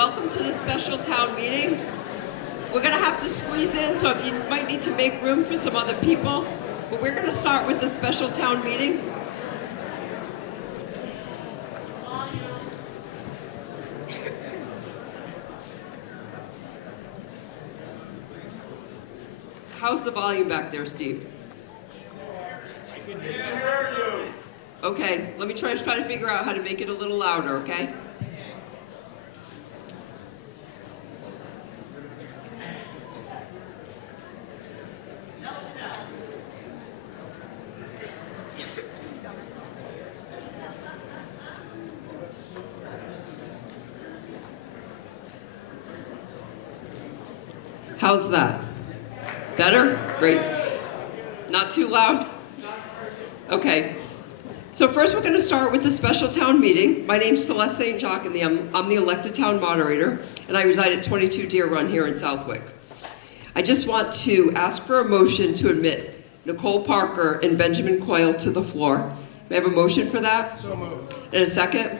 welcome to the special town meeting. We're going to have to squeeze in, so if you might need to make room for some other people, but we're going to start with the special town meeting. How's the volume back there, Steve? I can hear you. Okay, let me try to figure out how to make it a little louder, okay? How's that? Better? Great. Not too loud? Okay. So first we're going to start with the special town meeting. My name's Celeste St. Jacques and I'm the elected town moderator, and I reside at 22 Deer Run here in Southwick. I just want to ask for a motion to admit Nicole Parker and Benjamin Coyle to the floor. May I have a motion for that? So moved. And a second?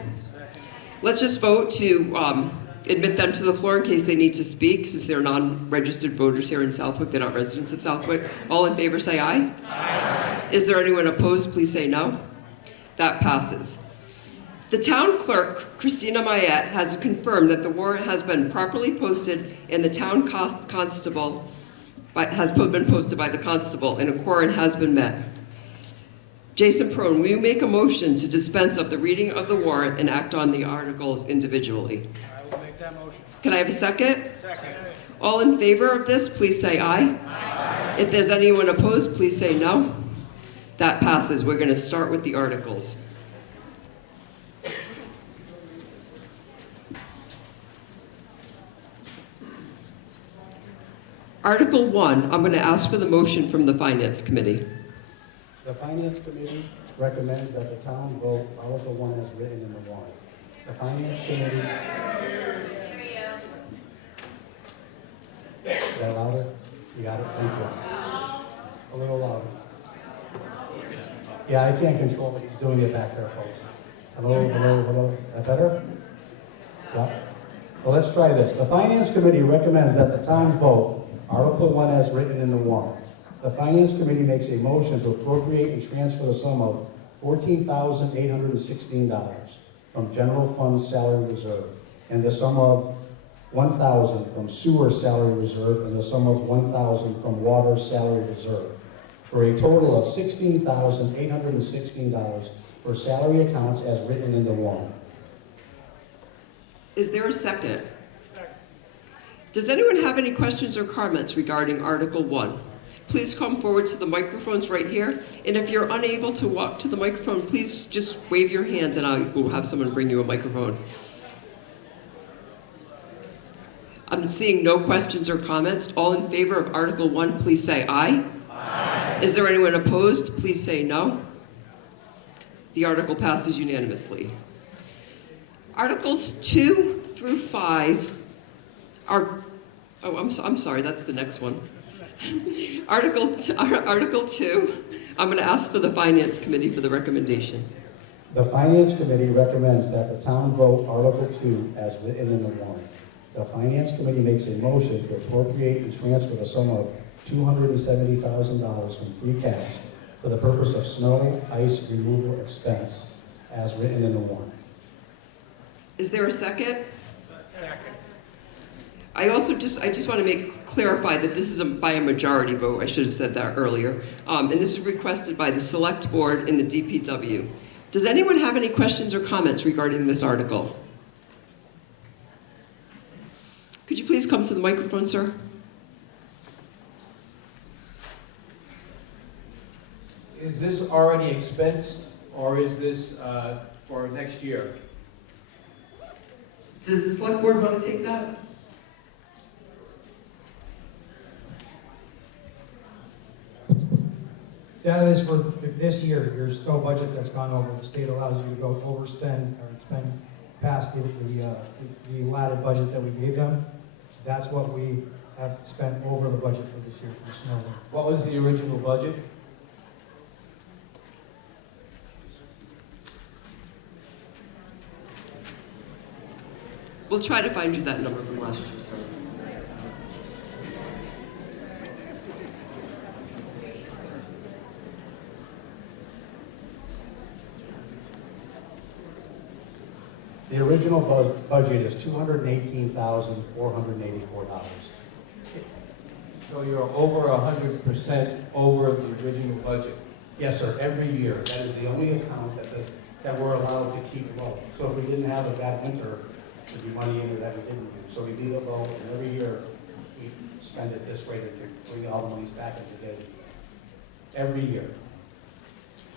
Let's just vote to admit them to the floor in case they need to speak, since they're non-registered voters here in Southwick. They're not residents of Southwick. All in favor say aye. Aye. Is there anyone opposed? Please say no. That passes. The town clerk, Christina Mayette, has confirmed that the warrant has been properly posted and the town constable has been posted by the constable and a quorum has been met. Jason Prone, will you make a motion to dispense of the reading of the warrant and act on the articles individually? I will make that motion. Can I have a second? Second. All in favor of this, please say aye. Aye. If there's anyone opposed, please say no. That passes. We're going to start with the articles. Article 1, I'm going to ask for the motion from the Finance Committee. The Finance Committee recommends that the town vote Article 1 as written in the warrant. The Finance Committee... Is that louder? You got it? Thank you. A little louder. Yeah, I can't control it. He's doing it back there, folks. Hello, hello, hello. That better? Yeah. Well, let's try this. The Finance Committee recommends that the town vote Article 1 as written in the warrant. The Finance Committee makes a motion to appropriate and transfer the sum of $14,816 from General Fund Salary Reserve and the sum of $1,000 from Sewer Salary Reserve and the sum of $1,000 from Water Salary Reserve for a total of $16,816 for salary accounts as written in the warrant. Is there a second? Does anyone have any questions or comments regarding Article 1? Please come forward to the microphones right here. And if you're unable to walk to the microphone, please just wave your hand and I will have someone bring you a microphone. I'm seeing no questions or comments. All in favor of Article 1, please say aye. Aye. Is there anyone opposed? Please say no. The article passes unanimously. Articles 2 through 5 are, I'm sorry, that's the next one. Article 2, I'm going to ask for the Finance Committee for the recommendation. The Finance Committee recommends that the town vote Article 2 as written in the warrant. The Finance Committee makes a motion to appropriate and transfer the sum of $270,000 from free cash for the purpose of snow, ice removal expense as written in the warrant. Is there a second? Second. I just want to clarify that this is by a majority vote. I should have said that earlier. And this is requested by the Select Board and the DPW. Does anyone have any questions or comments regarding this article? Could you please come to the microphone, sir? Is this already expensed, or is this for next year? Does the Select Board want to take that? That is for this year, your snow budget that's gone over. The state allows you to go overspend or spend past the allotted budget that we gave them. That's what we have spent over the budget for this year for the snow. What was the original budget? We'll try to find you that number from last year, sir. The original budget is $218,484. So you're over 100% over the original budget. Yes, sir, every year. That is the only account that we're allowed to keep low. So if we didn't have a bad winter, there'd be money in there that we didn't use. So we leave it low, and every year we spend it this way to bring all the monies back into the every year.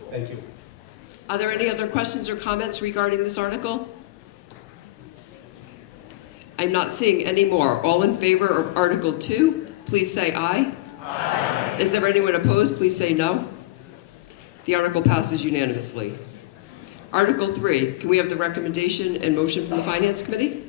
Thank you. Are there any other questions or comments regarding this article? I'm not seeing any more. All in favor of Article 2, please say aye. Aye. Is there anyone opposed? Please say no. The article passes unanimously. Article 3, can we have the recommendation and motion from the Finance Committee?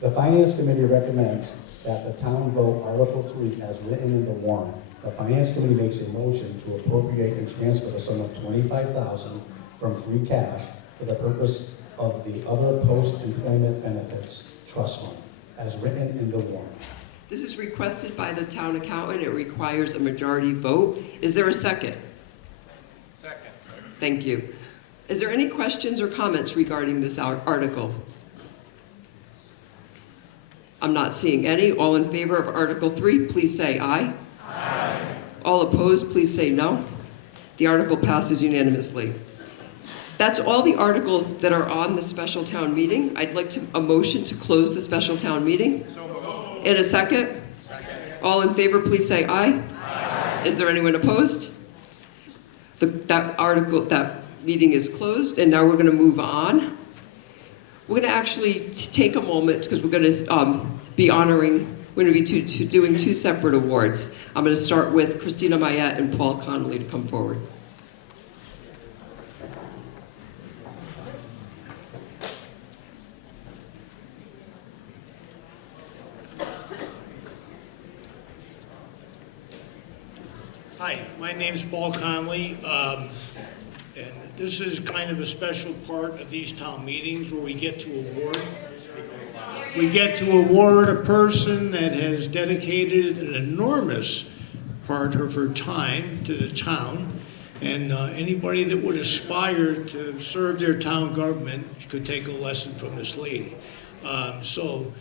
The Finance Committee recommends that the town vote Article 3 as written in the warrant. The Finance Committee makes a motion to appropriate and transfer the sum of $25,000 from free cash for the purpose of the other post-employment benefits trust fund, as written in the warrant. This is requested by the town accountant. It requires a majority vote. Is there a second? Second. Thank you. Is there any questions or comments regarding this article? I'm not seeing any. All in favor of Article 3, please say aye. Aye. All opposed, please say no. The article passes unanimously. That's all the articles that are on the special town meeting. I'd like a motion to close the special town meeting. In a second? All in favor, please say aye. Aye. Is there anyone opposed? That meeting is closed, and now we're going to move on. We're going to actually take a moment because we're going to be honoring. We're going to be doing two separate awards. I'm going to start with Christina Mayette and Paul Connolly to come forward. Hi, my name's Paul Conley, and this is kind of a special part of these town meetings where we get to award. We get to award a person that has dedicated an enormous part of her time to the town, and anybody that would aspire to serve their town government could take a lesson from this lady. So,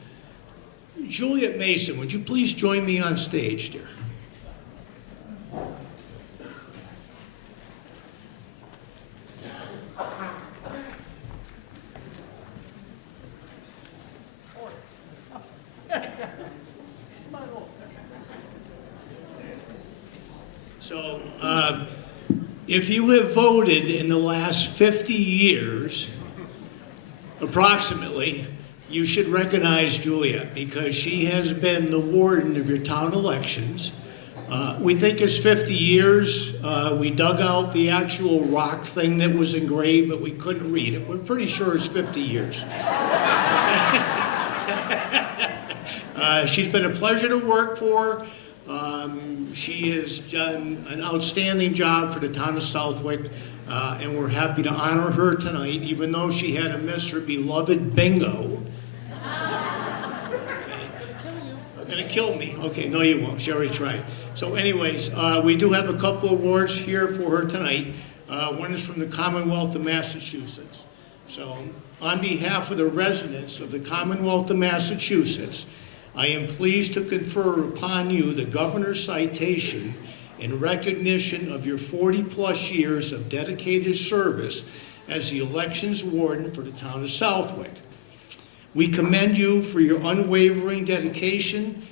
Juliet Mason, would you please join me on stage, dear? So, if you have voted in the last 50 years, approximately, you should recognize Julia because she has been the warden of your town elections. We think it's 50 years. We dug out the actual rock thing that was engraved, but we couldn't read it. We're pretty sure it's 50 years. She's been a pleasure to work for. She has done an outstanding job for the town of Southwick, and we're happy to honor her tonight, even though she had to miss her beloved bingo. Okay. Gonna kill me. Okay, no you won't. She already tried. So anyways, we do have a couple awards here for her tonight. One is from the Commonwealth of Massachusetts. So on behalf of the residents of the Commonwealth of Massachusetts, I am pleased to confer upon you the governor's citation in recognition of your 40-plus years of dedicated service as the elections warden for the town of Southwick. We commend you for your unwavering dedication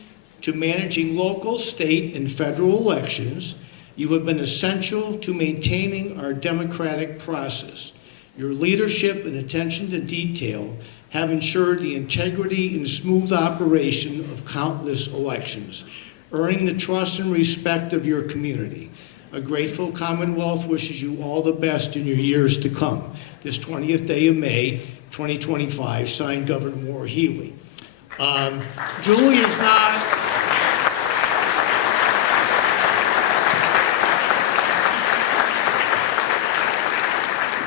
to managing local, state, and federal elections. You have been essential to maintaining our democratic process. Your leadership and attention to detail have ensured the integrity and smooth operation of countless elections, earning the trust and respect of your community. A grateful Commonwealth wishes you all the best in your years to come. This 20th day of May, 2025, signed Governor Maura Healey. Julie is not...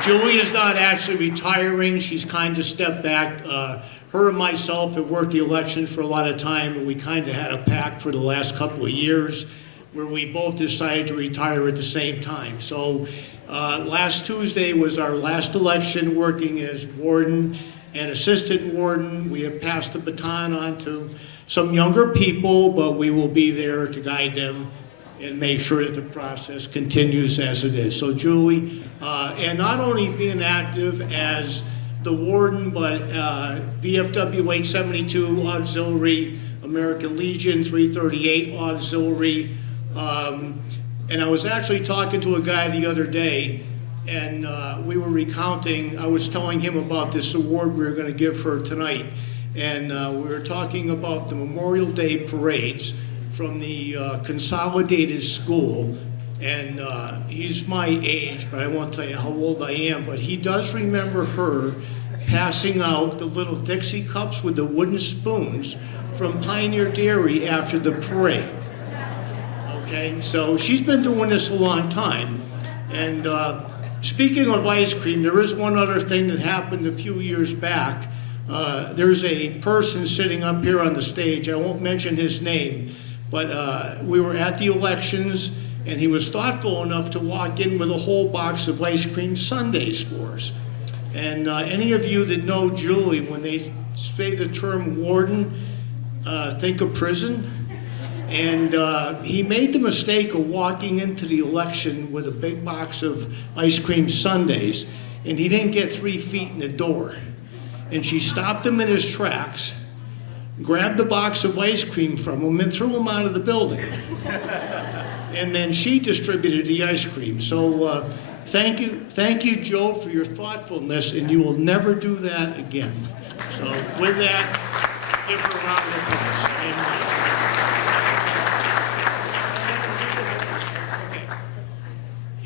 Julie is not actually retiring. She's kind of stepped back her and myself have worked the elections for a lot of time, and we kind of had a pact for the last couple of years where we both decided to retire at the same time. So last Tuesday was our last election working as warden and assistant warden. We have passed the baton on to some younger people, but we will be there to guide them and make sure that the process continues as it is. So Julie, and not only being active as the warden, but VFW 872 Auxiliary, American Legion 338 Auxiliary. And I was actually talking to a guy the other day, and we were recounting, I was telling him about this award we were going to give her tonight. And we were talking about the Memorial Day parades from the Consolidated School. And he's my age, but I won't tell you how old I am, but he does remember her passing out the little Dixie cups with the wooden spoons from Pioneer Dairy after the parade. Okay, so she's been doing this a long time. And speaking of ice cream, there is one other thing that happened a few years back. There's a person sitting up here on the stage, I won't mention his name, but we were at the elections, and he was thoughtful enough to walk in with a whole box of ice cream sundaes for us. And any of you that know Julie, when they say the term warden, think of prison. And he made the mistake of walking into the election with a big box of ice cream sundaes, and he didn't get 3 feet in the door. And she stopped him in his tracks, grabbed the box of ice cream from him, and threw him out of the building. And then she distributed the ice cream. So thank you, Joe, for your thoughtfulness, and you will never do that again. So with that, give her a round of applause.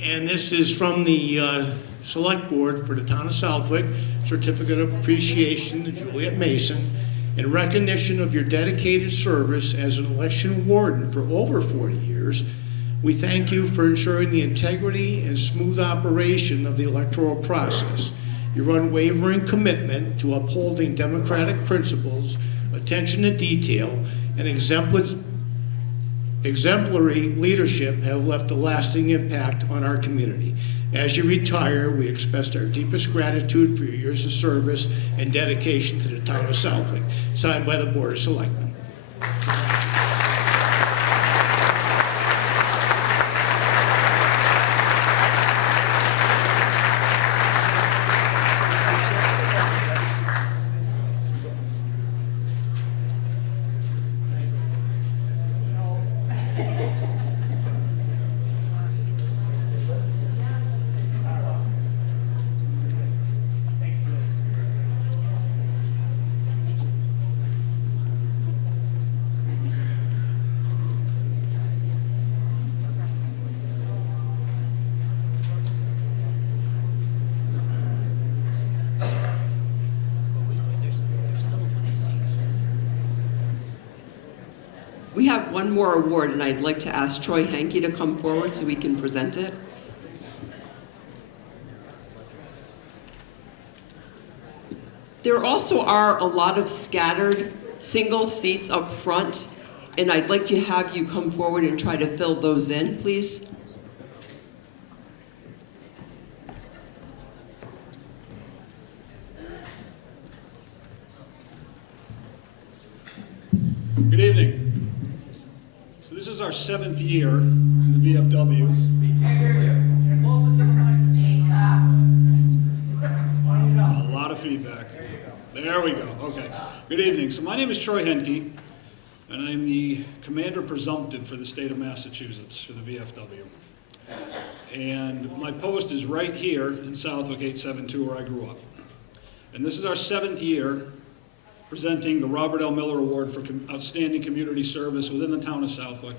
And this is from the Select Board for the Town of Southwick, Certificate of Appreciation to Juliet Mason, in recognition of your dedicated service as an election warden for over 40 years. We thank you for ensuring the integrity and smooth operation of the electoral process, your unwavering commitment to upholding democratic principles, attention to detail, and exemplary leadership have left a lasting impact on our community. As you retire, we express our deepest gratitude for your years of service and dedication to the town of Southwick. Signed by the Board of Selectmen. We have one more award, and I'd like to ask Troy Henke to come forward so we can present it. There also are a lot of scattered single seats up front, and I'd like to have you come forward and try to fill those in, please. Good evening. So this is our 7th year in the VFW. A lot of feedback. There we go. Okay. Good evening. So my name is Troy Henke, and I'm the Commander Presumptive for the state of Massachusetts for the VFW. And my post is right here in Southwick 872, where I grew up. And this is our 7th year presenting the Robert L. Miller Award for Outstanding Community Service within the town of Southwick.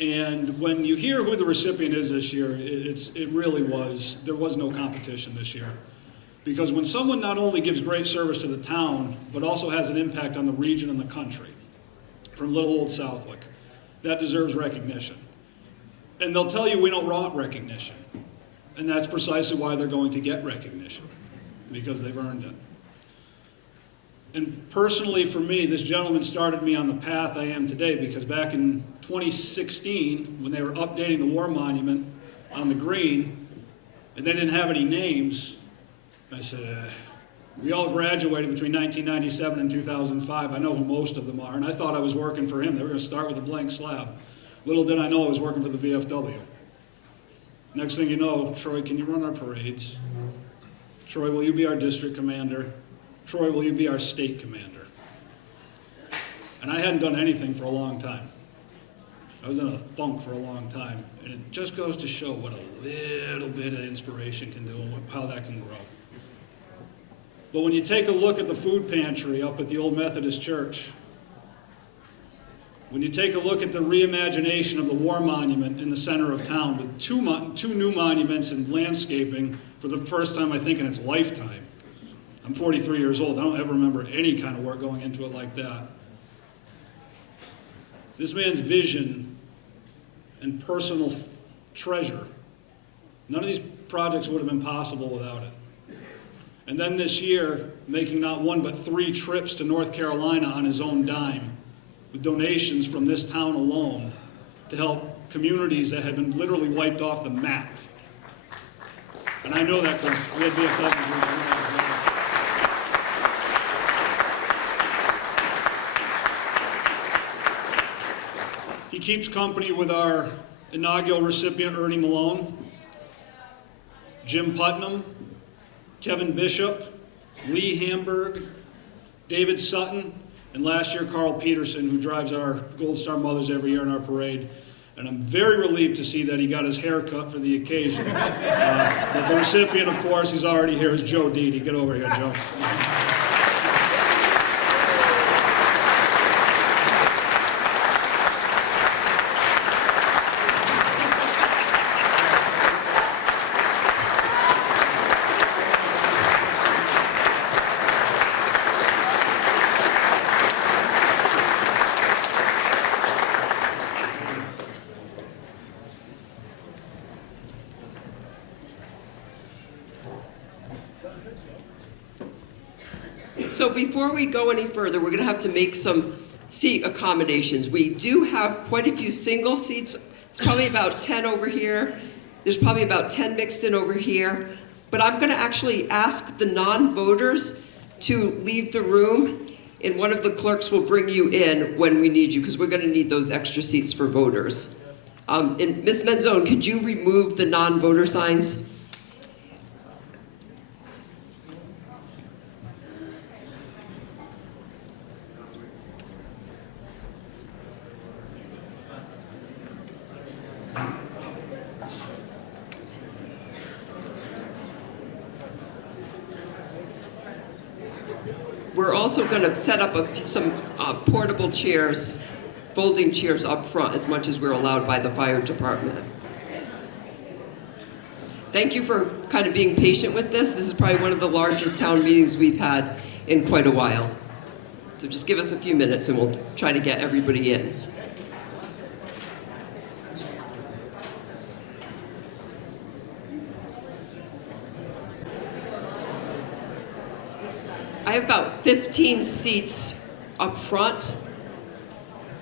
And when you hear who the recipient is this year, there was no competition this year. Because when someone not only gives great service to the town, but also has an impact on the region and the country, from little old Southwick, that deserves recognition. And they'll tell you we don't want recognition. And that's precisely why they're going to get recognition, because they've earned it. And personally, for me, this gentleman started me on the path I am today, because back in 2016, when they were updating the war monument on the green, and they didn't have any names, I said, we all graduated between 1997 and 2005. I know who most of them are, and I thought I was working for him. They were going to start with a blank slab. Little did I know I was working for the VFW. Next thing you know, Troy, can you run our parades? Troy, will you be our district commander? Troy, will you be our state commander? And I hadn't done anything for a long time. I was in a funk for a long time. And it just goes to show what a little bit of inspiration can do and how that can grow. But when you take a look at the food pantry up at the old Methodist Church, when you take a look at the reimagination of the war monument in the center of town with two new monuments and landscaping for the first time, I think, in its lifetime. I'm 43 years old. I don't ever remember any kind of work going into it like that. This man's vision and personal treasure, none of these projects would have been possible without it. And then this year, making not one but 3 trips to North Carolina on his own dime, with donations from this town alone to help communities that had been literally wiped off the map. And I know that because we had VFW. He keeps company with our inaugural recipient, Ernie Malone, Jim Putnam, Kevin Bishop, Lee Hamburg, David Sutton, and last year Carl Peterson, who drives our Gold Star Mothers every year in our parade. And I'm very relieved to see that he got his hair cut for the occasion. But the recipient, of course, he's already here, is Joe Deedy. Get over here, Joe. So before we go any further, we're going to have to make some seat accommodations. We do have quite a few single seats. It's probably about 10 over here. There's probably about 10 mixed in over here. But I'm going to actually ask the non-voters to leave the room, and one of the clerks will bring you in when we need you, because we're going to need those extra seats for voters. And Ms. Menzone, could you remove the non-voter signs? We're also going to set up some portable chairs, folding chairs up front as much as we're allowed by the fire department. Thank you for kind of being patient with this. This is probably one of the largest town meetings we've had in quite a while. So just give us a few minutes and we'll try to get everybody in. I have about 15 seats up front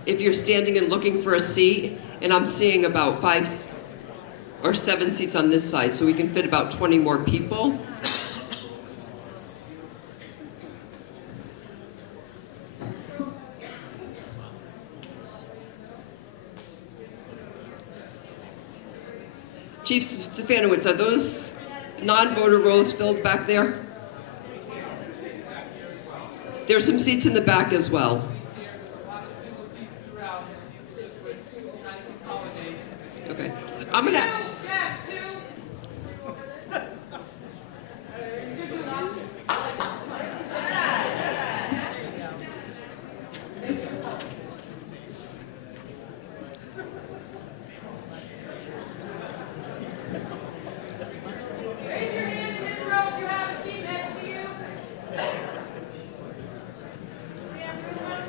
if you're standing and looking for a seat, and I'm seeing about 5 or 7 seats on this side, so we can fit about 20 more people. Chief Stefanowicz, are those non-voter rows filled back there? There's some seats in the back as well. Okay. I'm gonna. Raise your hand in this row if you have a seat next to you. We have room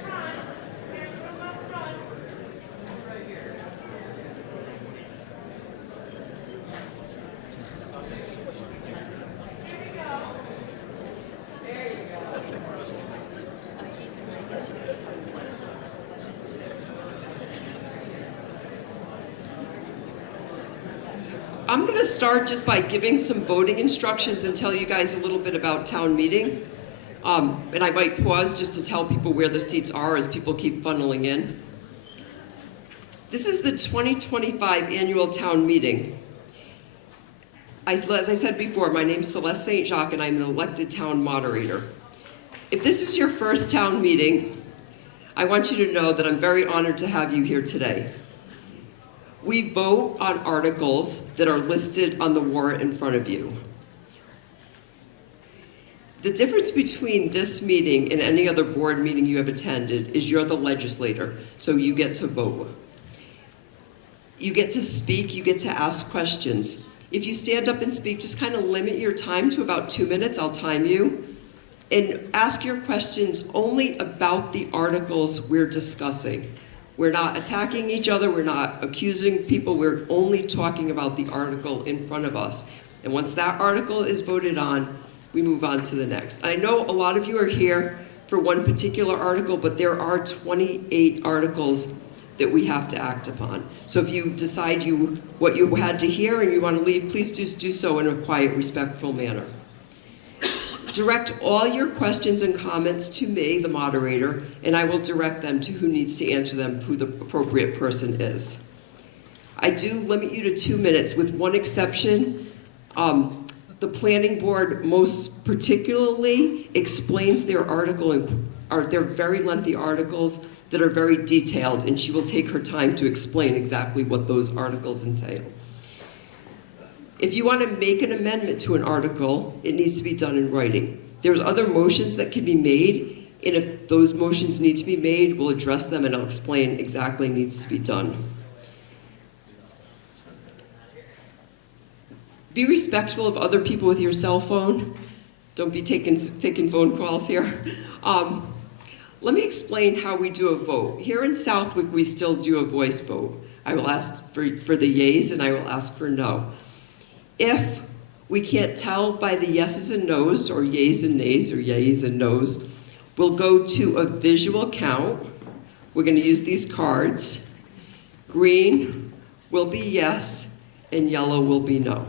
I'm going to start just by giving some voting instructions and tell you guys a little bit about town meeting. And I might pause just to tell people where the seats are as people keep funneling in. This is the 2025 annual town meeting. As I said before, my name's Celeste St. Jacques and I'm the elected town moderator. If this is your first town meeting, I want you to know that I'm very honored to have you here today. We vote on articles that are listed on the warrant in front of you. The difference between this meeting and any other board meeting you have attended is you're the legislator, so you get to vote. You get to speak, you get to ask questions. If you stand up and speak, just kind of limit your time to about 2 minutes, I'll time you, and ask your questions only about the articles we're discussing. We're not attacking each other, we're not accusing people, we're only talking about the article in front of us. And once that article is voted on, we move on to the next. I know a lot of you are here for one particular article, but there are 28 articles that we have to act upon. So if you decide what you had to hear and you want to leave, please just do so in a quiet, respectful manner. Direct all your questions and comments to me, the moderator, and I will direct them to who needs to answer them, who the appropriate person is. I do limit you to 2 minutes, with one exception. The planning board most particularly explains their article, they're very lengthy articles that are very detailed, and she will take her time to explain exactly what those articles entail. If you want to make an amendment to an article, it needs to be done in writing. There's other motions that can be made, and if those motions need to be made, we'll address them and I'll explain exactly what needs to be done. Be respectful of other people with your cell phone. Don't be taking phone calls here. Let me explain how we do a vote. Here in Southwick, we still do a voice vote. I will ask for the yeas and I will ask for no. If we can't tell by the yeses and nos, or yeas and nays, or yeas and nos, we'll go to a visual count. We're going to use these cards. Green will be yes, and yellow will be no.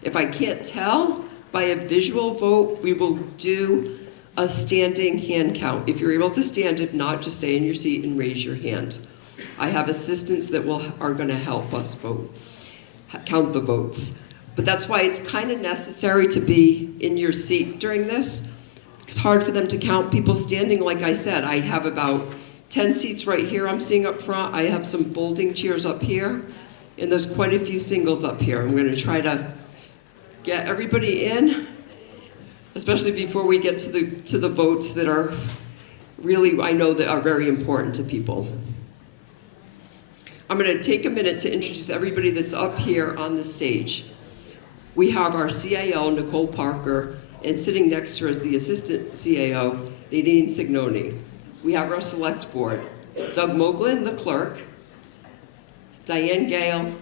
If I can't tell by a visual vote, we will do a standing hand count. If you're able to stand, if not, just stay in your seat and raise your hand. I have assistants that are going to help us count the votes. But that's why it's kind of necessary to be in your seat during this. It's hard for them to count people standing. Like I said, I have about 10 seats right here I'm seeing up front. I have some folding chairs up here, and there's quite a few singles up here. I'm going to try to get everybody in, especially before we get to the votes that are really, I know, that are very important to people. I'm going to take a minute to introduce everybody that's up here on the stage. We have our CAO, Nicole Parker, and sitting next to her is the Assistant CAO, Nadine Signoni. We have our Select Board, Doug Moglin, the Clerk, Diane Gale,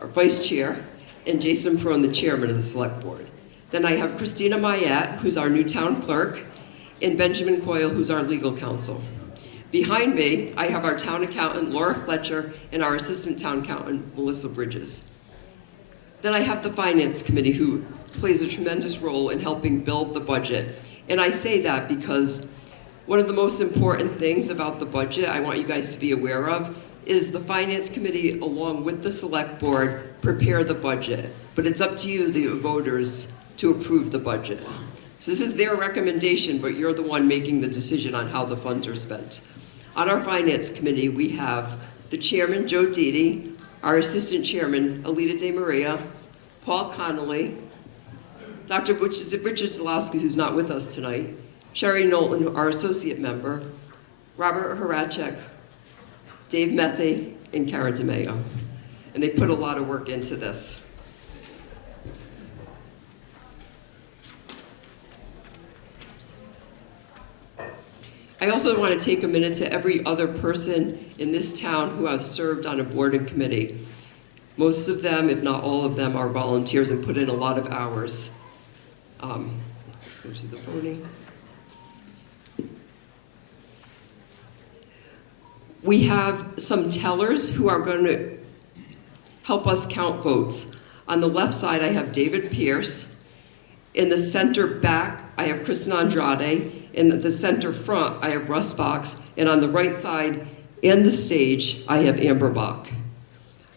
our Vice Chair, and Jason Perone, the Chairman of the Select Board. Then I have Christina Mayette, who's our new Town Clerk, and Benjamin Coyle, who's our Legal Counsel. Behind me, I have our Town Accountant, Laura Fletcher, and our Assistant Town Accountant, Melissa Bridges. Then I have the Finance Committee, who plays a tremendous role in helping build the budget. And I say that because one of the most important things about the budget I want you guys to be aware of is the Finance Committee, along with the Select Board, prepare the budget. But it's up to you, the voters, to approve the budget. So this is their recommendation, but you're the one making the decision on how the funds are spent. On our Finance Committee, we have the Chairman, Joe Didi, our Assistant Chairman, Alita De Maria, Paul Connolly, Dr. Richard Zalowski, who's not with us tonight, Sherry Knowlton, our Associate Member, Robert Horacek, Dave Methy, and Karen DeMayo. And they put a lot of work into this. I also want to take a minute to every other person in this town who have served on a board and committee. Most of them, if not all of them, are volunteers and put in a lot of hours. Let's go to the voting. We have some tellers who are going to help us count votes. On the left side, I have David Pierce. In the center back, I have Kristen Andrade. In the center front, I have Russ Box. And on the right side and the stage, I have Amber Bach.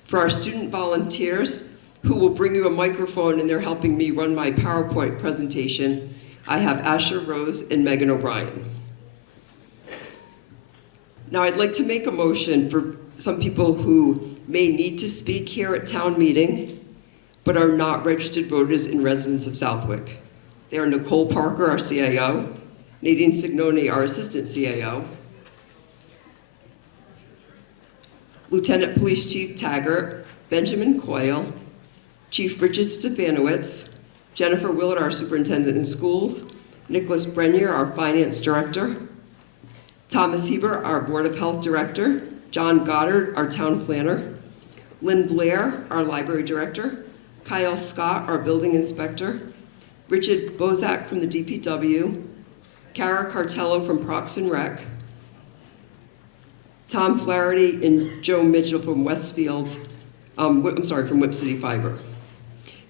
For our student volunteers, who will bring you a microphone and they're helping me run my PowerPoint presentation, I have Asher Rose and Megan O'Brien. Now I'd like to make a motion for some people who may need to speak here at town meeting, but are not registered voters and residents of Southwick. They are Nicole Parker, our CAO, Nadine Signoni, our Assistant CAO, Lieutenant Police Chief Taggart, Benjamin Coyle, Chief Richard Stefanowitz, Jennifer Willard, our Superintendent in Schools, Nicholas Brenier, our Finance Director, Thomas Heber, our Board of Health Director, John Goddard, our Town Planner, Lynn Blair, our Library Director, Kyle Scott, our Building Inspector, Richard Bozak from the DPW, Kara Cartello from Prox and Rec, Tom Flaherty and Joe Mitchell from Westfield, from Whip City Fiber.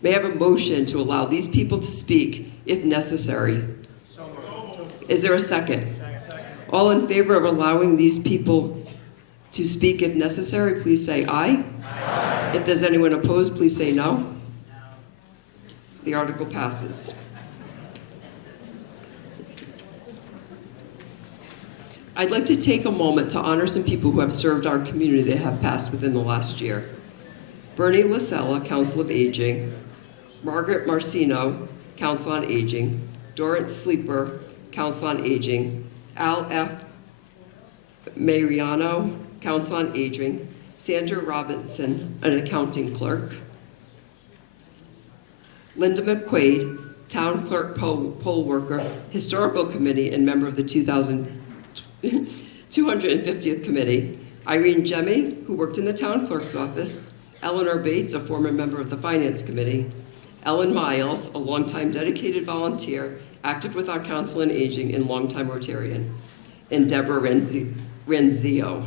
May I have a motion to allow these people to speak if necessary? Is there a second? All in favor of allowing these people to speak if necessary, please say aye. Aye. If there's anyone opposed, please say no. The article passes. I'd like to take a moment to honor some people who have served our community that have passed within the last year. Bernie Lasella, Council of Aging, Margaret Marcino, Council on Aging, Dorrance Sleeper, Council on Aging, Al F. Mariano, Council on Aging, Sandra Robinson, an accounting clerk, Linda McQuaid, Town Clerk poll worker, Historical Committee, and member of the 250th Committee, Irene Jemmy, who worked in the Town Clerk's office, Eleanor Bates, a former member of the Finance Committee, Ellen Miles, a longtime dedicated volunteer, active with our Council on Aging and longtime Rotarian, and Deborah Renzio,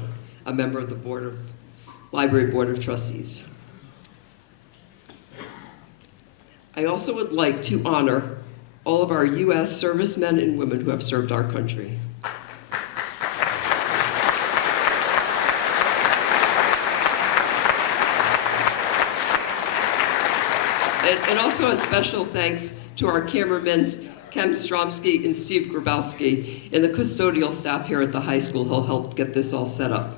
a member of the Library Board of Trustees. I also would like to honor all of our U.S. servicemen and women who have served our country. And also a special thanks to our cameramen, Kem Stromsky and Steve Grabowski, and the custodial staff here at the high school who helped get this all set up.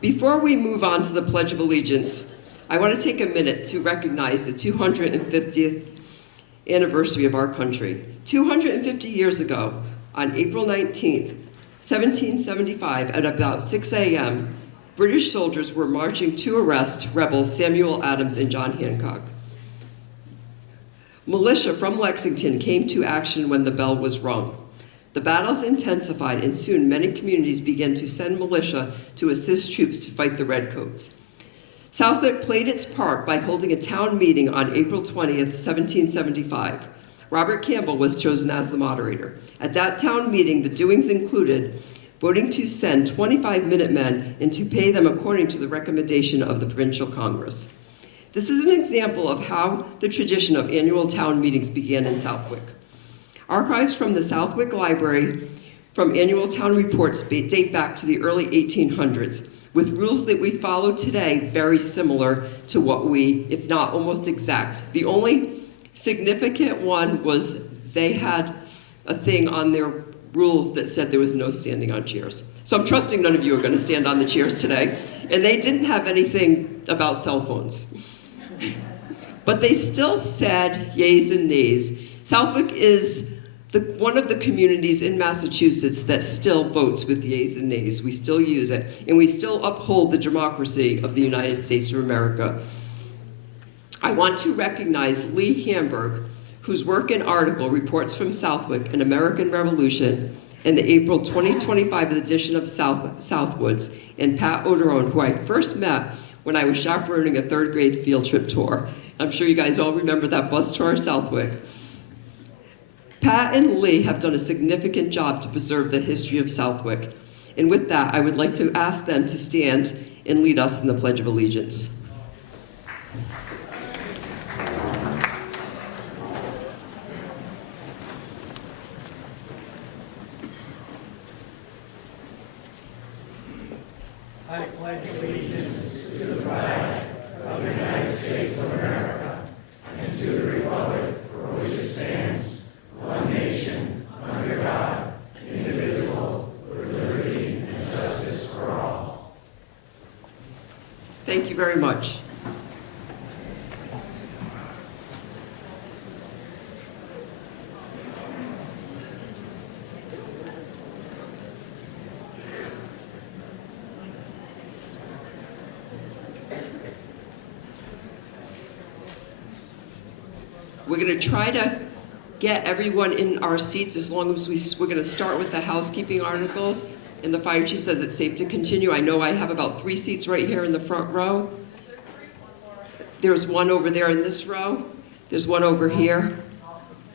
Before we move on to the Pledge of Allegiance, I want to take a minute to recognize the 250th anniversary of our country. 250 years ago, on April 19th, 1775, at about 6 a.m., British soldiers were marching to arrest rebels Samuel Adams and John Hancock. Militia from Lexington came to action when the bell was rung. The battles intensified, and soon many communities began to send militia to assist troops to fight the Redcoats. Southwick played its part by holding a town meeting on April 20th, 1775. Robert Campbell was chosen as the moderator. At that town meeting, the doings included voting to send 25 Minutemen and to pay them according to the recommendation of the Provincial Congress. This is an example of how the tradition of annual town meetings began in Southwick. Archives from the Southwick Library from annual town reports date back to the early 1800s, with rules that we follow today very similar to what we, if not almost exact. The only significant one was they had a thing on their rules that said there was no standing on chairs. So I'm trusting none of you are going to stand on the chairs today. And they didn't have anything about cell phones. But they still said yeas and nays. Southwick is one of the communities in Massachusetts that still votes with yeas and nays. We still use it, and we still uphold the democracy of the United States of America. I want to recognize Lee Hamburg, whose work and article, Reports from Southwick, An American Revolution, in the April 2025 edition of Southwoods, and Pat Oderone, who I first met when I was chaperoning a third grade field trip tour. I'm sure you guys all remember that bus tour of Southwick. Pat and Lee have done a significant job to preserve the history of Southwick. And with that, I would like to ask them to stand and lead us in the Pledge of Allegiance. Thank you very much. We're going to try to get everyone in our seats as long as we're going to start with the housekeeping articles. And the fire chief says it's safe to continue. I know I have about 3 seats right here in the front row. There's one over there in this row. There's one over here.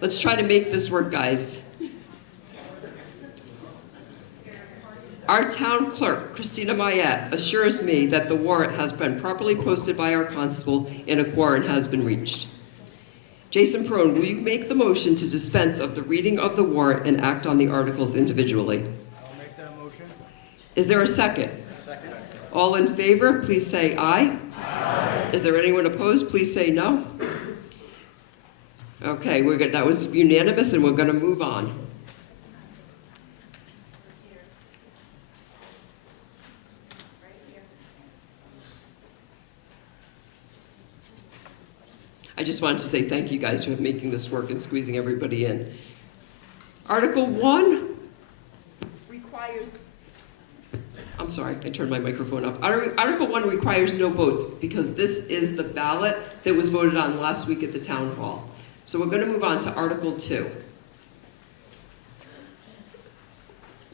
Let's try to make this work, guys. Our town clerk, Christina Mayette, assures me that the warrant has been properly posted by our constable and a quorum has been reached. Jason Perone, will you make the motion to dispense of the reading of the warrant and act on the articles individually? I'll make that motion. Is there a second? Second. All in favor, please say aye. Aye. Is there anyone opposed? Please say no. Okay, we're good. That was unanimous, and we're going to move on. I just wanted to say thank you guys for making this work and squeezing everybody in. Article 1 requires, I'm sorry, I turned my microphone off. Article 1 requires no votes because this is the ballot that was voted on last week at the town hall. So we're going to move on to Article 2.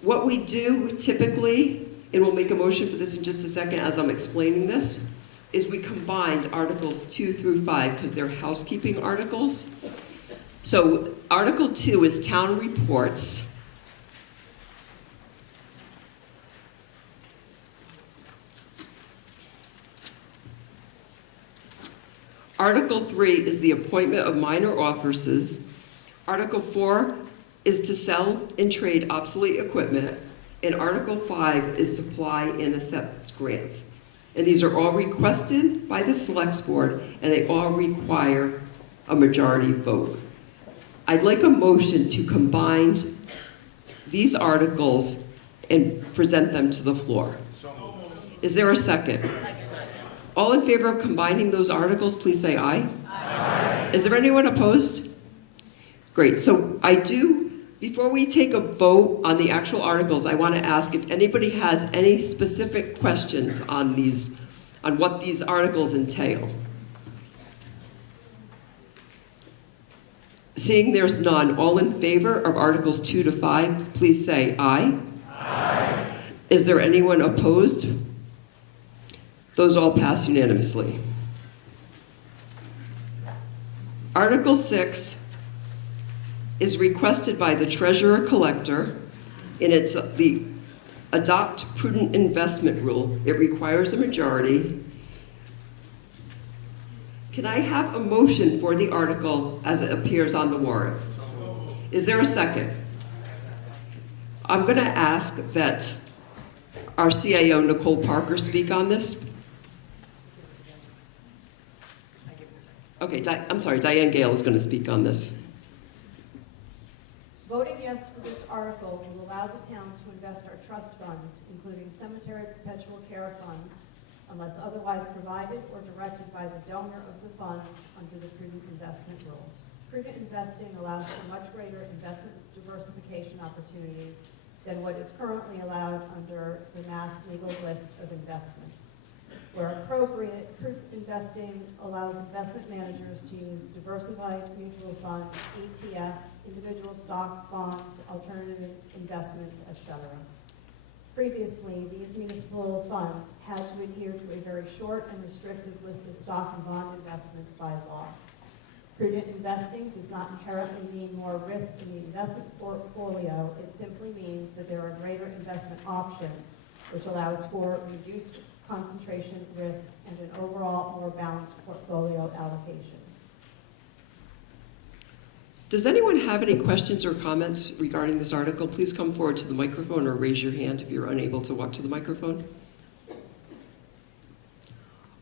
What we do typically, and we'll make a motion for this in just a second as I'm explaining this, is we combined Articles 2 through 5 because they're housekeeping articles. So Article 2 is town reports. Article 3 is the appointment of minor officers. Article 4 is to sell and trade obsolete equipment. And Article 5 is to apply and accept grants. And these are all requested by the Select Board, and they all require a majority vote. I'd like a motion to combine these articles and present them to the floor. Is there a second? All in favor of combining those articles, please say aye. Aye. Is there anyone opposed? Great. So before we take a vote on the actual articles, I want to ask if anybody has any specific questions on what these articles entail. Seeing there's none, all in favor of Articles 2 to 5, please say aye. Aye. Is there anyone opposed? Those all pass unanimously. Article 6 is requested by the Treasurer Collector, and it's the Adopt Prudent Investment Rule. It requires a majority. Can I have a motion for the article as it appears on the warrant? Is there a second? I'm going to ask that our CIO, Nicole Parker, speak on this. Okay, I'm sorry, Diane Gale is going to speak on this. Voting yes for this article will allow the town to invest our trust funds, including cemetery perpetual care funds, unless otherwise provided or directed by the donor of the funds under the prudent investment rule. Prudent investing allows for much greater investment diversification opportunities than what is currently allowed under the Mass legal list of investments. Where appropriate, prudent investing allows investment managers to use diversified mutual funds, ETFs, individual stocks, bonds, alternative investments, etc. Previously, these municipal funds had to adhere to a very short and restrictive list of stock and bond investments by law. Prudent investing does not inherently mean more risk in the investment portfolio. It simply means that there are greater investment options, which allows for reduced concentration risk and an overall more balanced portfolio allocation. Does anyone have any questions or comments regarding this article? Please come forward to the microphone or raise your hand if you're unable to walk to the microphone.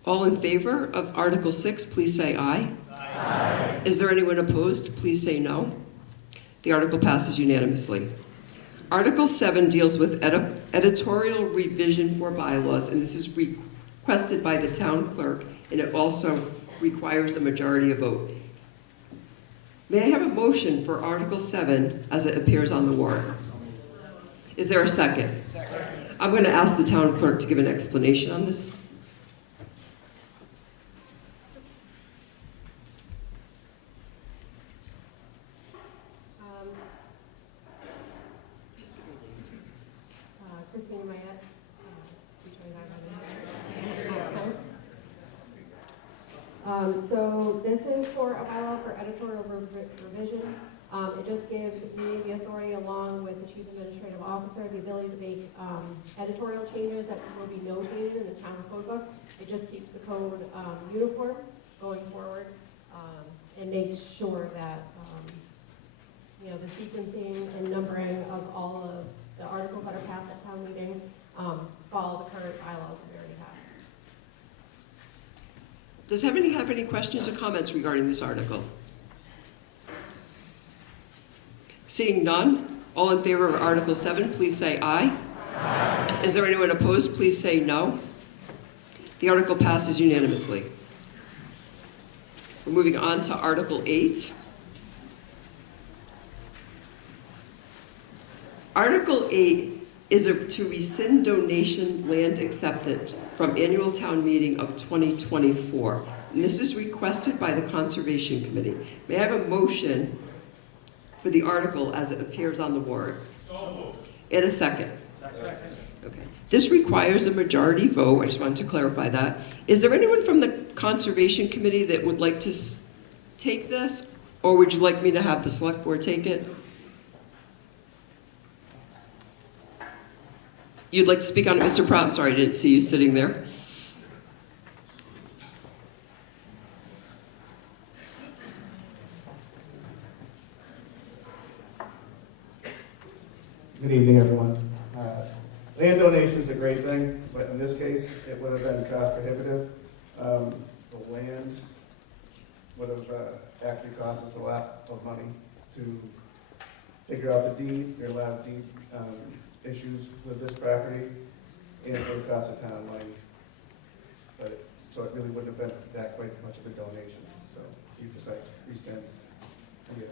All in favor of Article 6, please say aye. Aye. Is there anyone opposed? Please say no. The article passes unanimously. Article 7 deals with editorial revision for bylaws, and this is requested by the town clerk, and it also requires a majority of vote. May I have a motion for Article 7 as it appears on the warrant? Is there a second? Second. I'm going to ask the town clerk to give an explanation on this. Christine Mayette, 229 So this is for a bylaw for editorial revisions. It just gives me the authority, along with the Chief Administrative Officer, the ability to make editorial changes that will be notated in the town code book. It just keeps the code uniform going forward, and makes sure that the sequencing and numbering of all of the articles that are passed at town meeting follow the current bylaws that we already have. Does anybody have any questions or comments regarding this article? Seeing none, all in favor of Article 7, please say aye. Aye. Is there anyone opposed? Please say no. The article passes unanimously. We're moving on to Article 8. Article 8 is to rescind donation land acceptance from annual town meeting of 2024. And this is requested by the Conservation Committee. May I have a motion for the article as it appears on the warrant? In a second. Second. Okay. This requires a majority vote. I just wanted to clarify that. Is there anyone from the Conservation Committee that would like to take this, or would you like me to have the Select Board take it? You'd like to speak on it, Mr. Pratt? I'm sorry, I didn't see you sitting there. Good evening, everyone. Land donation is a great thing, but in this case, it would have been cost prohibitive. The land would have actually cost us a lot of money to figure out the deed. There are a lot of deed issues with this property, and it would cost the town money. So it really wouldn't have been that quite much of a donation. So you just like rescind the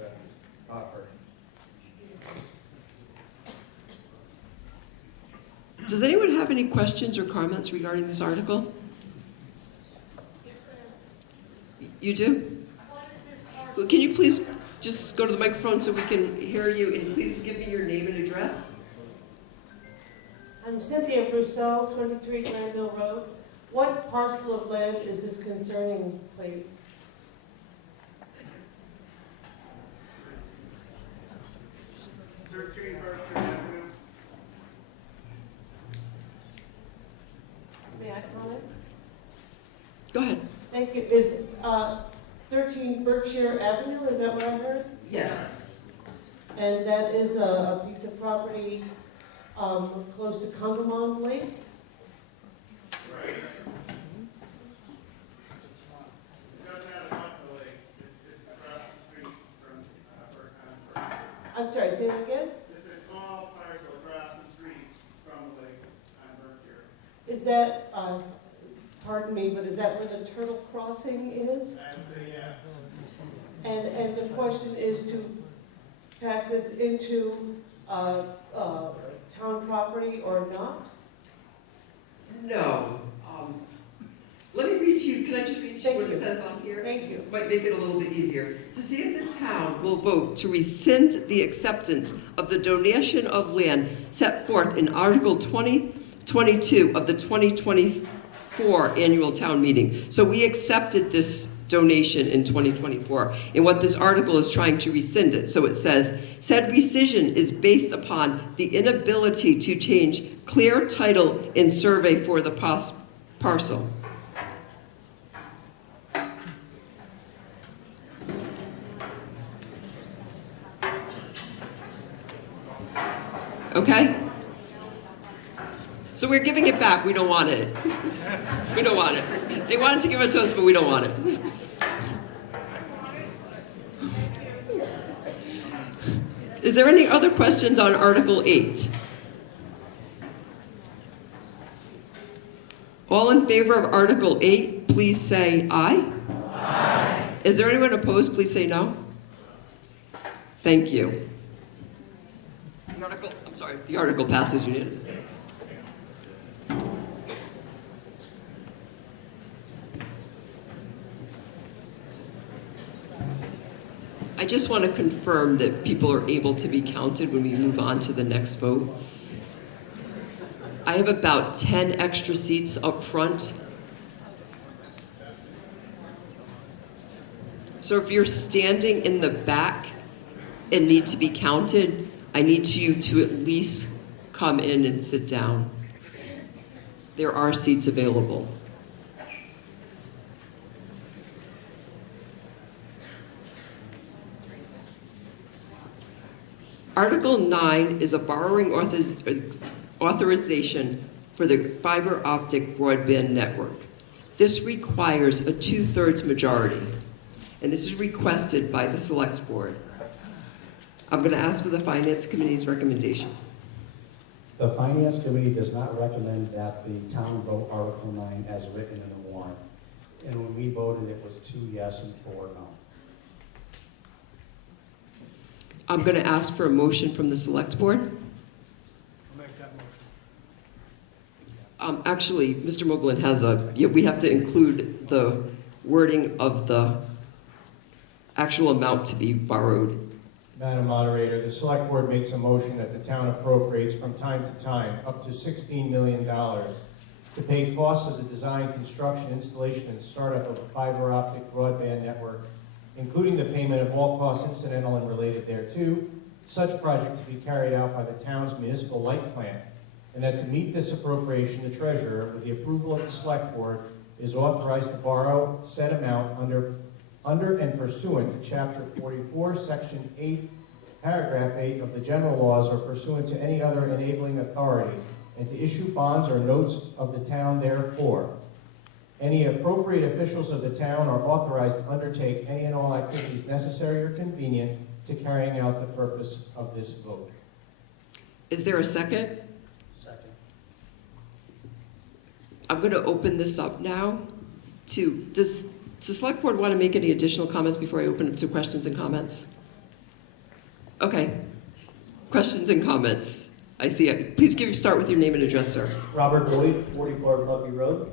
offer. Does anyone have any questions or comments regarding this article? You do? Well, can you please just go to the microphone so we can hear you, and please give me your name and address? I'm Cynthia Brousseau, 23 Granville Road. What parcel of land is this concerning, please? May I comment? Go ahead. Thank you. Is 13 Berkshire Avenue, is that what I heard? Yes. And that is a piece of property close to Congamon Lake? Right. It doesn't have a lot of lake. It's across the street from I'm sorry, say that again? It's a small parcel across the street from the lake on Berkshire. Is that, pardon me, but is that where the Turtle Crossing is? I would say yes. And the question is to pass this into town property or not? No. Let me read to you, can I just read to you what it says on here? Thank you. Might make it a little bit easier. To see if the town will vote to rescind the acceptance of the donation of land set forth in Article 2022 of the 2024 annual town meeting. So we accepted this donation in 2024. And what this article is trying to rescind it. So it says, said rescission is based upon the inability to change clear title in survey for the parcel. Okay? So we're giving it back. We don't want it. We don't want it. They wanted to give it to us, but we don't want it. Is there any other questions on Article 8? All in favor of Article 8, please say aye. Aye. Is there anyone opposed? Please say no. Thank you. The article passes unanimously. I just want to confirm that people are able to be counted when we move on to the next vote. I have about 10 extra seats up front. So if you're standing in the back and need to be counted, I need you to at least come in and sit down. There are seats available. Article 9 is a borrowing authorization for the fiber optic broadband network. This requires a 2/3 majority, and this is requested by the Select Board. I'm going to ask for the Finance Committee's recommendation. The Finance Committee does not recommend that the town vote Article 9 as written in the warrant. And when we voted, it was 2 yes and 4 no. I'm going to ask for a motion from the Select Board. I'll make that motion. Actually, Mr. Moglen has we have to include the wording of the actual amount to be borrowed. Madam Moderator, the Select Board makes a motion that the town appropriates from time to time up to $16 million to pay costs of the design, construction, installation, and startup of a fiber optic broadband network, including the payment of all costs incidental and related thereto, such project to be carried out by the town's municipal light plant, and that to meet this appropriation, the treasurer, with the approval of the Select Board, is authorized to borrow said amount under and pursuant to Chapter 44, Section 8, Paragraph 8 of the general laws, or pursuant to any other enabling authority, and to issue bonds or notes of the town therefore. Any appropriate officials of the town are authorized to undertake any and all activities necessary or convenient to carrying out the purpose of this vote. Is there a second? Second. I'm going to open this up now to, does the Select Board want to make any additional comments before I open it to questions and comments? Okay. Questions and comments. I see it. Please start with your name and address, sir. Robert Boyd, 44 Rugby Road.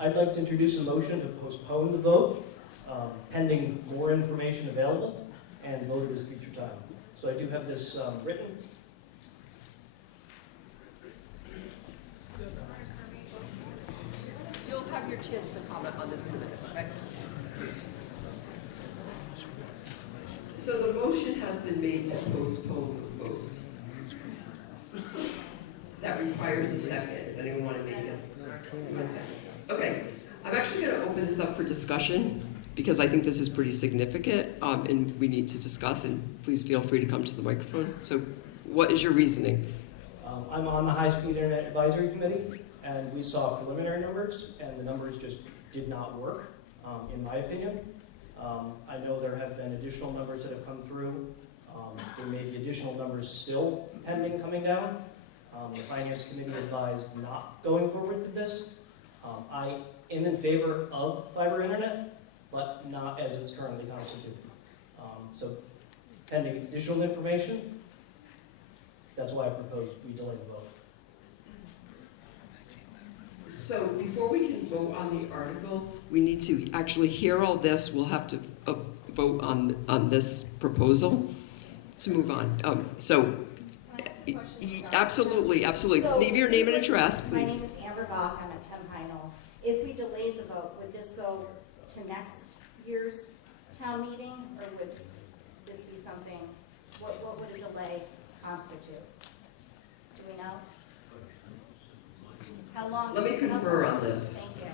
I'd like to introduce a motion to postpone the vote, pending more information available, and vote at a future time. So I do have this written. You'll have your chance to comment on this in a minute, okay? So the motion has been made to postpone the vote. That requires a second. Does anyone want to make this? A second. Okay, I'm actually going to open this up for discussion because I think this is pretty significant and we need to discuss, and please feel free to come to the microphone. So what is your reasoning? I'm on the High Speed Internet Advisory Committee, and we saw preliminary numbers, and the numbers just did not work, in my opinion. I know there have been additional numbers that have come through. There may be additional numbers still pending coming down. The Finance Committee advised not going forward with this. I am in favor of fiber internet, but not as it's currently constituted. So pending additional information, that's why I propose we delay the vote. So before we can vote on the article, we need to actually hear all this. We'll have to vote on this proposal to move on. Absolutely. So, Leave your name and address, My please. name is Amber Bach, I'm at 10 Pine Knoll. If we delayed the vote, would this go to next year's town meeting, or would this be something, what would a delay constitute? Do we know? How long? Let me confer on this. Thank you.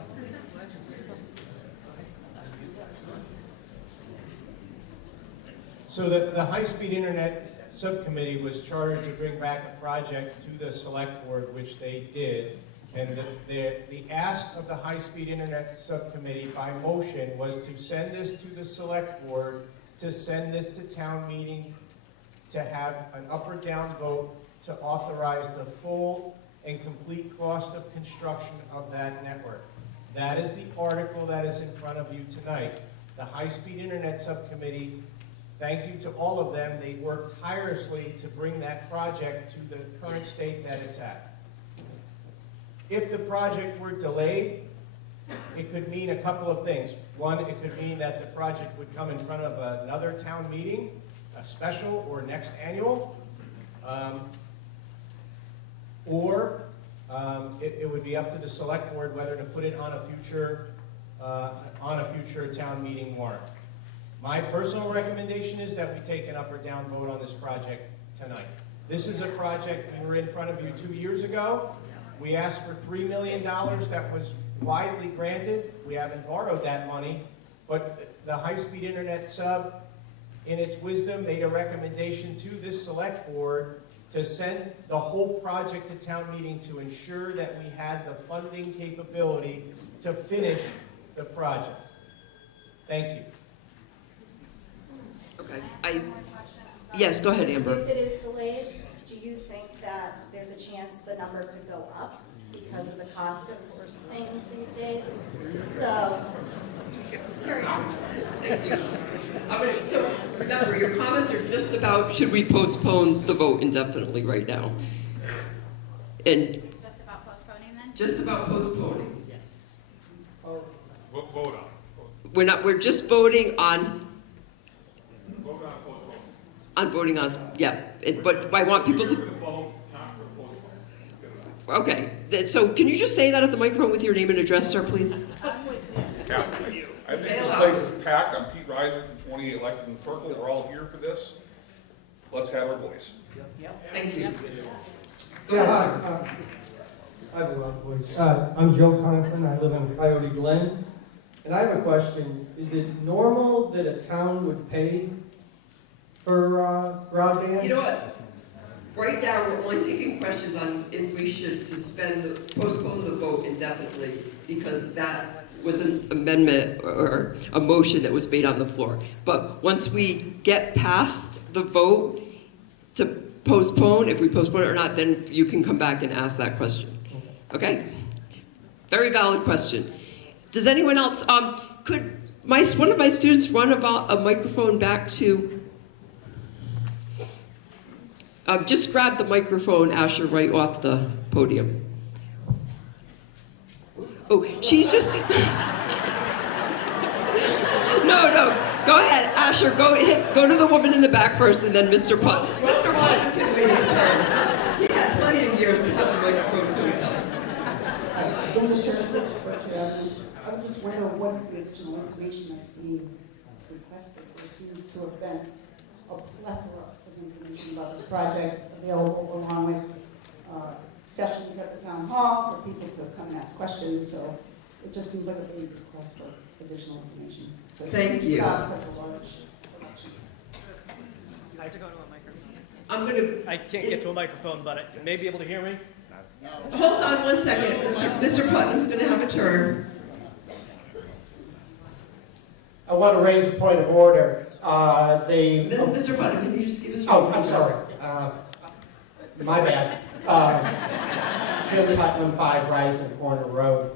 So the high-speed internet subcommittee was chartered to bring back a project to the select board, which they did. And the ask of the high-speed internet subcommittee by motion was to send this to the select board, to send this to town meeting, to have an up or down vote to authorize the full and complete cost of construction of that network. That is the article that is in front of you tonight. The high-speed internet subcommittee, thank you to all of them, they worked tirelessly to bring that project to the current state that it's at. If the project were delayed, it could mean a couple of things. One, it could mean that the project would come in front of another town meeting, a special or next annual, or it would be up to the select board whether to put it on a future town meeting warrant. My personal recommendation is that we take an up or down vote on this project tonight. This is a project we were in front of you 2 years ago. We asked for $3 million. That was widely granted. We haven't borrowed that money, but the high-speed internet sub, in its wisdom, made a recommendation to this select board to send the whole project to town meeting to ensure that we had the funding capability to finish the project. Thank you. Okay. One more question, I'm sorry. Yes, go ahead, Amber. If it is delayed, do you think that there's a chance the number could go up because of the cost of things these days? So, just curious. Thank you. So remember, your comments are just about should we postpone the vote indefinitely right now? And Just about postponing then? just about postponing. Yes. We'll vote on it. We're just voting on Vote on postpone. voting on, yeah. But I want people to, You're for the vote, not for postpone. okay. So can you just say that at the microphone with your name and address, sir, please? Yeah. I think this place is packed. I'm Pete Reiser from 28 Lexington Circle. We're all here for this. Let's have our voice. Thank you. Yeah, hi. I have a lot of voice. I'm Joe Conklin. I live on Coyote Glen. And I have a question. Is it normal that a town would pay for broadband? You know what? Right now, we're only taking questions on if we should postpone the vote indefinitely, because that was an amendment or a motion that was made on the floor. But once we get past the vote to postpone, if we postpone it or not, then you can come back and ask that question. Okay? Very valid question. Does anyone else, could one of my students run a microphone back to, just grab the microphone, Asher, right off the podium. Oh, she's just, no, go ahead, Asher, go to the woman in the back first, and then Mr. Putnam. Mr. Putnam can wait his turn. He had plenty of years to have a microphone to himself. I'm just wondering what's the additional information that's being requested. There seems to have been a plethora of information about this project available along with sessions at the town hall for people to come and ask questions. So it just seems like a big request for additional information. So Thank you. Stop such a large production. I have to go to a microphone. I can't get to a microphone, but you may be able to hear me. Hold on one second. Mr. Putnam's going to have a turn. I want to raise a point of order. Mr. Putnam, can you just give us your... Oh, I'm sorry. My bad. Jim Putnam, 5 Rising Corner Road.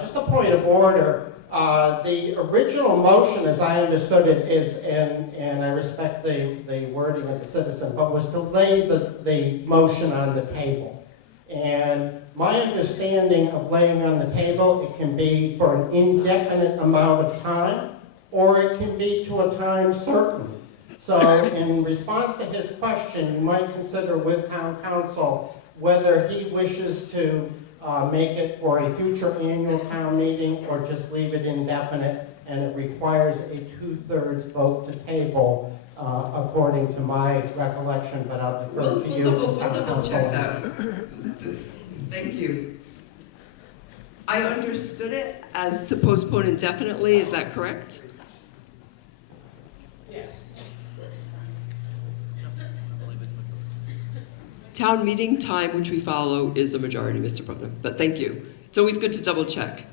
Just a point of order. The original motion, as I understood it, is, and I respect the wording of the citizen, but was to lay the motion on the table. And my understanding of laying on the table, it can be for an indefinite amount of time, or it can be to a time certain. So in response to his question, you might consider with town council whether he wishes to make it for a future annual town meeting or just leave it indefinite and it requires a 2/3 vote to table, according to my recollection, but I'll defer to you. We'll double check that. Thank you. I understood it as to postpone indefinitely, is that correct? Yes. Town meeting time, which we follow, is a majority, Mr. Putnam, but thank you. It's always good to double check.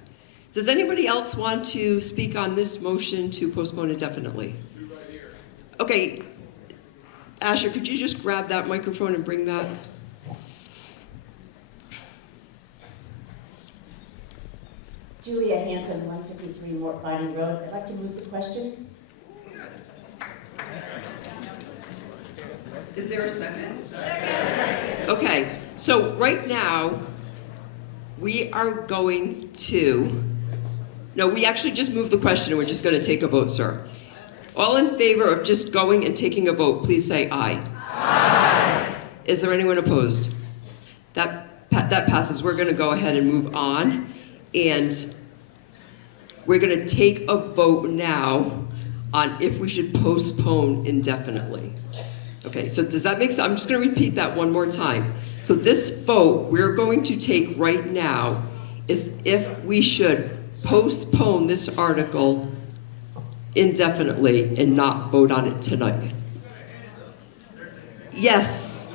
Does anybody else want to speak on this motion to postpone indefinitely? Okay, Asher, could you just grab that microphone and bring that? Julia Hanson, 153 Mort Vining Road. I'd like to move the question. Is there a second? Okay, so right now, we are going to, no, we actually just moved the question and we're just going to take a vote, sir. All in favor of just going and taking a vote, please say aye. Aye. Is there anyone opposed? That passes. We're going to go ahead and move on. And we're going to take a vote now on if we should postpone indefinitely. Okay, so does that make sense? I'm just going to repeat that one more time. So this vote we're going to take right now is if we should postpone this article indefinitely and not vote on it tonight. Yes.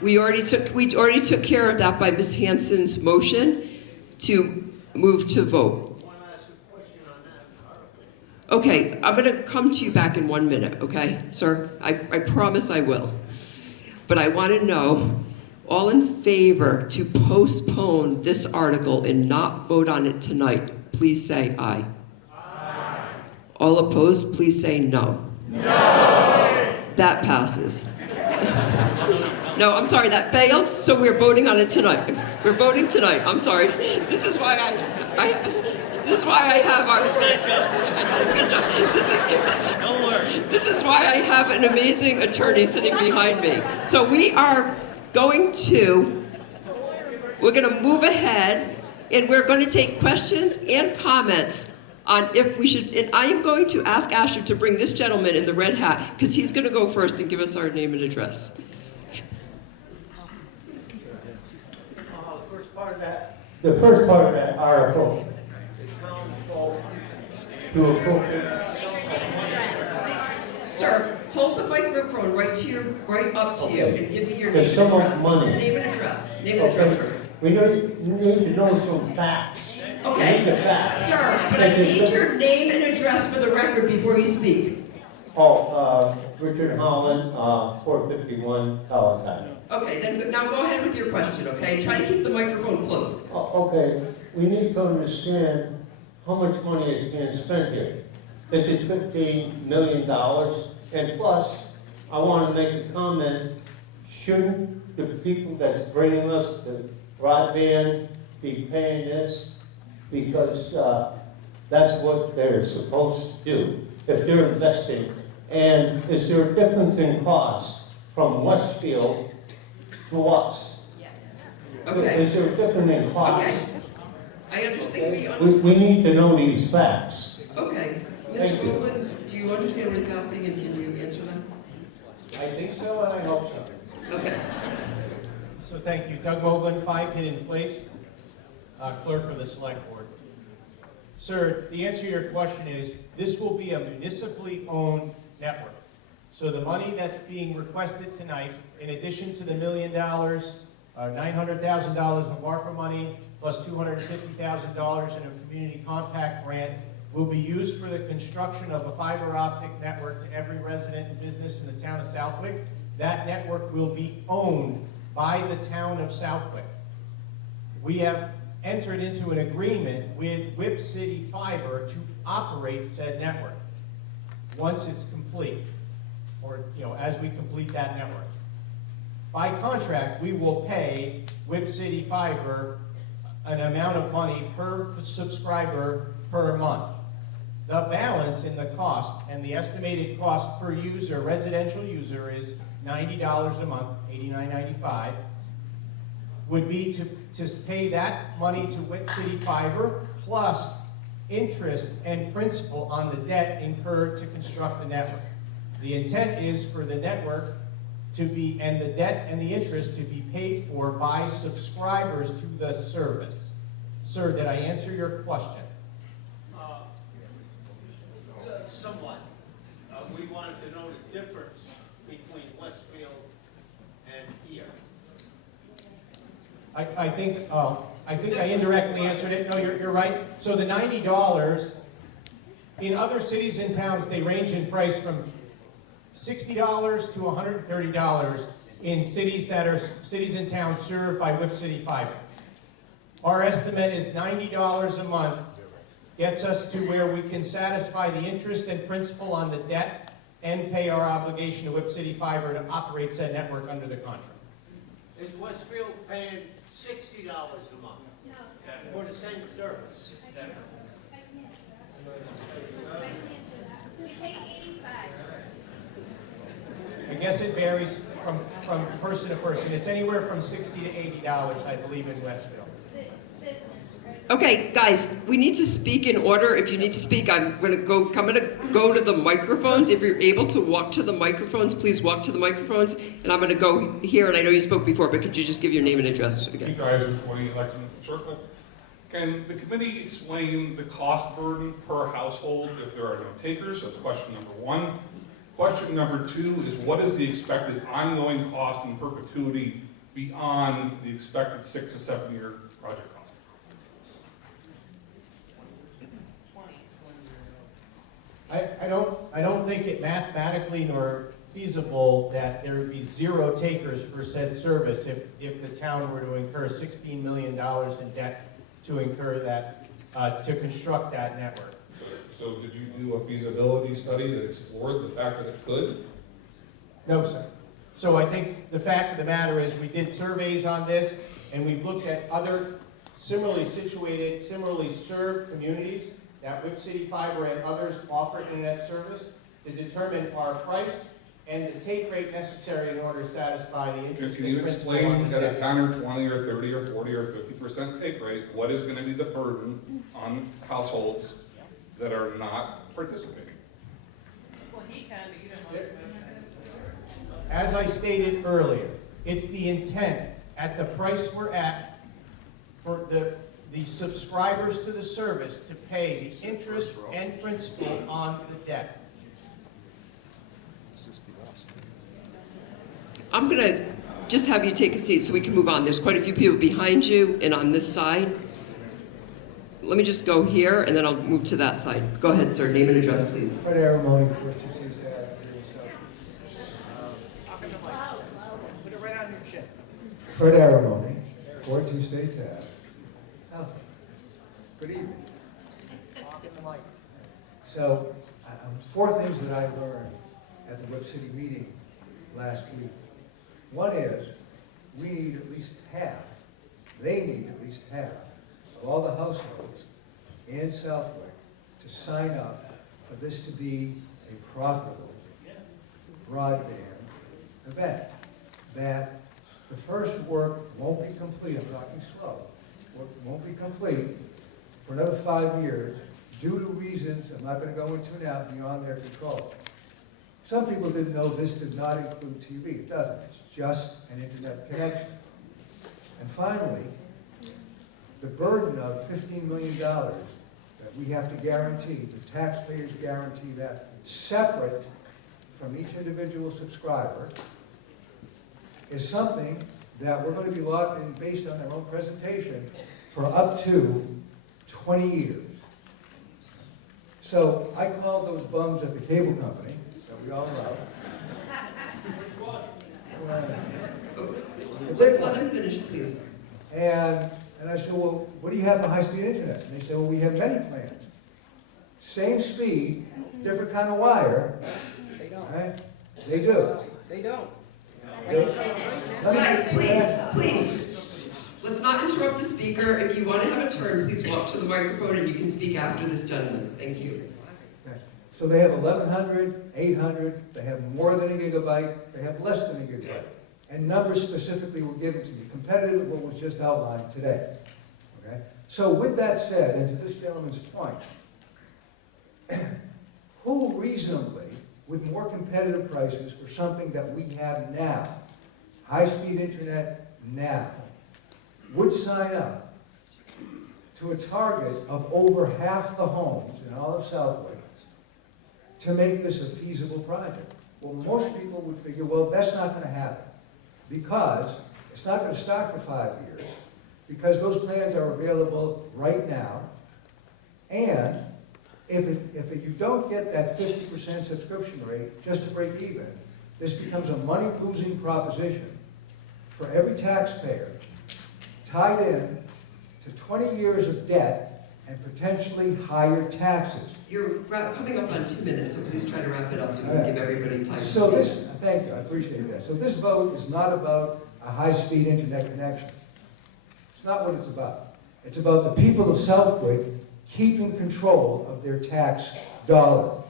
We already took care of that by Ms. Hanson's motion to move to vote. Okay, I'm going to come to you back in 1 minute, okay, sir? I promise I will. But I want to know, all in favor to postpone this article and not vote on it tonight, please say aye. Aye. All opposed, please say no. No. That passes. No, I'm sorry, that fails, so we're voting on it tonight. We're voting tonight, I'm sorry. This is why this is why I have our... This is why I have an amazing attorney sitting behind me. So we're going to move ahead, and we're going to take questions and comments on if we should, and I am going to ask Asher to bring this gentleman in the red hat, because he's going to go first and give us our name and address. The first part of that article, to appropriate. Sir, hold the microphone right up to you and give me your name There's and so address. much money. Name and address. Name and address first. We need to know some facts. Okay. We need the facts. Sir, but I need your name and address for the record before you speak. Richard Holland, 451 Palatine. Okay, then now go ahead with your question, okay? Try to keep the microphone close. Okay, we need to understand how much money is being spent here. Is it $15 million? And plus, I want to make a comment, shouldn't the people that's bringing us the broadband be paying this? Because that's what they're supposed to do, if they're investing. And is there a difference in cost from Westfield to us? Yes. Okay. Is there a difference in cost? Okay. I understand. We need to know these facts. Okay. Mr. Goldman, do you understand what he's asking and can you answer them? I think so, and I hope so. Okay. So thank you. Doug Moglen, 5 Hidden Place, clerk for the select board. Sir, the answer to your question is, this will be a municipally owned network. So the money that's being requested tonight, in addition to the $1 million, $900,000 of ARPA money, plus $250,000 in a community compact grant, will be used for the construction of a fiber optic network to every resident and business in the town of Southwick. That network will be owned by the town of Southwick. We have entered into an agreement with Whip City Fiber to operate said network once it's complete, or as we complete that network. By contract, we will pay Whip City Fiber an amount of money per subscriber per month. The balance in the cost, and the estimated cost per user, residential user, is $90 a month, $89.95, would be to pay that money to Whip City Fiber plus interest and principal on the debt incurred to construct the network. The intent is for the network to be, and the debt and the interest to be paid for by subscribers to the service. Sir, did I answer your question? Somewhat. We wanted to know the difference between Westfield and here. I think I indirectly answered it. No, you're right. So the $90, in other cities and towns, they range in price from $60 to $130 in cities and towns served by Whip City Fiber. Our estimate is $90 a month gets us to where we can satisfy the interest and principal on the debt and pay our obligation to Whip City Fiber to operate said network under the contract. Is Westfield paying $60 a month for the same service? We pay 85. I guess it varies from person to person. It's anywhere from $60 to $80, I believe, in Westfield. Okay, guys, we need to speak in order. If you need to speak, I'm gonna go to the microphones. If you're able to walk to the microphones, please walk to the microphones. And I'm gonna go here, and I know you spoke before, but could you just give your name and address again? Pete Reiser, 28 Lexington Circle. Can the committee explain the cost burden per household if there are no takers? That's question number one. Question number two is, what is the expected ongoing cost in perpetuity beyond the expected 6 to 7 year project cost? I don't think it mathematically nor feasible that there would be 0 takers for said service if the town were to incur $16 million in debt to incur that, to construct that network. So did you do a feasibility study that explored the fact that it could? No, sir. So I think the fact of the matter is we did surveys on this, and we've looked at other similarly situated, similarly served communities that Whip City Fiber and others offer internet service to determine our price and the take rate necessary in order to satisfy the interest. Can you explain at a 10 or 20 or 30 or 40 or 50% take rate, what is going to be the burden on households that are not participating? Well, he can, but you don't want to. As I stated earlier, it's the intent at the price we're at for the subscribers to the service to pay the interest and principal on the debt. I'm gonna just have you take a seat so we can move on. There's quite a few people behind you and on this side. Let me just go here, and then I'll move to that side. Go ahead, sir. Name and address, please. Fred Aramoni, 426 Put it right on your chin. Fred Aramoni, 42 States Ave. Oh, good evening. So, 4 things that I learned at the Whip City meeting last week. One is, we need at least half, they need at least half of all the households in Southwick to sign up for this to be a profitable broadband event. That the first work won't be complete, I'm talking slow, work won't be complete for another 5 years due to reasons I'm not going to go into now beyond their control. Some people didn't know this did not include TV. It doesn't. It's just an internet connection. And finally, the burden of $15 million that we have to guarantee, the taxpayers guarantee that separate from each individual subscriber, is something that we're going to be locked in based on their own presentation for up to 20 years. So I called those bums at the cable company, that we all know. Let's let them finish, please. And I said, well, what do you have for high-speed internet? And they said, well, we have many plans. Same speed, different kind of wire. They don't. Right? They do. They don't. Guys, please. Let's not interrupt the speaker. If you want to have a turn, please walk to the microphone and you can speak after this gentleman. Thank you. So they have 1,100, 800, they have more than a gigabyte, they have less than a gigabyte. And numbers specifically were given to me, competitive with what was just outlined today. Okay? So with that said, and to this gentleman's point, who reasonably, with more competitive prices for something that we have now, high-speed internet now, would sign up to a target of over half the homes in all of Southwick to make this a feasible project? Well, most people would figure, well, that's not going to happen because it's not going to start for 5 years, because those plans are available right now, and if you don't get that 50% subscription rate just to break even, this becomes a money-losing proposition for every taxpayer, tied in to 20 years of debt and potentially higher taxes. You're coming up on 2 minutes, so please try to wrap it up so we can give everybody time to So speak. this, thank you, I appreciate that. So this vote is not about a high-speed internet connection. It's not what it's about. It's about the people of Southwick keeping control of their tax dollars.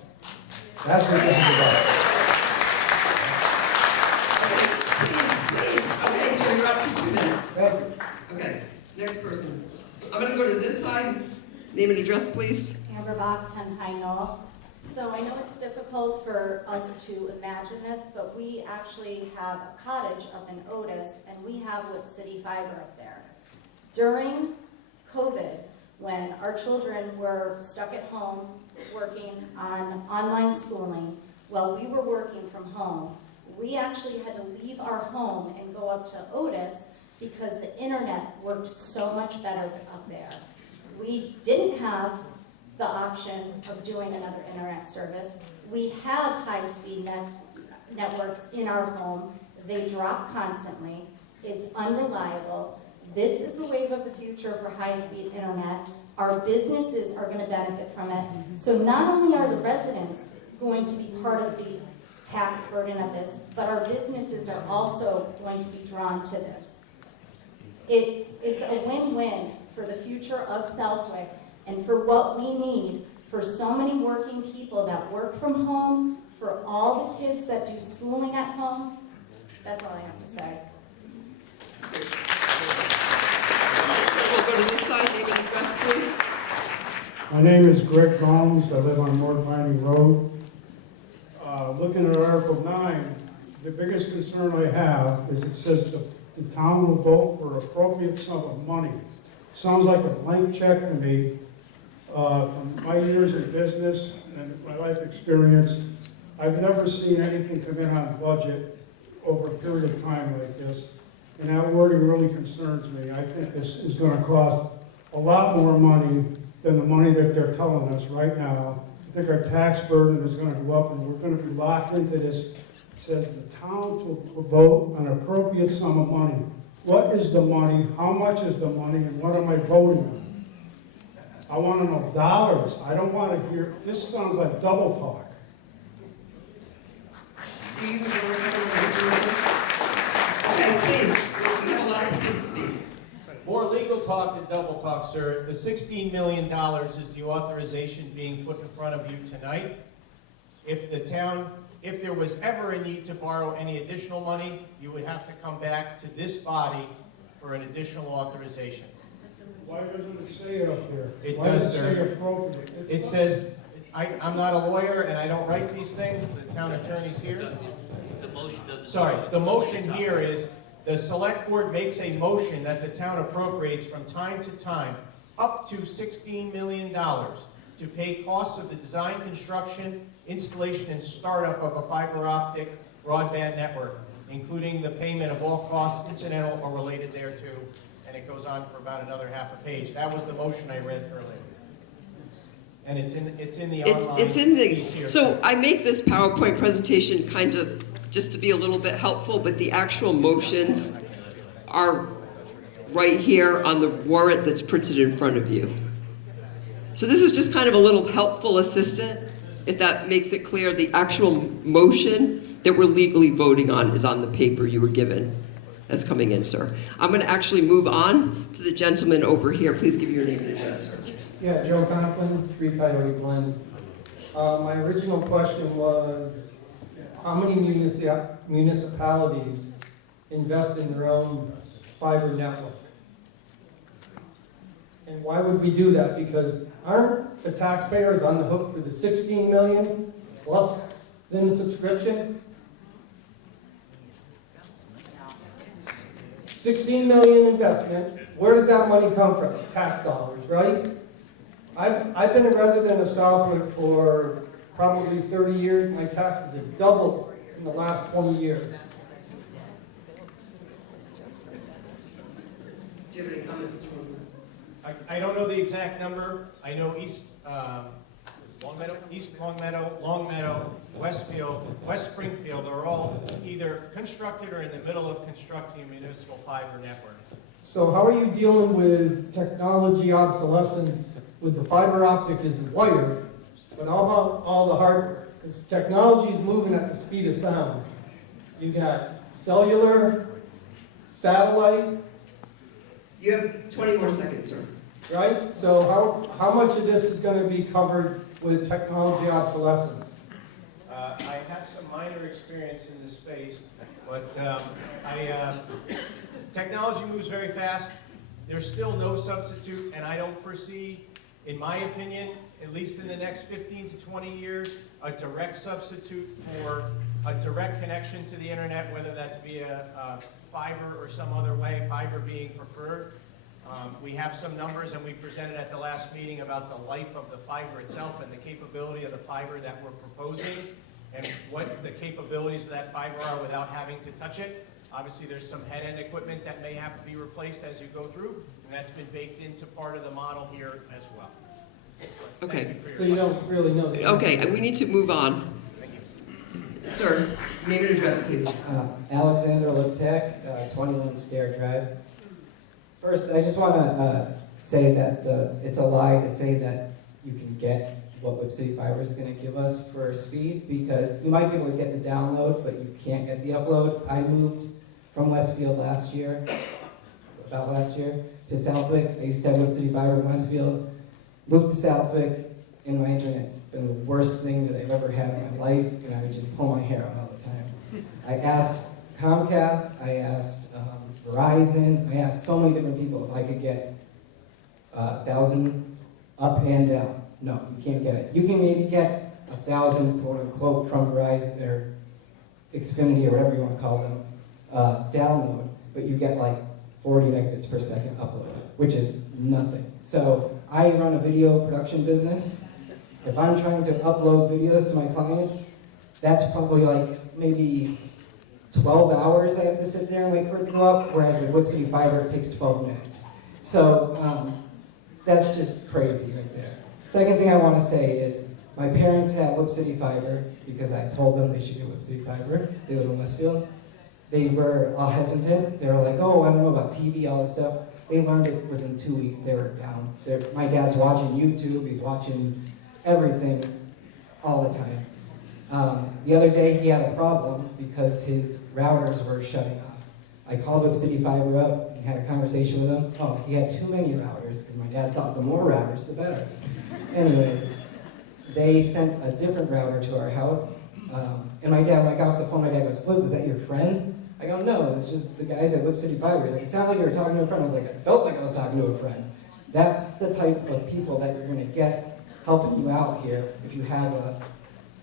That's what this is about. Please. Okay, so you're up to 2 minutes. Thank you. Okay, next person. I'm going to go to this side. Name and address, please. Amber Bach, 10 High Knoll. So I know it's difficult for us to imagine this, but we actually have a cottage up in Otis, and we have Whip City Fiber up there. During COVID, when our children were stuck at home working on online schooling, while we were working from home, we actually had to leave our home and go up to Otis because the internet worked so much better up there. We didn't have the option of doing another internet service. We have high-speed networks in our home. They drop constantly. It's unreliable. This is the wave of the future for high-speed internet. Our businesses are going to benefit from it. So not only are the residents going to be part of the tax burden of this, but our businesses are also going to be drawn to this. It's a win-win for the future of Southwick and for what we need for so many working people that work from home, for all the kids that do schooling at home. That's all I have to say. We'll go to this side. Name and address, please. My name is Greg Gomes. I live on North Vining Road. Looking at Article 9, the biggest concern I have is it says the town will vote for an appropriate sum of money. Sounds like a blank check to me. From my years in business and my life experience, I've never seen anything come in on budget over a period of time like this. And that wording really concerns me. I think this is going to cost a lot more money than the money that they're telling us right now. I think our tax burden is going to go up, and we're going to be locked into this. It says the town will vote an appropriate sum of money. What is the money? How much is the money? And what am I voting on? I want to know dollars. I don't want to hear, this sounds like double talk. Do you Okay, please. We have a lot of people to speak. More legal talk than double talk, sir. The $16 million is the authorization being put in front of you tonight. If there was ever a need to borrow any additional money, you would have to come back to this body for an additional authorization. Why doesn't it say it up there? It Why does, does it say sir. appropriate? It says, I'm not a lawyer and I don't write these things. The town attorney's here. The motion doesn't. Sorry, the motion here is the select board makes a motion that the town appropriates from time to time up to $16 million to pay costs of the design, construction, installation, and startup of a fiber optic broadband network, including the payment of all costs incidental or related thereto. And it goes on for about another half a page. That was the motion I read earlier. And it's in the online. It's in piece the, here. so I make this PowerPoint presentation kind of just to be a little bit helpful, but the actual motions are right here on the warrant that's printed in front of you. So this is just kind of a little helpful assistant, if that makes it clear. The actual motion that we're legally voting on is on the paper you were given as coming in, sir. I'm going to actually move on to the gentleman over here. Please give your name and address, sir. Yeah, Joe Conklin, 3 Coyote Glen. My original question was, how many municipalities invest in their own fiber network? And why would we do that? Because aren't the taxpayers on the hook for the 16 million plus then the subscription? 16 million investment, where does that money come from? Tax dollars, right? I've been a resident of Southwick for probably 30 years. My taxes have doubled in the last 20 years. Do you have any comments? I don't know the exact number. I know Longmeadow, Westfield, West Springfield are all either constructed or in the middle of constructing a municipal fiber network. So how are you dealing with technology obsolescence with the fiber optic is wired, but how about all the hardware? Because technology is moving at the speed of sound. You got cellular, satellite. You have 20 more seconds, sir. Right? So how much of this is going to be covered with technology obsolescence? I have some minor experience in this space, but technology moves very fast. There's still no substitute, and I don't foresee, in my opinion, at least in the next 15 to 20 years, a direct substitute for a direct connection to the internet, whether that's via fiber or some other way, fiber being preferred. We have some numbers, and we presented at the last meeting about the life of the fiber itself and the capability of the fiber that we're proposing and what the capabilities of that fiber are without having to touch it. Obviously, there's some head-end equipment that may have to be replaced as you go through, and that's been baked into part of the model here as well. Okay. So you don't really know. Okay, and we need to move on. Sir, name and address, please. Alexander Liptak, 21 Stair Drive. First, I just want to say that it's a lie to say that you can get what Whip City Fiber is going to give us for speed, because you might be able to get the download, but you can't get the upload. I moved from Westfield about last year, to Southwick. I used to have Whip City Fiber in Westfield. Moved to Southwick, and my internet's been the worst thing that I've ever had in my life, and I would just pull my hair out all the time. I asked Comcast, I asked Verizon, I asked so many different people if I could get 1,000 up and down. No, you can't get it. You can maybe get 1,000, quote unquote, from Verizon or Xfinity or whatever you want to call them, download, but you get like 40 megabits per second upload, which is nothing. So I run a video production business. If I'm trying to upload videos to my clients, that's probably like maybe 12 hours I have to sit there and wait for it to go up, whereas with Whip City Fiber, it takes 12 minutes. So that's just crazy right there. Second thing I want to say is my parents have Whip City Fiber because I told them they should get Whip City Fiber. They live in Westfield. They were all hesitant. They were like, oh, I don't know about TV, all this stuff. They learned it within 2 weeks. They were down. My dad's watching YouTube. He's watching everything all the time. The other day, he had a problem because his routers were shutting off. I called Whip City Fiber up and had a conversation with him. Oh, he had too many routers because my dad thought the more routers, the better. Anyways, they sent a different router to our house. And my dad, when I got off the phone, my dad goes, "What, was that your friend?" I go, "No, it's just the guys at Whip City Fiber." He's like, "It sounded like you were talking to a friend." I was like, "I felt like I was talking to a friend." That's the type of people that you're going to get helping you out here if you have a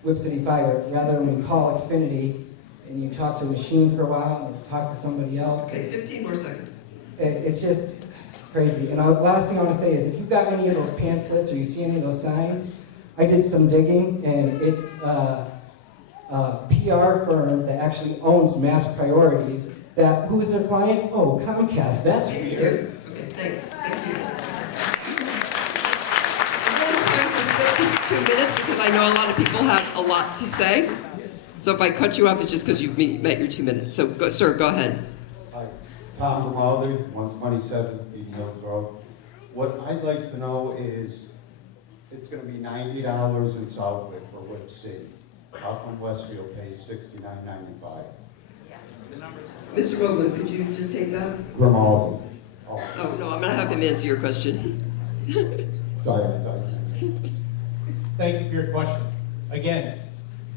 Whip City Fiber, rather than when you call Xfinity and you talk to a machine for a while and you talk to somebody else. Okay, 15 more seconds. It's just crazy. And the last thing I want to say is if you've got any of those pamphlets or you see any of those signs, I did some digging, and it's a PR firm that actually owns Mass Priorities. Who's their client? Oh, Comcast. That's weird. Okay, thanks. Thank you. I'm going to try to stick to 2 minutes because I know a lot of people have a lot to say. So if I cut you off, it's just because you met your 2 minutes. So, sir, go ahead. Hi, Tom Grimaldi, 127 Eden Hills Road. What I'd like to know is, it's going to be $90 in Southwick for Whip City. How come Westfield pays $69.95? Mr. Moglen, could you just take that? Grimaldi. Oh, no, I'm going to have him answer your question. Sorry. Thank you for your question. Again,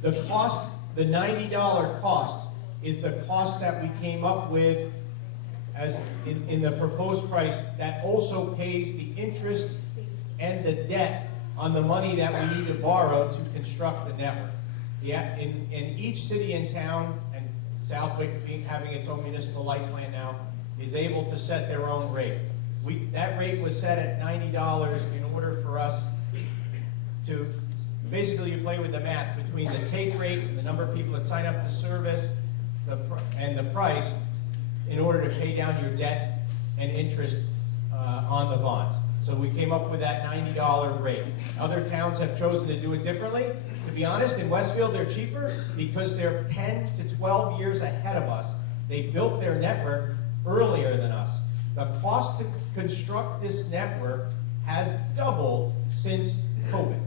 the cost, the $90 cost, is the cost that we came up with as in the proposed price, that also pays the interest and the debt on the money that we need to borrow to construct the network. Yeah, in each city and town, and Southwick having its own municipal light plan now, is able to set their own rate. That rate was set at $90 in order for us to, basically you play with the math between the take rate, the number of people that sign up to service, and the price, in order to pay down your debt and interest on the bonds. So we came up with that $90 rate. Other towns have chosen to do it differently. To be honest, in Westfield, they're cheaper because they're 10 to 12 years ahead of us. They built their network earlier than us. The cost to construct this network has doubled since COVID,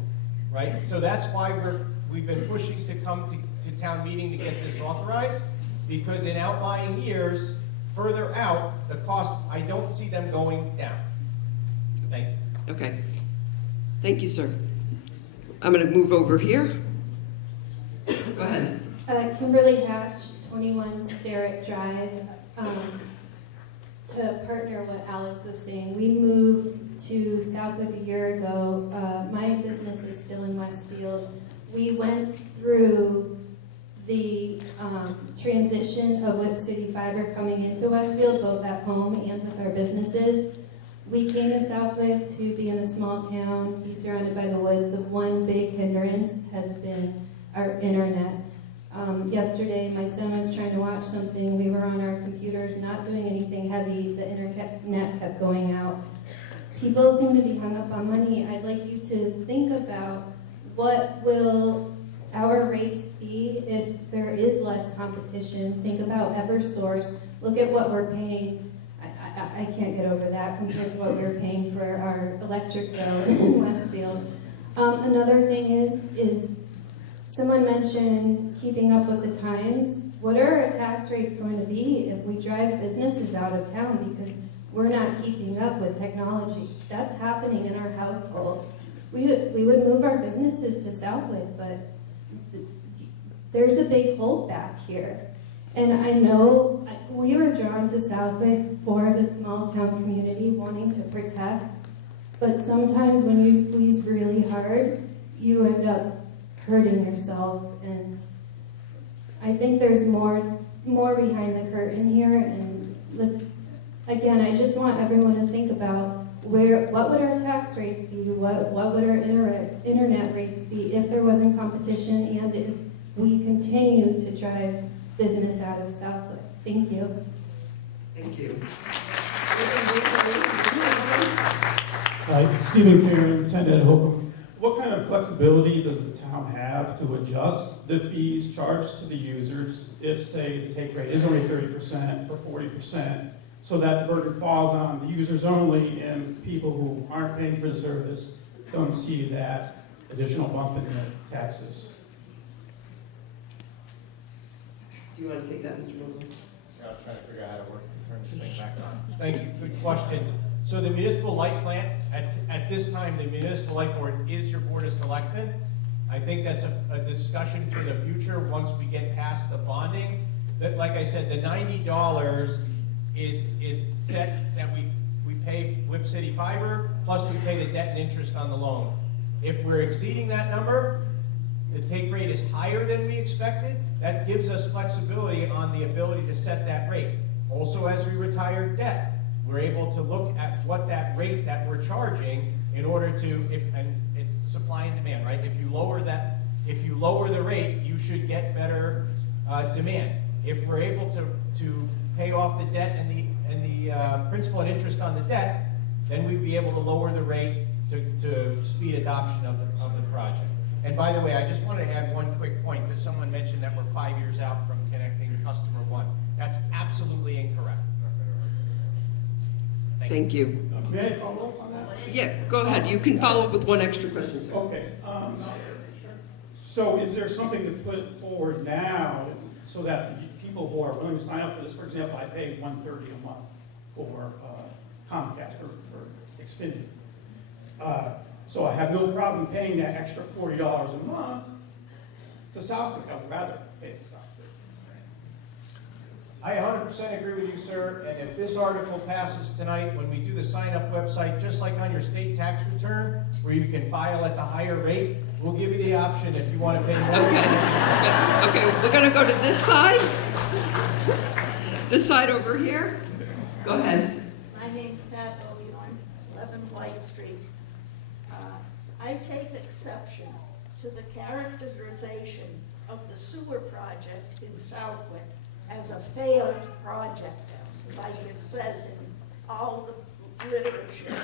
right? So that's why we've been pushing to come to town meeting to get this authorized, because in outlying years, further out, the cost, I don't see them going down. Thank you. Okay. Thank you, sir. I'm going to move over here. Go ahead. Kimberly Hatch, 21 Sterrett Drive. To partner what Alex was saying, we moved to Southwick a year ago. My business is still in Westfield. We went through the transition of Whip City Fiber coming into Westfield, both at home and with our businesses. We came to Southwick to be in a small town, be surrounded by the woods. The one big hindrance has been our internet. Yesterday, my son was trying to watch something. We were on our computers, not doing anything heavy. The internet kept going out. People seem to be hung up on money. I'd like you to think about what will our rates be if there is less competition. Think about Eversource. Look at what we're paying. I can't get over that compared to what we're paying for our electric bill in Westfield. Another thing is someone mentioned keeping up with the times. What are our tax rates going to be if we drive businesses out of town because we're not keeping up with technology? That's happening in our household. We would move our businesses to Southwick, but there's a big holdback here. And I know we were drawn to Southwick for the small town community wanting to protect, but sometimes when you squeeze really hard, you end up hurting yourself. And I think there's more behind the curtain here. And again, I just want everyone to think about what would our tax rates be, what would our internet rates be if there wasn't competition and if we continue to drive business out of Southwick. Thank you. Thank you. Hi, Stephen Karen, 10 Ed Holcomb. What kind of flexibility does the town have to adjust the fees charged to the users if, say, the take rate is only 30% or 40%, so that the burden falls on the users only and people who aren't paying for the service don't see that additional bump in the taxes? Do you want to take that, Mr. Mogul? I was trying to figure out how to turn this thing back on. Thank you, good question. So the municipal light plant, at this time, the municipal light board is your board of selectmen. I think that's a discussion for the future once we get past the bonding. That, like I said, the $90 is set that we pay Whip City Fiber, plus we pay the debt and interest on the loan. If we're exceeding that number, the take rate is higher than we expected, that gives us flexibility on the ability to set that rate. Also, as we retire debt, we're able to look at what that rate that we're charging in order to, and it's supply and demand, right? If you lower the rate, you should get better demand. If we're able to pay off the debt and the principal and interest on the debt, then we'd be able to lower the rate to speed adoption of the project. And by the way, I just want to add one quick point, because someone mentioned that we're 5 years out from connecting customer one. That's absolutely incorrect. Thank you. May I follow up on that? Yeah, go ahead. You can follow up with one extra question, sir. Okay. So is there something to put forward now so that the people who are willing to sign up for this, for example, I pay $130 a month for Comcast for Xfinity. So I have no problem paying that extra $40 a month to Southwick. I would rather pay to Southwick. I 100% agree with you, sir, and if this article passes tonight, when we do the sign-up website, just like on your state tax return, where you can file at the higher rate, we'll give you the option if you want to pay more. Okay, we're gonna go to this side. This side over here. Go ahead. My name's Pat O'Yorn, 11 White Street. I take exception to the characterization of the sewer project in Southwick as a failed project, like it says in all the literature.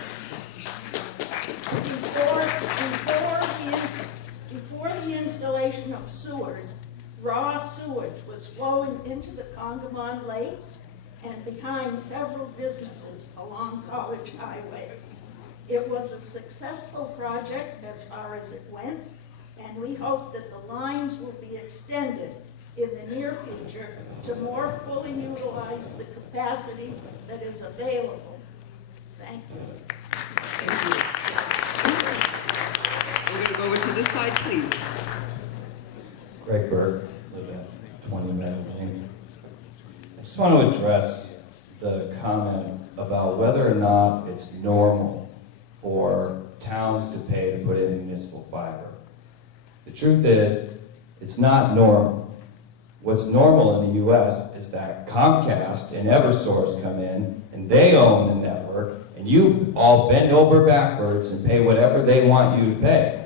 Before the installation of sewers, raw sewage was flowing into the Congamon Lakes and behind several businesses along College Highway. It was a successful project as far as it went, and we hope that the lines will be extended in the near future to more fully utilize the capacity that is available. Thank you. Thank you. We're going to go over to this side, please. Greg Burke, live at 20 Meadow Lane. I just want to address the comment about whether or not it's normal for towns to pay to put in municipal fiber. The truth is, it's not normal. What's normal in the US is that Comcast and Eversource come in and they own the network and you all bend over backwards and pay whatever they want you to pay.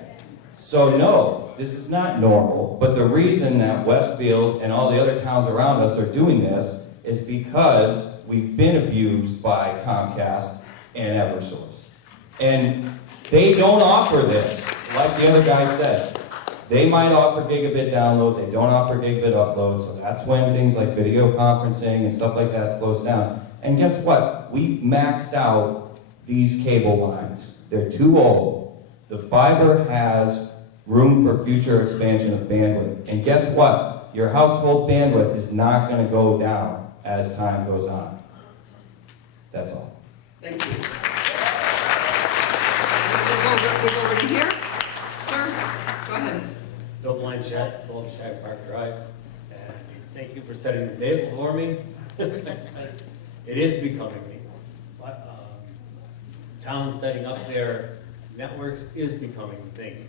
So no, this is not normal, but the reason that Westfield and all the other towns around us are doing this is because we've been abused by Comcast and Eversource. And they don't offer this, like the other guy said. They might offer gigabit download, they don't offer gigabit upload, so that's when things like video conferencing and stuff like that slows down. And guess what? We maxed out these cable lines. They're too old. The fiber has room for future expansion of bandwidth. And guess what? Your household bandwidth is not going to go down as time goes on. That's all. Thank you. We'll go over to here. Sir, go ahead. Bill Blanchett, Golden Shag Park Drive, and thank you for setting the table for me. It is becoming me. Towns setting up their networks is becoming a thing.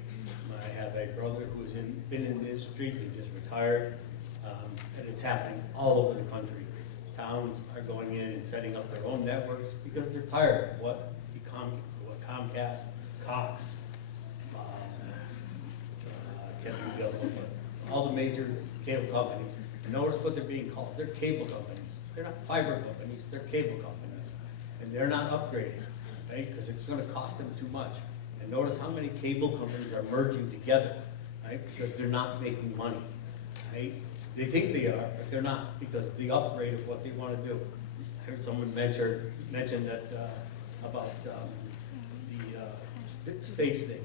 I have a brother who's been in the industry, he just retired, and it's happening all over the country. Towns are going in and setting up their own networks because they're tired of what Comcast, Cox, all the major cable companies. And notice what they're being called. They're cable companies. They're not fiber companies. They're cable companies. And they're not upgrading, right? Because it's going to cost them too much. And notice how many cable companies are merging together, right? Because they're not making money, right? They think they are, but they're not, because the upgrade of what they want to do. I heard someone mention that about the space thing.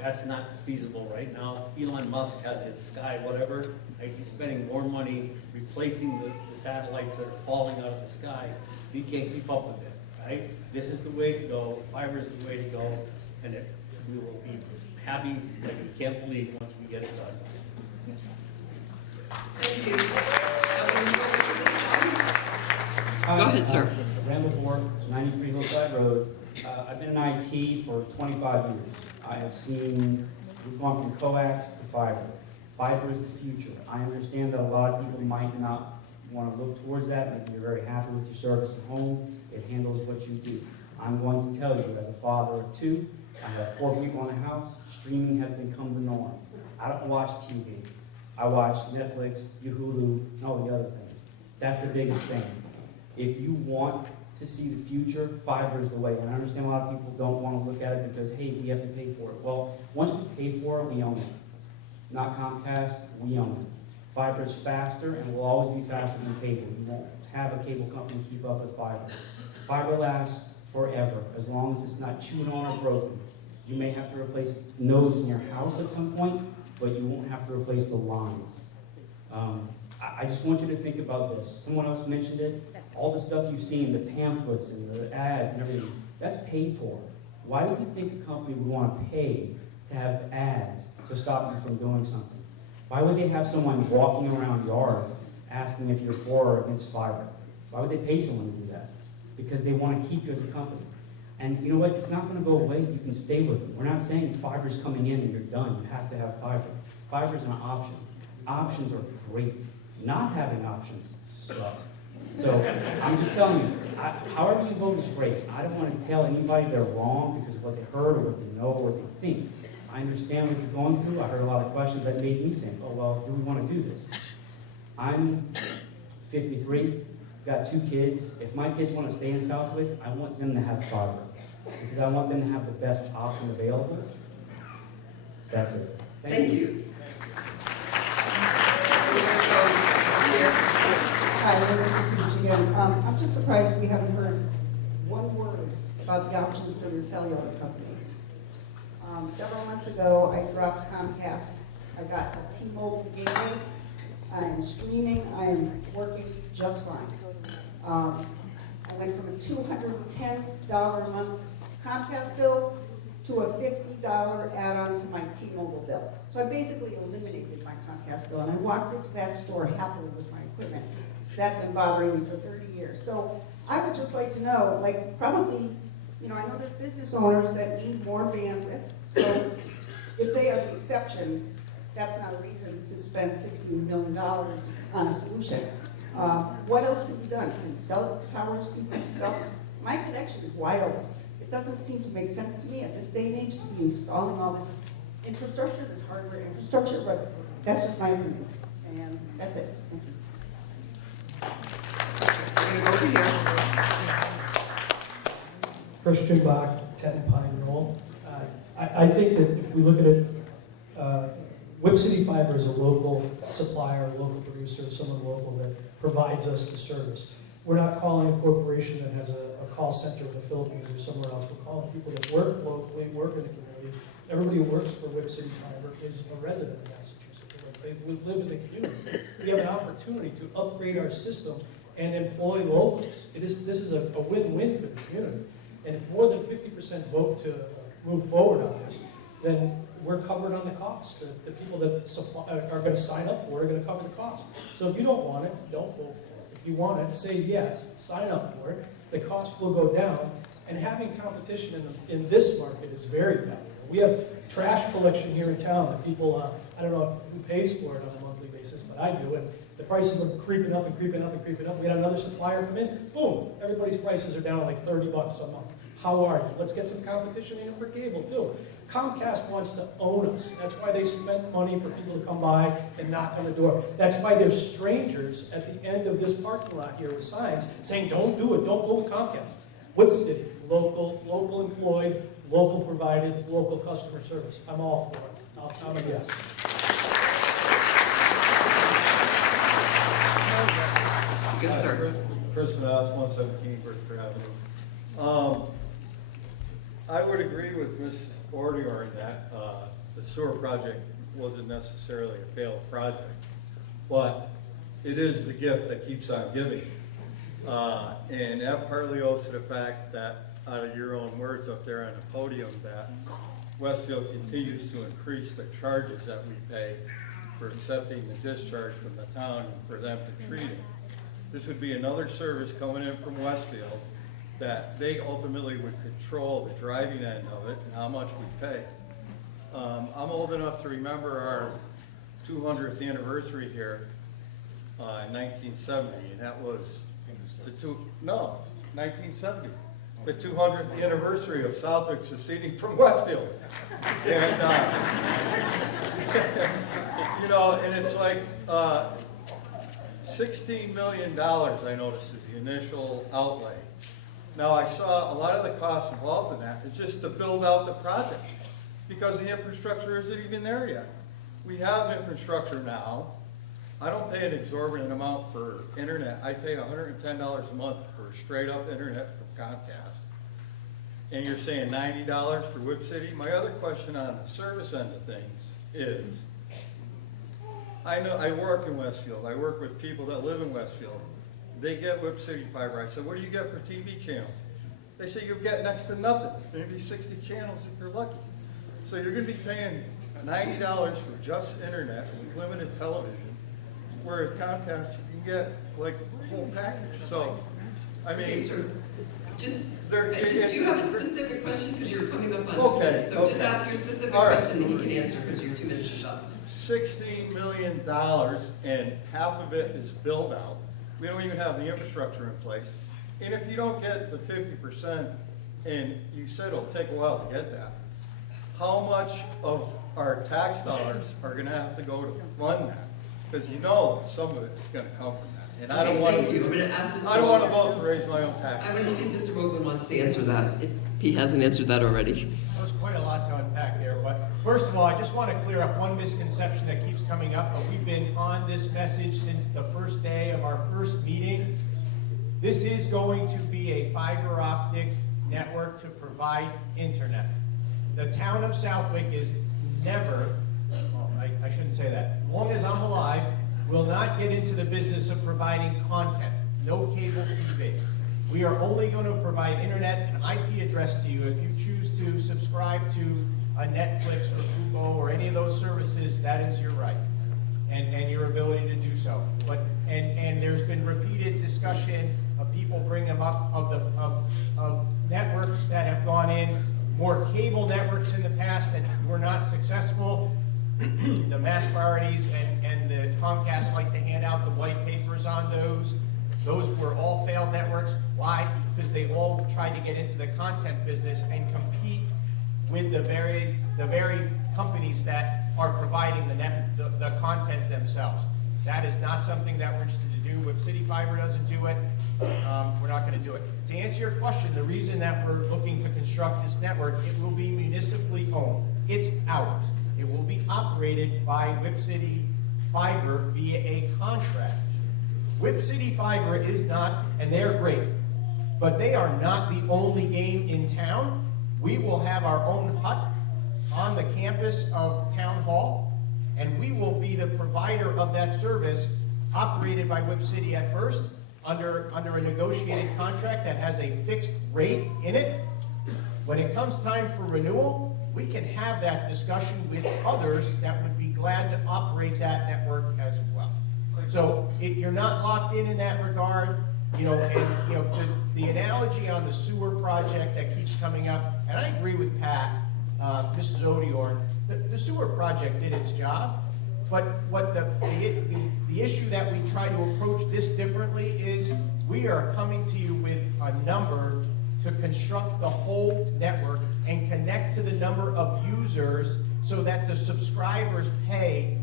That's not feasible right now. Elon Musk has his sky, whatever. Right? He's spending more money replacing the satellites that are falling out of the sky. He can't keep up with it, right? This is the way to go. Fiber is the way to go. And we will be happy like we can't believe once we get it done. Thank you. Go ahead, sir. Randall Bork, 93 Hillside Road. I've been in IT for 25 years. I have seen, we've gone from coax to fiber. Fiber is the future. I understand that a lot of people might not want to look towards that. Maybe you're very happy with your service at home. It handles what you do. I'm going to tell you, as a father of two, I have 4 people in the house, streaming has become the norm. I don't watch TV. I watch Netflix, Hulu, and all the other things. That's the biggest thing. If you want to see the future, fiber is the way. And I understand a lot of people don't want to look at it because, hey, we have to pay for it. Well, once we pay for it, we own it. Not Comcast, we own it. Fiber is faster and will always be faster than cable. You won't have a cable company keep up with fiber. Fiber lasts forever, as long as it's not chewed on or broken. You may have to replace nodes in your house at some point, but you won't have to replace the lines. I just want you to think about this. Someone else mentioned it. All the stuff you've seen, the pamphlets and the ads and everything, that's paid for. Why would you think a company would want to pay to have ads to stop you from doing something? Why would they have someone walking around yards asking if you're for or against fiber. Why would they pay someone to do that? Because they want to keep you as a company. And you know what? It's not going to go away. You can stay with them. We're not saying fiber's coming in and you're done. You have to have fiber. Fiber's an option. Options are great. Not having options suck. So I'm just telling you, however you vote is great. I don't want to tell anybody they're wrong because of what they heard or what they know or what they think. I understand what you're going through. I heard a lot of questions that made me think, oh, well, do we want to do this? I'm 53, got 2 kids. If my kids want to stay in Southwick, I want them to have fiber because I want them to have the best option available. That's it. Thank you. Hi, Linda again. I'm just surprised we haven't heard one word about the options for the cellular companies. Several months ago, I dropped Comcast. I got a T-Mobile gateway. I'm streaming. I'm working just fine. I went from a $210 a month Comcast bill to a $50 add-on to my T-Mobile bill. So I basically eliminated my Comcast bill, and I walked into that store happily with my equipment. That's been bothering me for 30 years. So I would just like to know, like, probably, you know, I know there's business owners that need more bandwidth, so if they are the exception, that's not a reason to spend $16 million on a solution. What else can be done? Can cell towers be beefed up? My connection is wireless. It doesn't seem to make sense to me at this day and age to be installing all this infrastructure, this hardware infrastructure, but that's just my opinion. And that's it. Thank you. We're going to go over here. Christian Bach, 10 Pine Knoll. I think that if we look at it, Whip City Fiber is a local supplier, a local producer, someone local that provides us the service. We're not calling a corporation that has a call center in the Philippines or somewhere else. We're calling people that work locally, work in the community. Everybody who works for Whip City Fiber is a resident of Massachusetts. They live in the community. We have an opportunity to upgrade our system and employ locals. This is a win-win for the community. And if more than 50% vote to move forward on this, then we're covered on the cost. The people that are going to sign up for it are going to cover the cost. So if you don't want it, don't vote for it. If you want it, say yes, sign up for it. The cost will go down. And having competition in this market is very valuable. We have trash collection here in town that people, I don't know who pays for it on a monthly basis, but I do. And the prices are creeping up and creeping up and creeping up. We had another supplier come in, boom, everybody's prices are down like $30 a month. How are you? Let's get some competition in for cable too. Comcast wants to own us. That's why they spent money for people to come by and knock on the door. That's why there's strangers at the end of this parking lot here with signs saying, don't do it, don't go with Comcast. Whip City, local employed, local provided, local customer service. I'm all for it. I'm a yes. Yes, sir. Chris Manasse, 117 Berkshire Avenue. I would agree with Ms. Ordior in that the sewer project wasn't necessarily a failed project, but it is the gift that keeps on giving. And that partly owes to the fact that, out of your own words up there on the podium, that Westfield continues to increase the charges that we pay for accepting the discharge from the town and for them to treat it. This would be another service coming in from Westfield that they ultimately would control the driving end of it and how much we pay. I'm old enough to remember our 200th anniversary here in 1970, and that was 1970. The 200th anniversary of Southwick seceding from Westfield. And, you know, and it's like $16 million, I noticed, is the initial outlay. Now, I saw a lot of the costs involved in that is just to build out the project because the infrastructure isn't even there yet. We have infrastructure now. I don't pay an exorbitant amount for internet. I pay $110 a month for straight up internet from Comcast. And you're saying $90 for Whip City? My other question on the service end of things is, I know I work in Westfield. I work with people that live in Westfield. They get Whip City Fiber. I said, what do you get for TV channels? They say you get next to nothing, maybe 60 channels if you're lucky. So you're going to be paying $90 for just internet with limited television. where at Comcast you can get like a whole package, so, I Okay, mean. sir. Just, There- do you have a specific question, because you're coming up on 2 Okay, minutes? So just okay. ask your specific All right. question, then you can answer, because your 2 minutes is up. $16 million and half of it is build out. We don't even have the infrastructure in place. And if you don't get the 50%, and you said it'll take a while to get that, how much of our tax dollars are gonna have to go to fund that? Because you know some of it's gonna come from that. And I don't Okay, want thank you. I'm gonna ask Mr. I don't want to Vogel. vote to raise my own taxes. I'm gonna see if Mr. Vogel wants to answer that, if he hasn't answered that already. There's quite a lot to unpack there, but first of all, I just want to clear up one misconception that keeps coming up, but we've been on this message since the first day of our first meeting. This is going to be a fiber optic network to provide internet. The town of Southwick is never, well, I shouldn't say that, as long as I'm alive, will not get into the business of providing content, no cable TV. We are only going to provide internet and IP address to you if you choose to subscribe to a Netflix or Google or any of those services. That is your right and your ability to do so. But and there's been repeated discussion of people bring them up of networks that have gone in, more cable networks in the past that were not successful. The mass priorities and the Comcast like to hand out the white papers on those. Those were all failed networks. Why? Because they all tried to get into the content business and compete with the very companies that are providing the content themselves. That is not something that we're interested to do. If City Fiber doesn't do it, we're not going to do it. To answer your question, the reason that we're looking to construct this network, it will be municipally owned. It's ours. It will be operated by Whip City Fiber via a contract. Whip City Fiber is not, and they're great, but they are not the only game in town. We will have our own hut on the campus of Town Hall, and we will be the provider of that service operated by Whip City at first under a negotiated contract that has a fixed rate in it. When it comes time for renewal, we can have that discussion with others that would be glad to operate that network as well. So you're not locked in that regard, the analogy on the sewer project that keeps coming up, and I agree with Pat, Mrs. Odiorn, the sewer project did its job, but what the issue that we try to approach this differently is we are coming to you with a number to construct the whole network and connect to the number of users so that the subscribers pay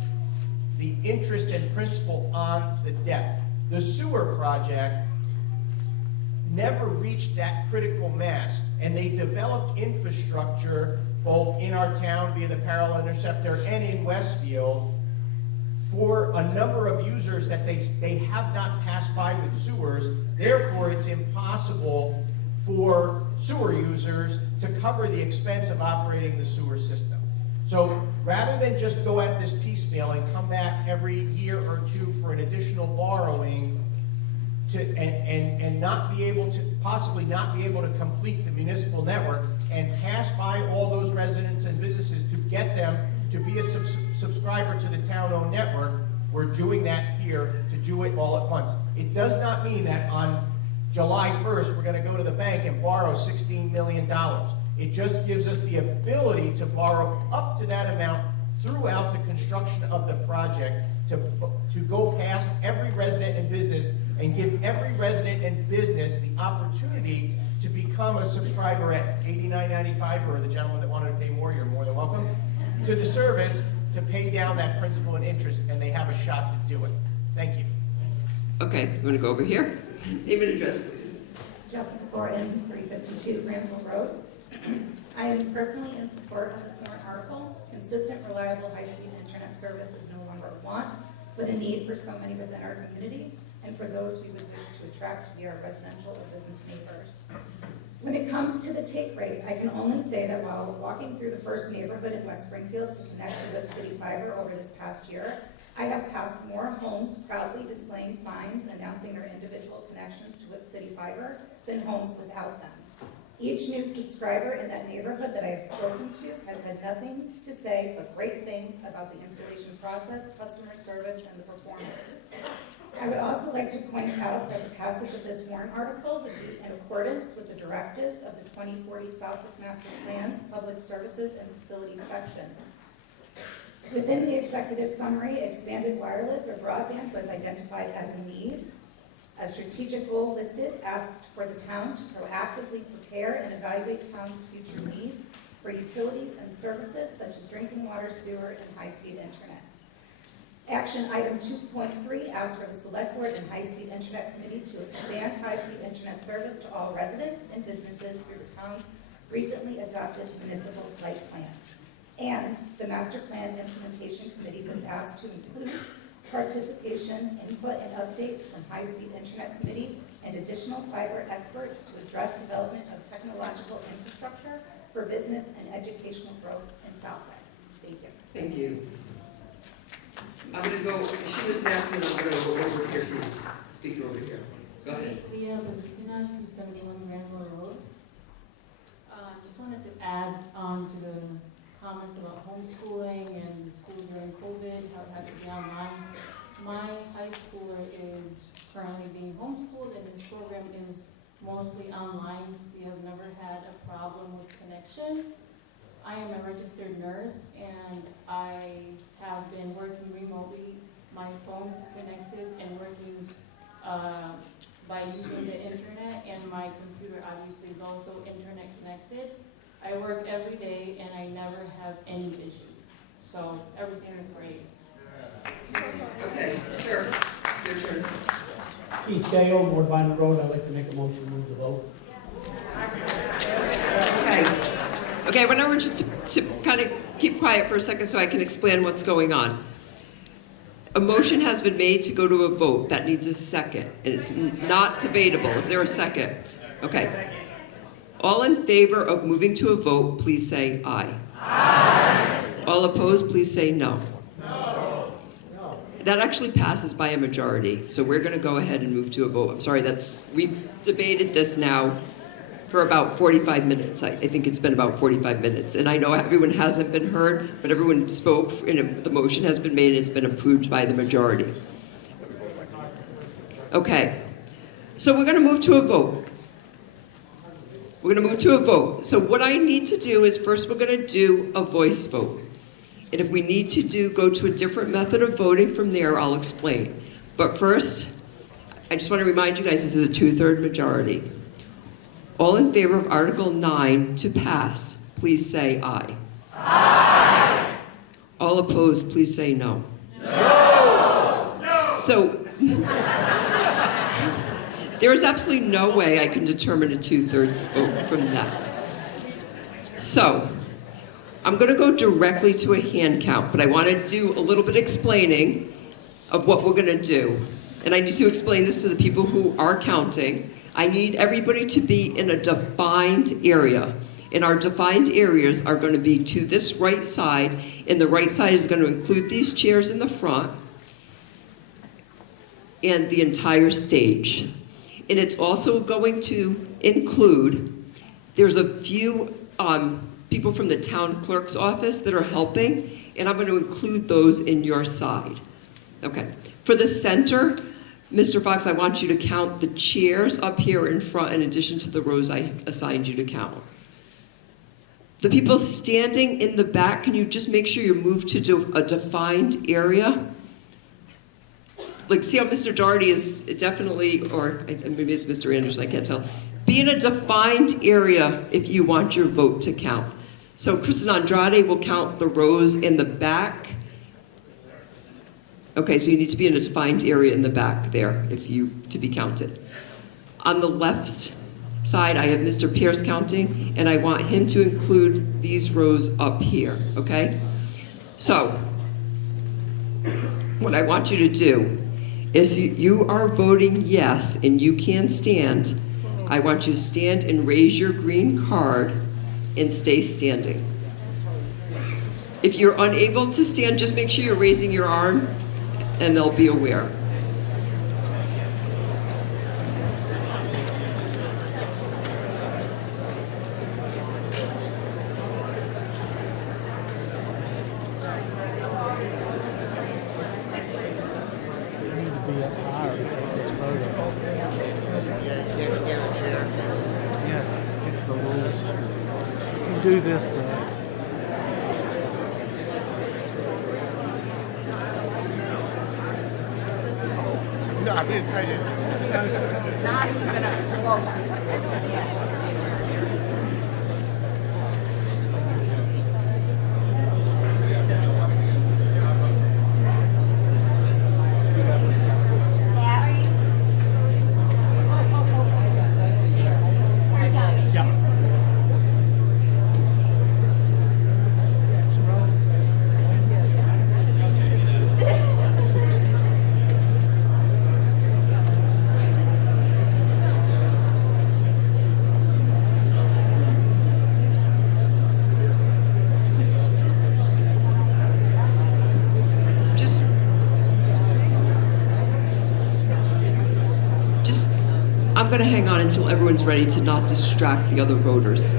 the interest and principal on the debt. The sewer project never reached that critical mass, and they developed infrastructure both in our town via the parallel interceptor and in Westfield for a number of users that they have not passed by with sewers. Therefore, it's impossible for sewer users to cover the expense of operating the sewer system. So rather than just go at this piecemeal and come back every year or two for an additional borrowing and not be able to, possibly not be able to complete the municipal network and pass by all those residents and businesses to get them to be a subscriber to the town-owned network, we're doing that here to do it all at once. It does not mean that on July 1st, we're going to go to the bank and borrow $16 million. It just gives us the ability to borrow up to that amount throughout the construction of the project to go past every resident and business and give every resident and business the opportunity to become a subscriber at $89.95, or the gentleman that wanted to pay more, you're more than welcome, to the service to pay down that principal and interest, and they have a shot to do it. Thank you. Okay, I'm going to go over here. Name and address, please. Jessica Gordon, 352 Granville Road. I am personally in support of this warrant article. Consistent, reliable, high-speed internet service is no longer a want, but a need for so many within our community, and for those we would wish to attract to be our residential or business neighbors. When it comes to the take rate, I can only say that while walking through the first neighborhood in West Springfield to connect to Whip City Fiber over this past year, I have passed more homes proudly displaying signs announcing their individual connections to Whip City Fiber than homes without them. Each new subscriber in that neighborhood that I have spoken to has had nothing to say but great things about the installation process, customer service, and the performance. I would also like to point out that the passage of this warrant article would be in accordance with the directives of the 2040 Southwick Master Plan's Public Services and Facilities section. Within the executive summary, expanded wireless or broadband was identified as a need. A strategic goal listed asked for the town to proactively prepare and evaluate town's future needs for utilities and services such as drinking water, sewer, and high-speed internet. Action item 2.3 asks for the Select Board and High-Speed Internet Committee to expand high-speed internet service to all residents and businesses through the town's recently adopted municipal light plan. And the Master Plan Implementation Committee was asked to include participation, input, and updates from High-Speed Internet Committee and additional fiber experts to address development of technological infrastructure for business and educational growth in Southwick. Thank you. Thank you. I'm going to go, she was next, and I'm going to go over here to this speaker over here. Go ahead. Leah Bezukina, 271 Granville Road. Just wanted to add on to the comments about homeschooling and the school during COVID, how it had to be online. My high schooler is currently being homeschooled, and his program is mostly online. We have never had a problem with connection. I am a registered nurse, and I have been working remotely. My phone is connected and working by using the internet, and my computer obviously is also internet connected. I work every day, and I never have any issues. So everything is great. Okay, sure. Your turn. Keith Gale, North Vinyl Road. I'd like to make a motion to move the vote. Okay. Okay, well, now we're just to kind of keep quiet for a second so I can explain what's going on. A motion has been made to go to a vote. That needs a second, and it's not debatable. Is there a second? Okay. All in favor of moving to a vote, please say aye. Aye. All opposed, please say no. No. That actually passes by a majority, so we're going to go ahead and move to a vote. I'm sorry, we've debated this now for about 45 minutes. I think it's been about 45 minutes. And I know everyone hasn't been heard, but everyone spoke, and the motion has been made, and it's been approved by the majority. Okay, so we're going to move to a vote. We're going to move to a vote. So what I need to do is first we're going to do a voice vote. And if we need to go to a different method of voting from there, I'll explain. But first, I just want to remind you guys, this is a 2/3 majority. All in favor of Article 9 to pass, please say aye. Aye. All opposed, please say no. No. So, there is absolutely no way I can determine a 2/3 vote from that. So, I'm going to go directly to a hand count, but I want to do a little bit explaining of what we're going to do. And I need to explain this to the people who are counting. I need everybody to be in a defined area. And our defined areas are going to be to this right side, and the right side is going to include these chairs in the front and the entire stage. And it's also going to include, there's a few people from the town clerk's office that are helping, and I'm going to include those in your side. Okay. For the center, Mr. Fox, I want you to count the chairs up here in front in addition to the rows I assigned you to count. The people standing in the back, can you just make sure you move to a defined area? Like, see how Mr. Doherty is definitely, or maybe it's Mr. Anderson, I can't tell. Be in a defined area if you want your vote to count. So Kristen Andrade will count the rows in the back. Okay, so you need to be in a defined area in the back there to be counted. On the left side, I have Mr. Pierce counting, and I want him to include these rows up here, okay? So, what I want you to do is you are voting yes, and you can stand. I want you to stand and raise your green card and stay standing. If you're unable to stand, just make sure you're raising your arm, and they'll be aware. do this though. No, I didn't. Not even close. I'm going to hang on until everyone's ready to not distract the other voters.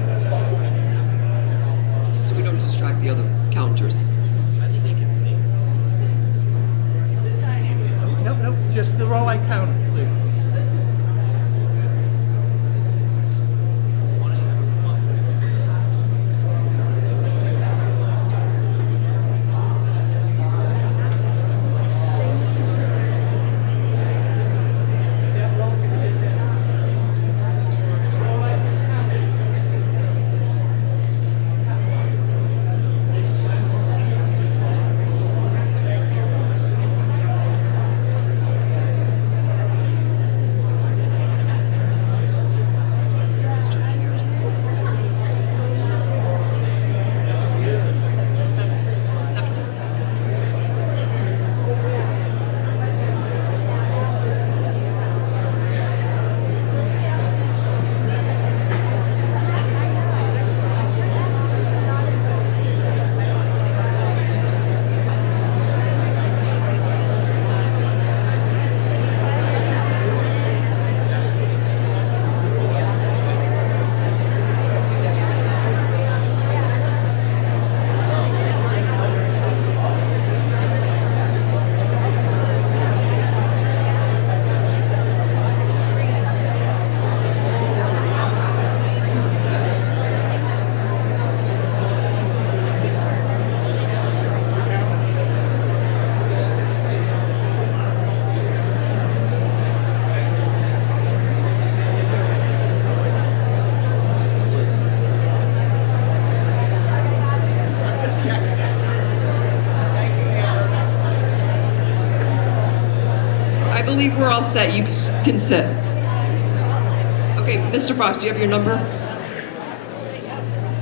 Just so we don't distract the other counters. Nope, just the roll I counted, please. I believe we're all set. You can sit. Okay, Mr. Frost, do you have your number?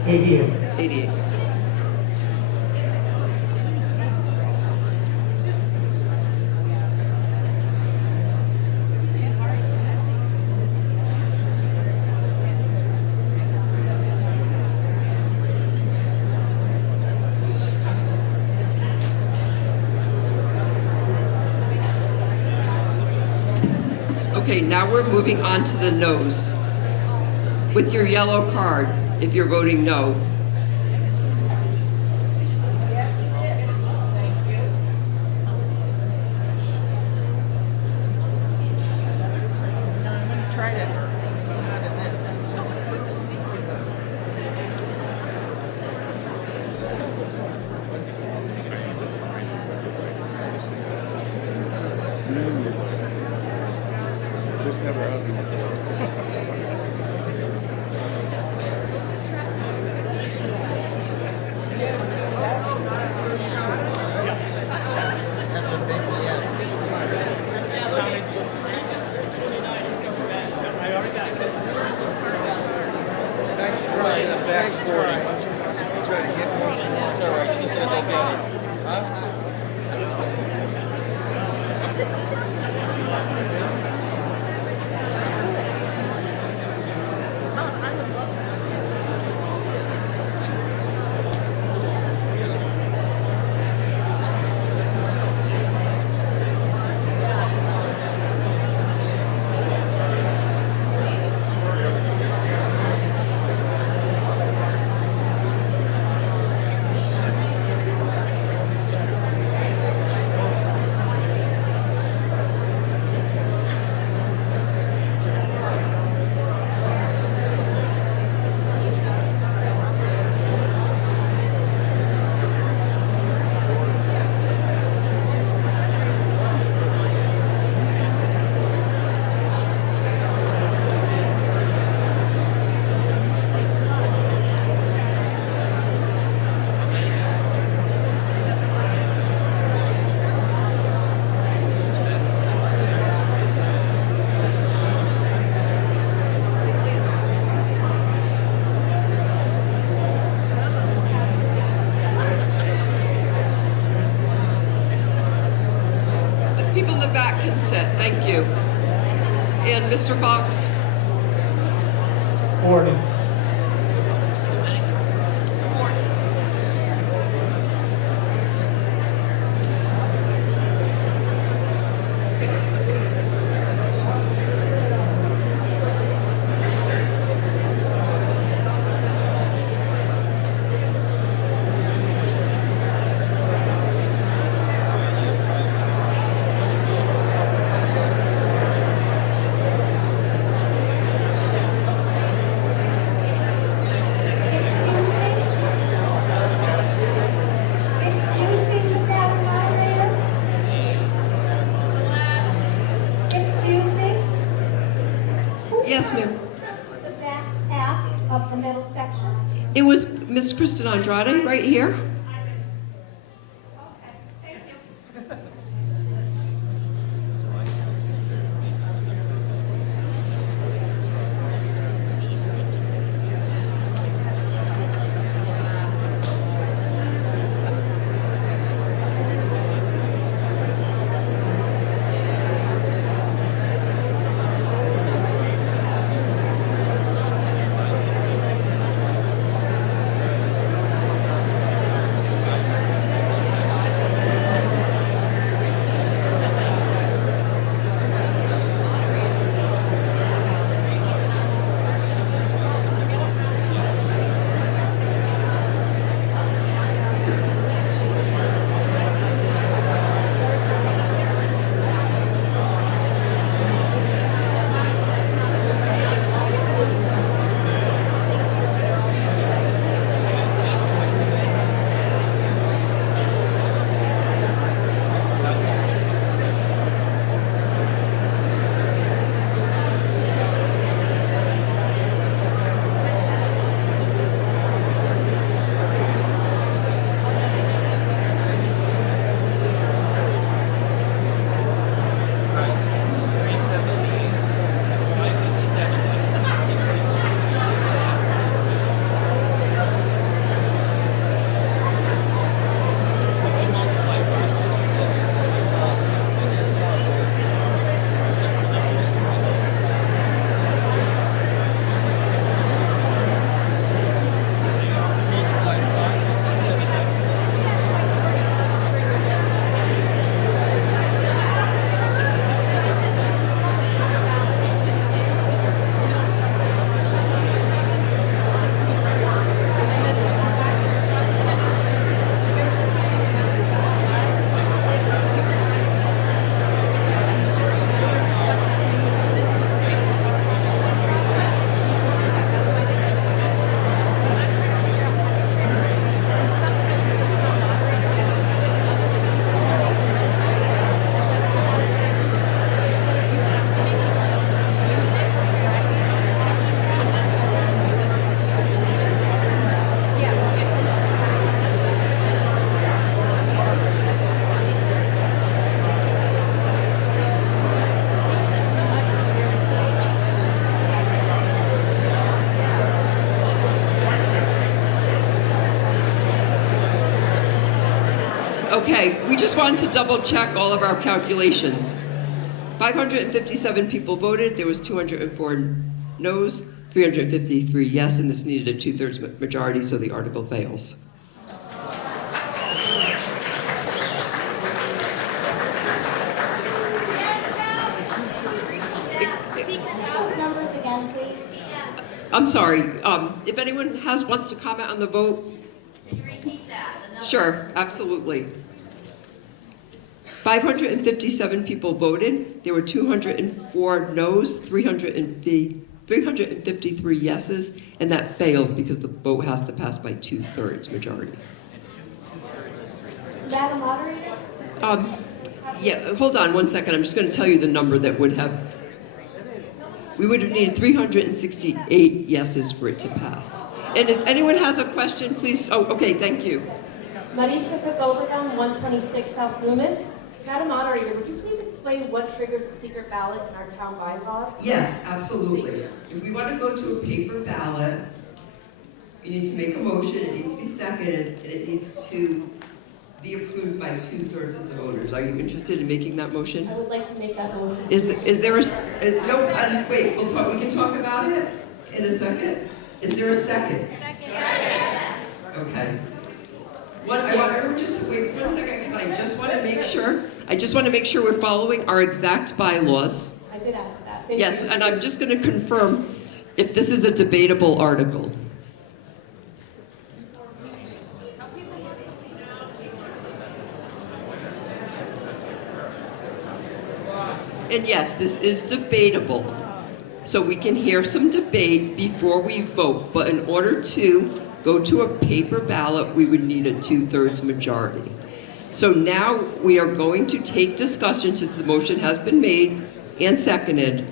88. 88. Okay, now we're moving on to the no's. With your yellow card, if you're voting no. Try to. This never happened. That's a big Thanks for trying. Thanks for trying to get more. It's all right. She's just okay. Huh? People in the back can sit, thank you. And Mr. Fox? 40. Excuse me, Madam Moderator? Excuse me? Yes, ma'am. The back half of the middle section? It was Miss Kristen Andrade right here. Okay, we just wanted to double check all of our calculations. 557 people voted, there was 204 noes, 353 yes, and this needed a 2/3 majority, so the article fails. Those numbers again, please. I'm sorry, if anyone wants to comment on the vote? Can you repeat that? Sure, absolutely. 557 people voted. There were 204 noes, 353 yeses, and that fails because the vote has to pass by 2/3 majority. Madam Moderator? Yeah, hold on one second. I'm just going to tell you the number that would have. We would have needed 368 yeses for it to pass. And if anyone has a question, please. Oh, okay, thank you. Marisa Cook-Overcome, 126 South Loomis. Madam Moderator, would you please explain what triggers a secret ballot in our town bylaws? Yes, absolutely. If we want to go to a paper ballot, you need to make a motion, it needs to be seconded, and it needs to be approved by 2/3 of the voters. Are you interested in making that motion? I would like to make that motion. Is there a, wait, we can talk about it in a second. Is there a second? Okay. I want everyone just to wait 1 second, because I just want to make sure we're following our exact bylaws. I did ask that. Thank Yes, you. and I'm just going to confirm if this is a debatable article. And yes, this is debatable. So we can hear some debate before we vote, but in order to go to a paper ballot, we would need a 2/3 majority. So now we are going to take discussion, since the motion has been made and seconded.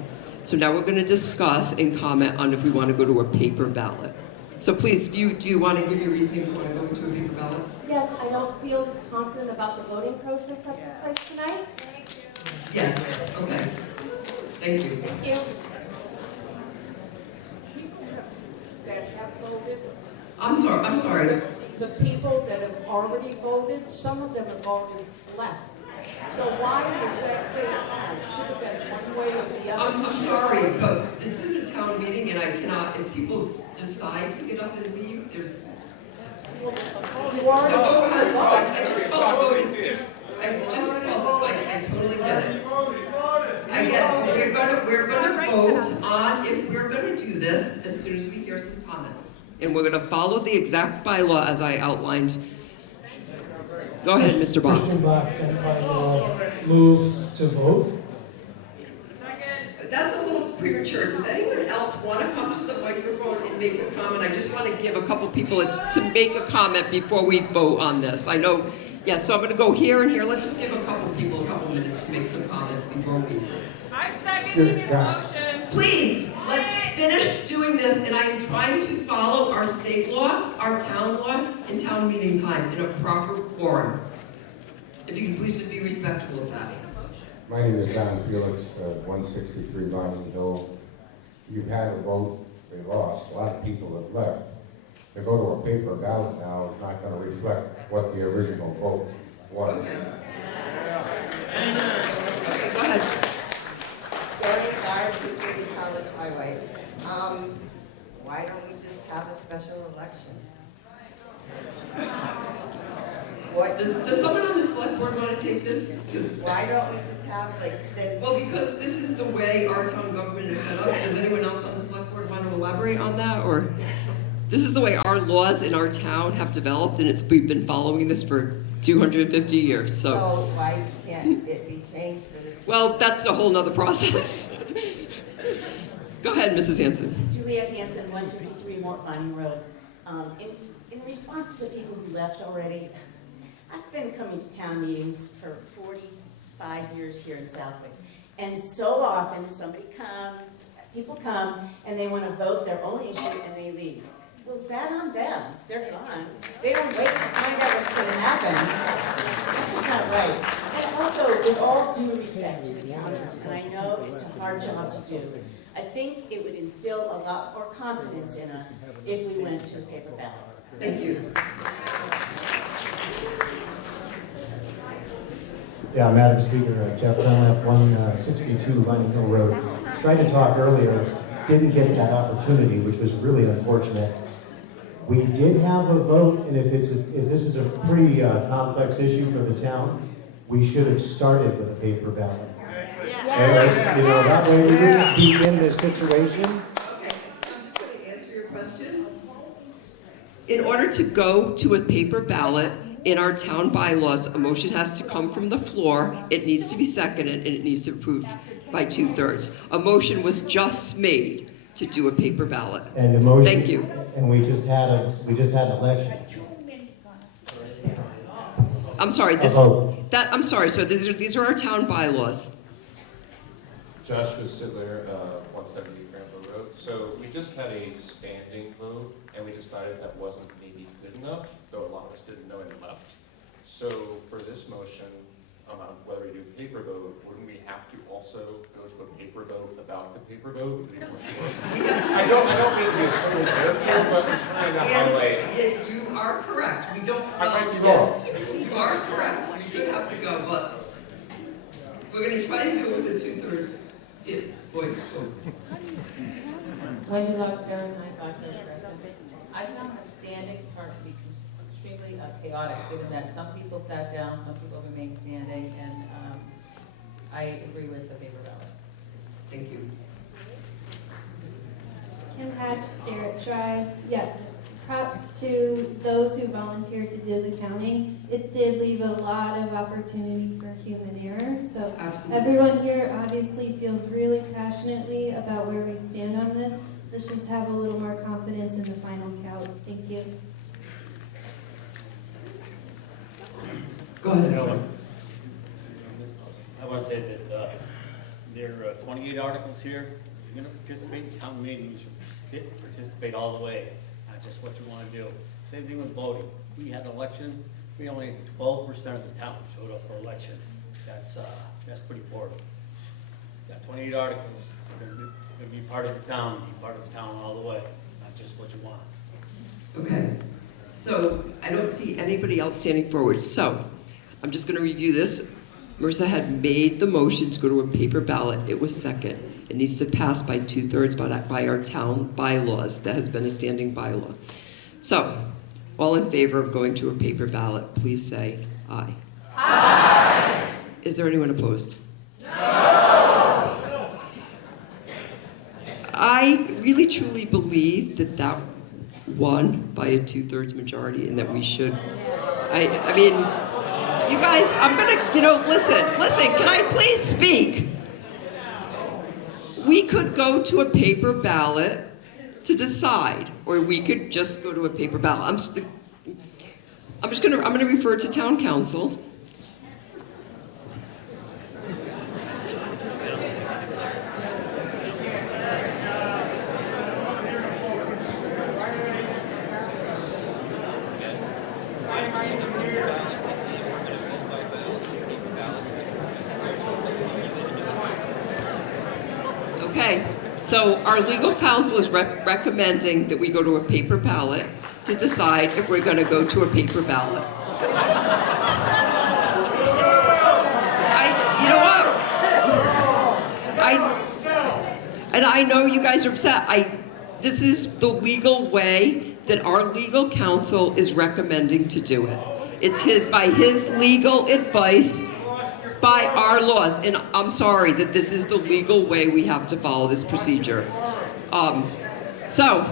So now we're going to discuss and comment on if we want to go to a paper ballot. So please, do you want to give your reasoning for why going to a paper ballot? Yes, I don't feel confident about the voting process that took place tonight. Yes, okay. Thank you. Thank you. That have voted, I'm sorry. the people that have already voted, some of them have already left. So why is that fair? It should have been one way or the other. I'm sorry, but this is a town meeting and I cannot, if people decide to get up and leave, there's. You already The vote has, voted. I just called the vote. I totally get it. I get it. We're gonna vote on if we're gonna do this as soon as we hear some comments. And we're gonna follow the exact bylaw as I outlined. Go ahead, Mr. Bach. Christian Bach, 10 Pine Knoll, move to vote. That's a little premature. Does anyone else want to come to the microphone and make a comment? I just want to give a couple people to make a comment before we vote on this. I know, yeah, so I'm going to go here and here. Let's just give a couple people a couple minutes to make some comments before we. I'm seconding his motion. Please, let's finish doing this, and I am trying to follow our state law, our town law, and town meeting time in a proper forum. If you can please just be respectful of that. My name is Don Felix, 163 Bonnie Hill. You've had a vote, they lost. A lot of people have left. To go to a paper ballot now is not going to reflect what the original vote was. Okay, go ahead. 35 Victory College Highway. Why don't we just have a special election? What? Does someone on the select board want to take this? Why don't we just have Well, because this is the way our town government is set up. Does anyone else on the select board want to elaborate on that? Or this is the way our laws in our town have developed, and we've been following this for 250 years. So why can't it be changed for the? Well, that's a whole nother process. Go ahead, Mrs. Hanson. Juliet Hanson, 153 Mort Bonnie Road. In response to the people who left already, I've been coming to town meetings for 45 years here in Southwick. And so often people come and they want to vote their own issue and they leave. Well, bad on them. They're gone. They don't wait to find out what's going to happen. That's just not right. And also, with all due respect to the counters, and I know it's a hard job to do, I think it would instill a lot more confidence in us if we went to a paper ballot. Thank you. Yeah, Madam Speaker, Jeff Dunlap, 162 Vining Hill Road. Tried to talk earlier, didn't get that opportunity, which was really unfortunate. We did have a vote, and if this is a pretty complex issue for the town, we should have started with a paper ballot. You know, that way we wouldn't be in this situation. Okay, I'm just going to answer your question. In order to go to a paper ballot, in our town bylaws, a motion has to come from the floor, it needs to be seconded, and it needs to be approved by 2/3. A motion was just made to do a paper ballot. And the motion. Thank you. And we just had elections. I'm sorry, I'm sorry, so these are our town bylaws. Joshua Sidler, 170 Granville Road. So we just had a standing vote, and we decided that wasn't maybe good enough, though a lot of us didn't know and left. So for this motion, whether we do paper vote, wouldn't we have to also go to a paper vote about the paper vote? To be more sure? I don't mean to be a total jerk here, but I'm trying to highlight. You are correct. We don't. I might be yes, you are correct. We should have to go, but we're going to try to do it with a 2/3 voice vote. Wendy Locke, Fahrenheit 537. I found the standing part to be extremely chaotic, given that some people sat down, some people remained standing, and I agree with the paper ballot. Thank you. Kim Hatch, Sterrett Drive. Yeah, props to those who volunteered to do the counting. It did leave a lot of opportunity for human error. So Absolutely. everyone here obviously feels really passionately about where we stand on this. Let's just have a little more confidence in the final count. Thank you. Go ahead, You know, sir. I want to say that there are 28 articles here. If you're going to participate in town meeting, you should participate all the way, not just what you want to do. Same thing with voting. We had an election, we only 12% of the town showed up for election. That's pretty poor. Got 28 articles. You're going to be part of the town, be part of the town all the way, not just what you want. Okay. So I don't see anybody else standing forward. So I'm just going to review this. Marissa had made the motion to go to a paper ballot. It was second. It needs to pass by 2/3 by our town bylaws. That has been a standing bylaw. So, all in favor of going to a paper ballot, please say aye. Aye. Is there anyone opposed? No. I really truly believe that won by a 2/3 majority and that we should, I mean, you guys, I'm gonna, listen, can I please speak? We could go to a paper ballot to decide, or we could just go to a paper ballot. I'm gonna refer to town council. Okay, so our legal counsel is recommending that we go to a paper ballot to decide if we're going to go to a paper ballot. You know what? I know you guys are upset. This is the legal way that our legal counsel is recommending to do it. It's by his legal advice, by our laws, and I'm sorry that this is the legal way we have to follow this procedure. So,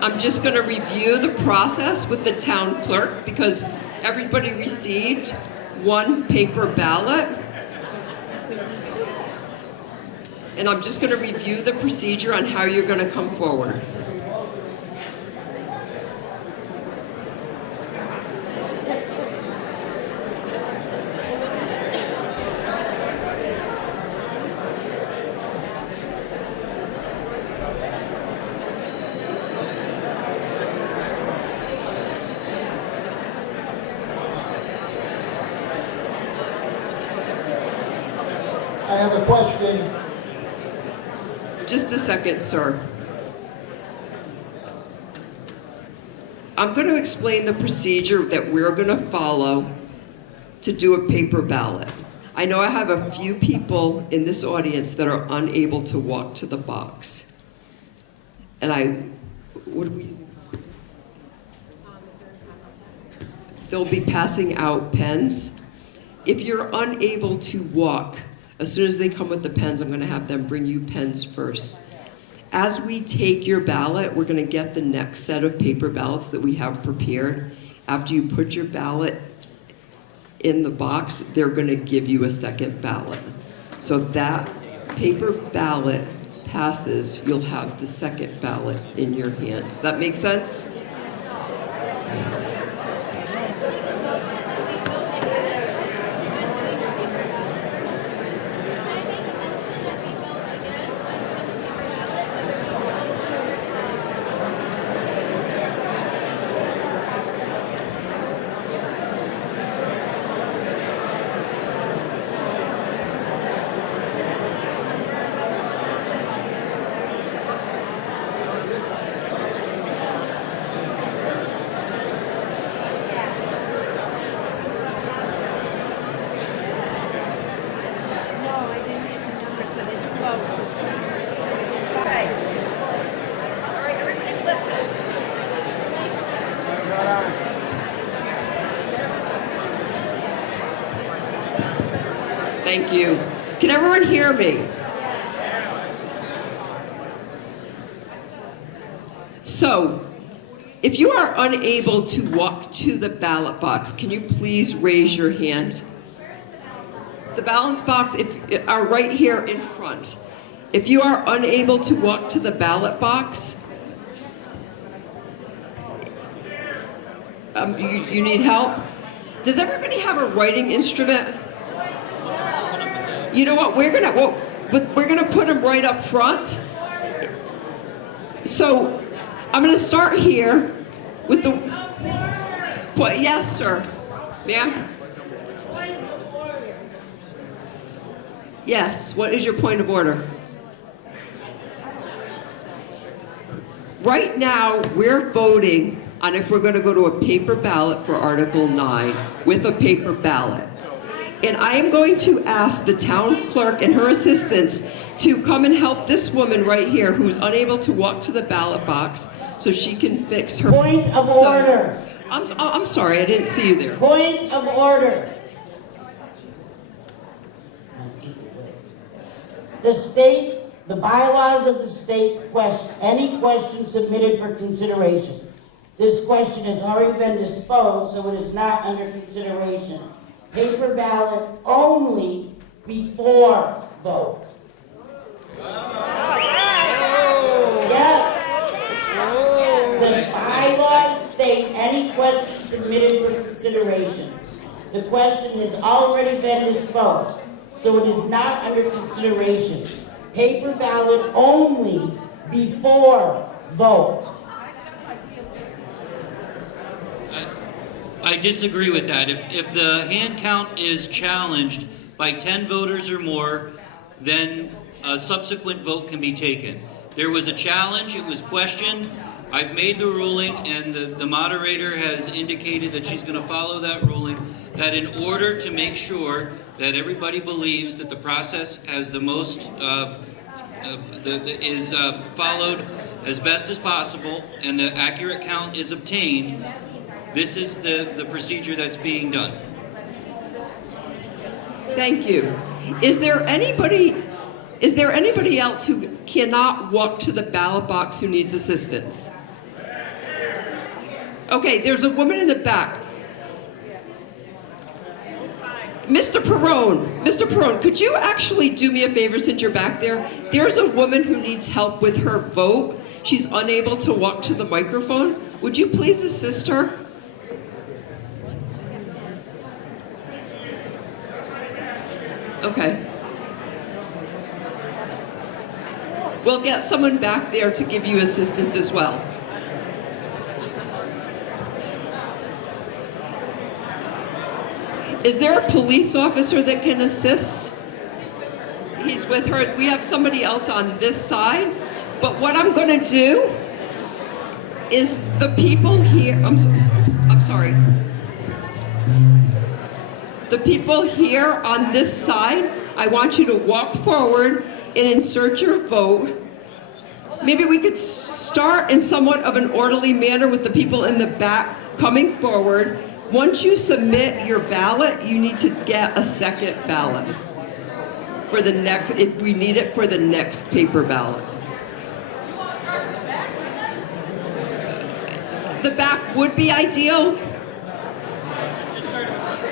I'm just going to review the process with the town clerk because everybody received one paper ballot. And I'm just going to review the procedure on how you're going to come forward. I have a question. Just a second, sir. I'm going to explain the procedure that we're going to follow to do a paper ballot. I know I have a few people in this audience that are unable to walk to the box. And what are we using? They'll be passing out pens. If you're unable to walk, as soon as they come with the pens, I'm going to have them bring you pens first. As we take your ballot, we're going to get the next set of paper ballots that we have prepared. After you put your ballot in the box, they're going to give you a second ballot. So that paper ballot passes, you'll have the second ballot in your hand. Does that make sense? Thank you. Can everyone hear me? So, if you are unable to walk to the ballot box, can you please raise your hand? The ballot box are right here in front. If you are unable to walk to the ballot box, you need help? Does everybody have a writing instrument? You know what? We're gonna put them right up front. So I'm gonna start here with the. What? Yes, sir. Ma'am. Yes. What is your point of order? Right now, we're voting on if we're going to go to a paper ballot for Article 9 with a paper ballot. And I am going to ask the town clerk and her assistants to come and help this woman right here who's unable to walk to the ballot box so she can fix her... Point of order. I'm sorry, I didn't see you there. Point of order. The state, the bylaws of the state, any question submitted for consideration. This question has already been disposed, so it is not under consideration. Paper ballot only before vote. Yes. The bylaws state any question submitted for consideration. The question has already been disposed, so it is not under consideration. Paper ballot only before vote. I disagree with that. If the hand count is challenged by 10 voters or more, then a subsequent vote can be taken. There was a challenge, it was questioned. I've made the ruling, and the moderator has indicated that she's going to follow that ruling, that in order to make sure that everybody believes that the process has the most, is followed as best as possible and the accurate count is obtained, this is the procedure that's being done. Thank you. Is there anybody else who cannot walk to the ballot box who needs assistance? Okay, there's a woman in the back. Mr. Perone, could you actually do me a favor since you're back there? There's a woman who needs help with her vote. She's unable to walk to the microphone. Would you please assist her? Okay. We'll get someone back there to give you assistance as well. Is there a police officer that can assist? He's with her. We have somebody else on this side. But what I'm going to do is the people here, I'm sorry. The people here on this side, I want you to walk forward and insert your vote. Maybe we could start in somewhat of an orderly manner with the people in the back coming forward. Once you submit your ballot, you need to get a second ballot for the next, if we need it for the next paper ballot. The back would be ideal.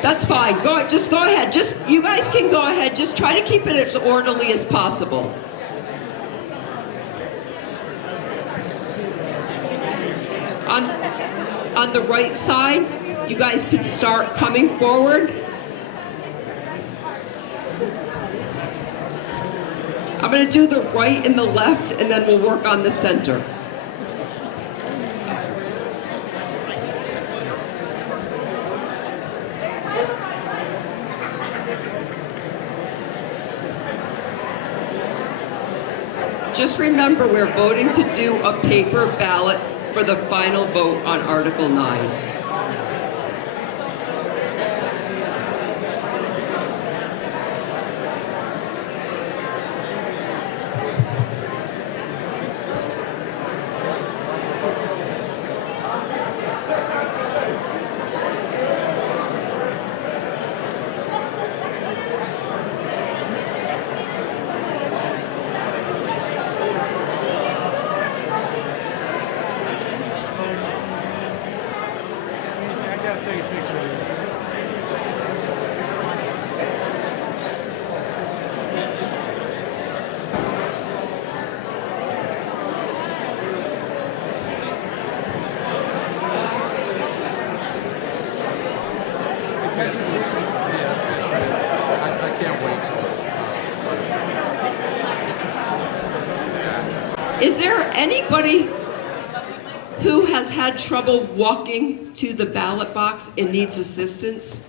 That's fine. Just go ahead. You guys can go ahead. Just try to keep it as orderly as possible. On the right side, you guys could start coming forward. I'm going to do the right and the left, and then we'll work on the center. Just remember, we're voting to do a paper ballot for the final vote on Article 9. take a picture of this. Yes, it is. I can't wait. Is there anybody who has had trouble walking to the ballot box and needs assistance?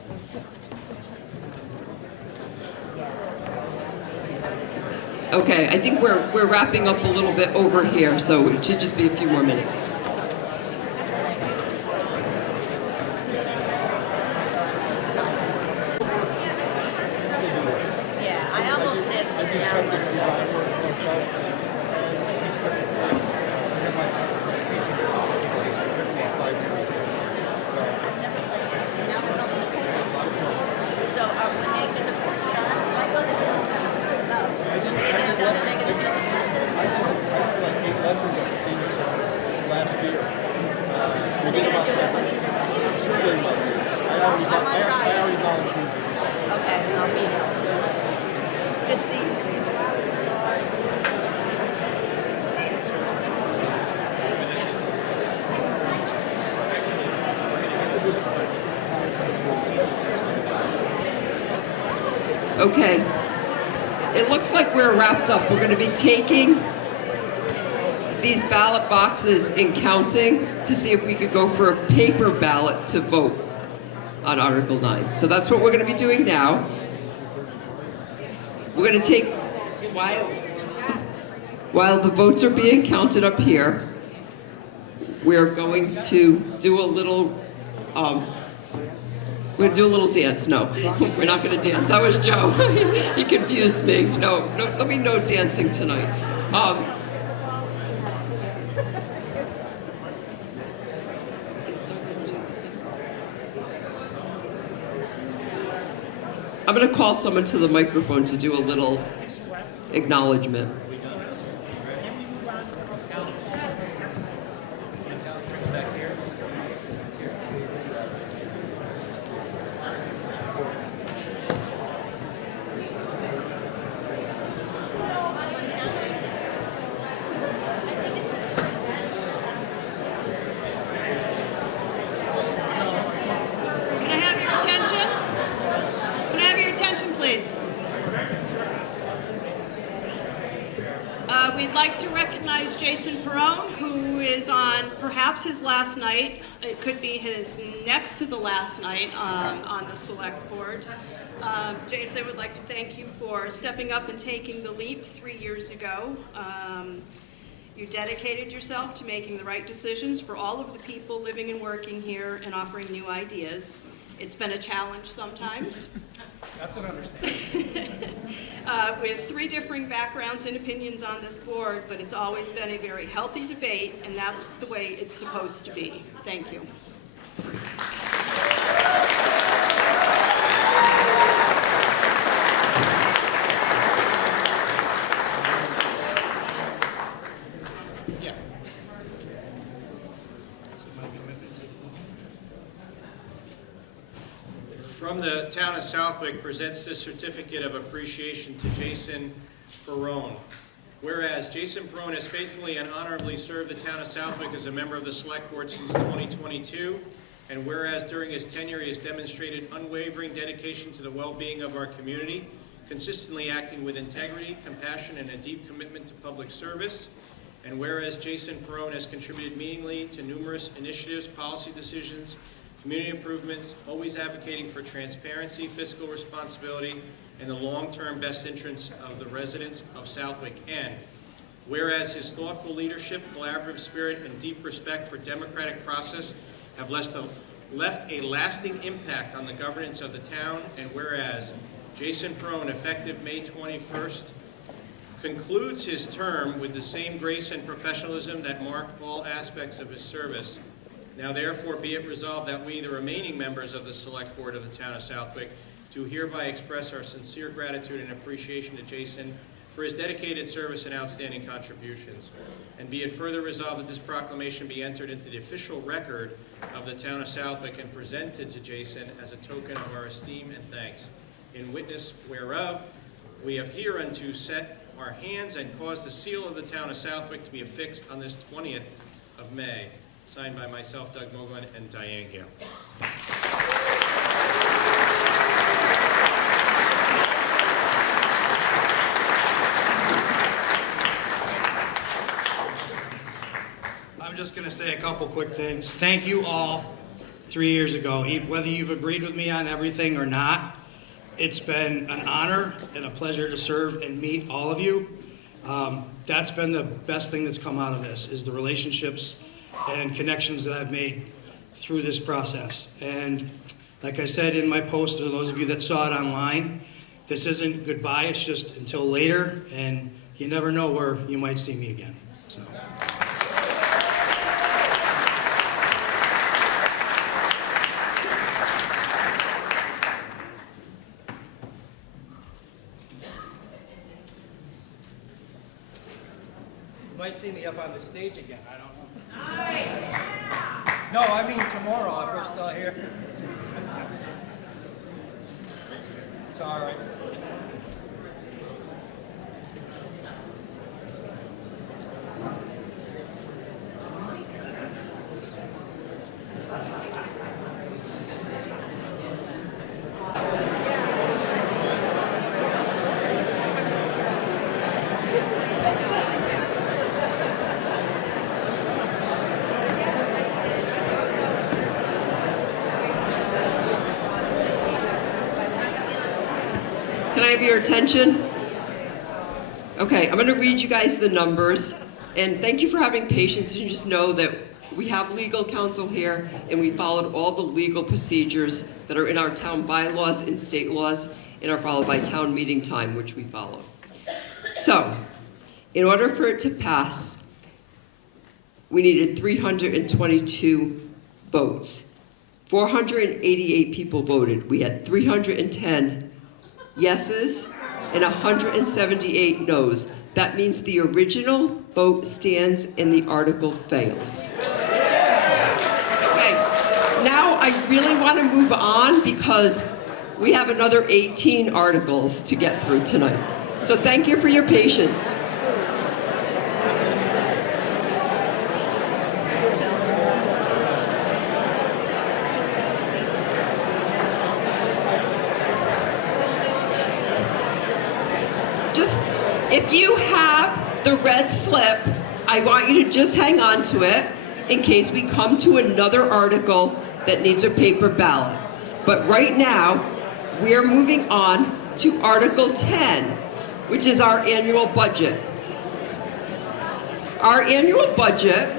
Okay, I think we're wrapping up a little bit over here, so it should just be a few more minutes. Yeah, I almost did just So when they get the porch done, like what is it? When they get it done, are they gonna do some lessons? Like 8 lessons at the senior center last year. Are they gonna do it when these are ready? I'm sure they will. I already volunteered. Okay, then I'll be there. It's good seeing you. Okay. It looks like we're wrapped up. We're going to be taking these ballot boxes and counting to see if we could go for a paper ballot to vote on Article 9. So that's what we're going to be doing now. We're going to take, while the votes are being counted up here, we're going to do a little we're gonna do a little dance. No, we're not gonna dance. That was Joe. He confused me. No, there'll be no dancing tonight. I'm gonna call someone to the microphone to do a little acknowledgement. Can I have your attention? Can I have your attention, please? We'd like to recognize Jason Perone, who is on perhaps his last night. It could be his next to the last night on the select board. Jason, would like to thank you for stepping up and taking the leap 3 years ago. You dedicated yourself to making the right decisions for all of the people living and working here and offering new ideas. It's been a challenge sometimes. That's an understatement. With 3 differing backgrounds and opinions on this board, but it's always been a very healthy debate, and that's the way it's supposed to be. Thank you. From the town of Southwick presents this certificate of appreciation to Jason Perone. Whereas Jason Perone has faithfully and honorably served the town of Southwick as a member of the Select Board since 2022, and whereas during his tenure he has demonstrated unwavering dedication to the well-being of our community, consistently acting with integrity, compassion, and a deep commitment to public service, and whereas Jason Perone has contributed meaningfully to numerous initiatives, policy decisions, community improvements, always advocating for transparency, fiscal responsibility, and the long-term best interests of the residents of Southwick. And whereas his thoughtful leadership, collaborative spirit, and deep respect for democratic process have left a lasting impact on the governance of the town, and whereas Jason Perone, effective May 21st, concludes his term with the same grace and professionalism that marked all aspects of his service. Now therefore be it resolved that we, the remaining members of the Select Board of the Town of Southwick, do hereby express our sincere gratitude and appreciation to Jason for his dedicated service and outstanding contributions. And be it further resolved that this proclamation be entered into the official record of the town of Southwick and presented to Jason as a token of our esteem and thanks. In witness whereof, we have hereunto set our hands and caused the seal of the town of Southwick to be affixed on this 20th of May. Signed by myself, Doug Moglen, and Diane Gale. I'm just going to say a couple quick things. Thank you all 3 years ago. Whether you've agreed with me on everything or not, it's been an honor and a pleasure to serve and meet all of you. That's been the best thing that's come out of this, is the relationships and connections that I've made through this process. And like I said in my post, to those of you that saw it online, this isn't goodbye, it's just until later, and you never know where you might see me again. So. You might see me up on the stage again, I don't know. No, I mean tomorrow if we're still here. Sorry. Can I have your attention? Okay, I'm going to read you guys the numbers, and thank you for having patience. And just know that we have legal counsel here, and we followed all the legal procedures that are in our town bylaws and state laws, and are followed by town meeting time, which we follow. So, in order for it to pass, we needed 322 votes. 488 people voted. We had 310 yeses and 178 noes. That means the original vote stands and the article fails. Okay, now I really want to move on because we have another 18 articles to get through tonight. So thank you for your patience. If you have the red slip, I want you to just hang on to it in case we come to another article that needs a paper ballot. But right now, we're moving on to Article 10, which is our annual budget. Our annual budget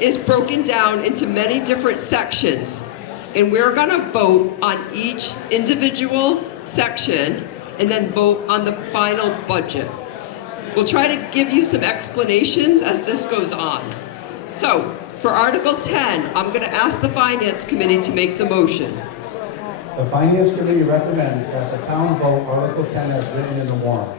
is broken down into many different sections, and we're going to vote on each individual section and then vote on the final budget. We'll try to give you some explanations as this goes on. So, for Article 10, I'm going to ask the Finance Committee to make the motion. The Finance Committee recommends that the town vote Article 10 as written in the warrant.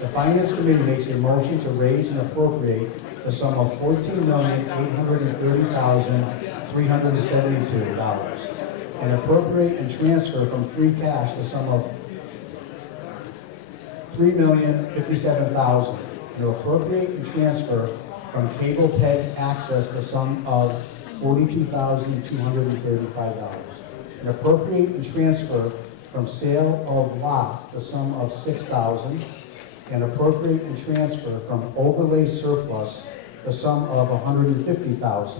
The Finance Committee makes a motion to raise and appropriate the sum of $14,830,372 and appropriate and transfer from free cash the sum of $3,057,000 and appropriate and transfer from cable peg access the sum of $42,235 and appropriate and transfer from sale of lots the sum of $6,000 and appropriate and transfer from overlay surplus the sum of $150,000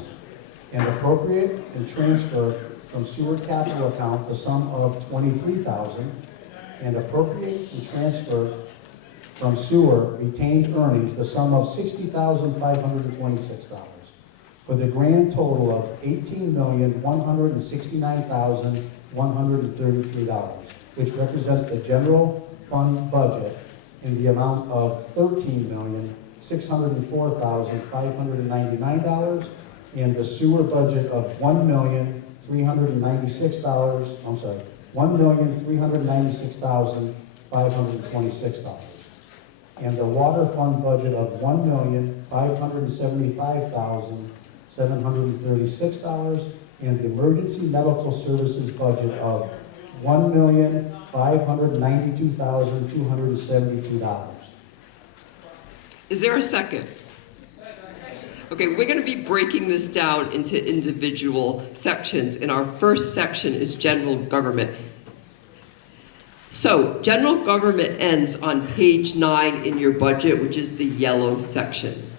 and appropriate and transfer from sewer capital account the sum of $23,000 and appropriate and transfer from sewer retained earnings the sum of $60,526 for the grand total of $18,169,133, which represents the general fund budget in the amount of $13,604,599 and the sewer budget of $1,396,526. and the water fund budget of $1,575,736, and the emergency medical services budget of $1,592,272. Is there a second? Okay, we're going to be breaking this down into individual sections, and our first section is general government. So, general government ends on page 9 in your budget, which is the yellow section.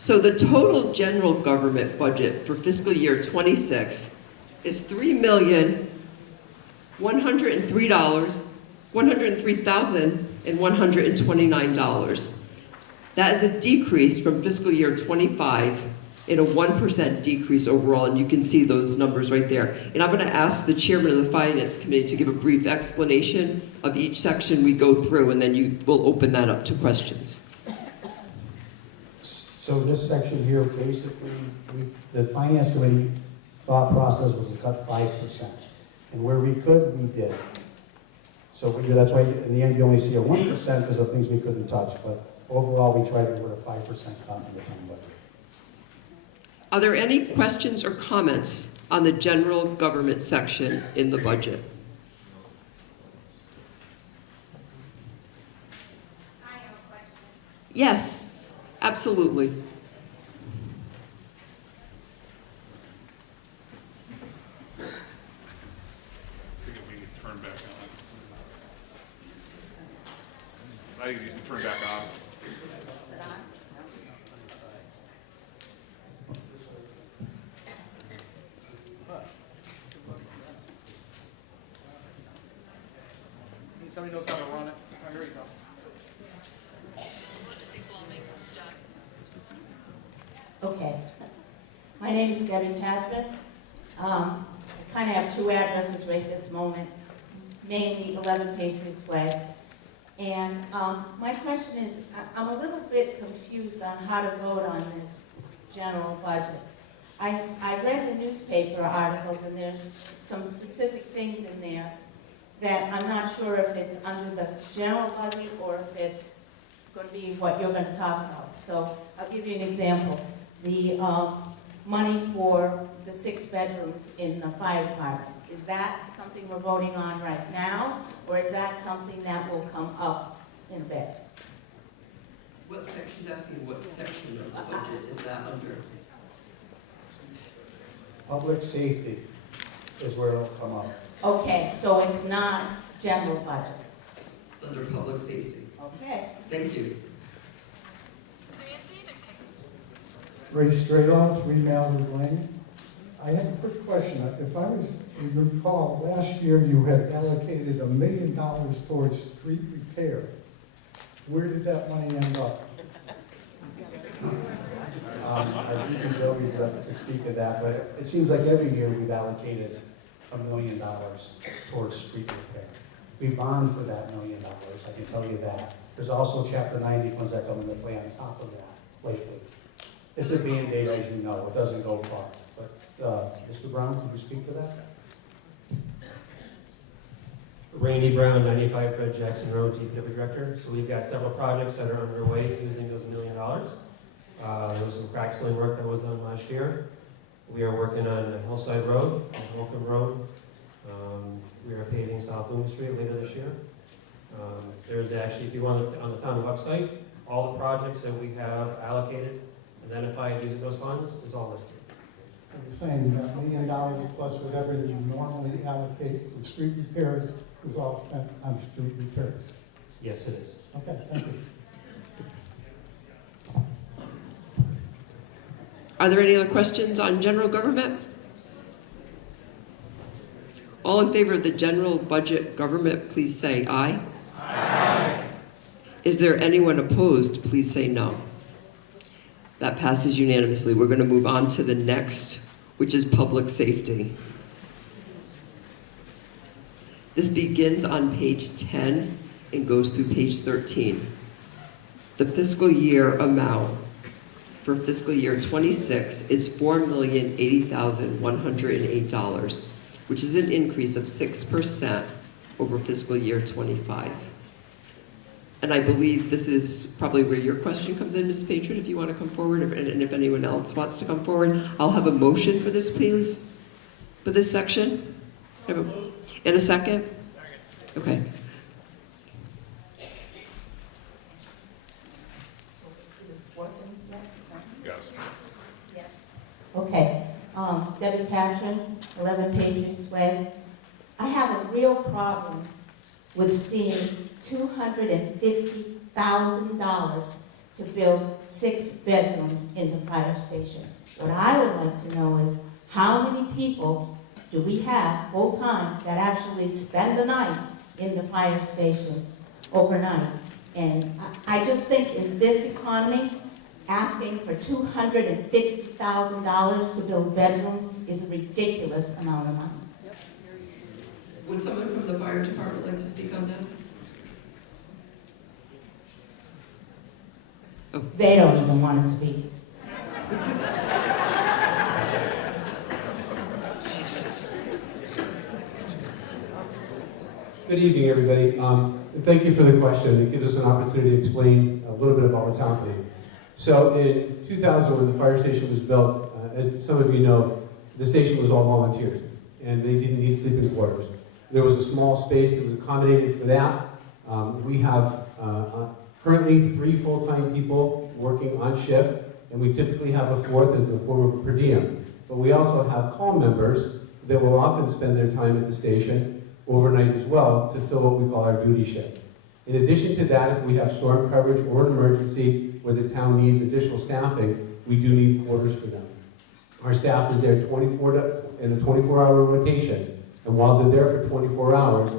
So the total general government budget for fiscal year 26 is $103,129. That is a decrease from fiscal year 25 and a 1% decrease overall, and you can see those numbers right there. And I'm going to ask the chairman of the Finance Committee to give a brief explanation of each section we go through, and then we'll open that up to questions. So this section here, basically, the Finance Committee thought process was to cut 5%. And where we could, we did. So that's why in the end you only see a 1% because of things we couldn't touch. But overall, we tried to put a 5% cut in the town budget. Are there any questions or comments on the general government section in the budget? Yes, absolutely. I think it needs to turn back on. Somebody knows how to run it. Oh, here you go. Okay. My name is Debbie Patrick. I kind of have two addresses right this moment, mainly 11 Patriots Way. And my question is, I'm a little bit confused on how to vote on this general budget. I read the newspaper articles, and there's some specific things in there that I'm not sure if it's under the general budget or if it's going to be what you're going to talk about. So I'll give you an example. The money for the 6 bedrooms in the fire department, is that something we're voting on right now, or is that something that will come up in a bit? What section, she's asking what section of the budget is that under? Public safety is where it'll come up. Okay, so it's not general budget. It's under public safety. Okay. Thank you. Ray Strayloff, 3 Malvern Lane. I have a quick question. If I recall, last year you had allocated $1 million towards street repair. Where did that money end up? I think Bill is up to speak to that, but it seems like every year we've allocated $1 million towards street repair. We bond for that $1 million, I can tell you that. There's also Chapter 90 funds that come into play on top of that lately. It's a Band-Aid, as you know, it doesn't go far. But Mr. Brown, could you speak to that? Randy Brown, 95 Fred Jackson Road, DPW Director. So we've got several projects that are underway using those $1 million. There was some crack sealing work that was done last year. We are working on Hillside Road, Holcomb Road. We are paving South Loomis Street later this year. There's actually, if you want on the town website, all the projects that we have allocated, identified using those funds is all listed. So you're saying that $1 million plus whatever you normally allocate for street repairs was all spent on street repairs? Yes, it is. Okay, thank you. Are there any other questions on general government? All in favor of the general budget government, please say aye. Aye. Is there anyone opposed? Please say no. That passes unanimously. We're going to move on to the next, which is public safety. This begins on page 10 and goes through page 13. The fiscal year amount for fiscal year 26 is $4,080,108, which is an increase of 6% over fiscal year 25. And I believe this is probably where your question comes in, Ms. Patron, if you want to come forward, and if anyone else wants to come forward. I'll have a motion for this, please, for this section. In a second? Okay. Yes. Okay, Debbie Passion, 11 Patriots Way. I have a real problem with seeing $250,000 to build 6 bedrooms in the fire station. What I would like to know is how many people do we have full-time that actually spend the night in the fire station overnight? And I just think in this economy, asking for $250,000 to build bedrooms is a ridiculous amount of money. Would someone from the fire department like to speak on that? They don't even want to speak. Good evening, everybody. And thank you for the question. It gives us an opportunity to explain a little bit about what's happening. So in 2000, when the fire station was built, as some of you know, the station was all volunteers, and they didn't need sleeping quarters. There was a small space that was accommodated for that. We have currently 3 full-time people working on shift, and we typically have a 4th as the form of per diem. But we also have call members that will often spend their time at the station overnight as well to fill what we call our duty shift. In addition to that, if we have storm coverage or an emergency where the town needs additional staffing, we do need quarters for them. Our staff is there in a 24-hour rotation, and while they're there for 24 hours,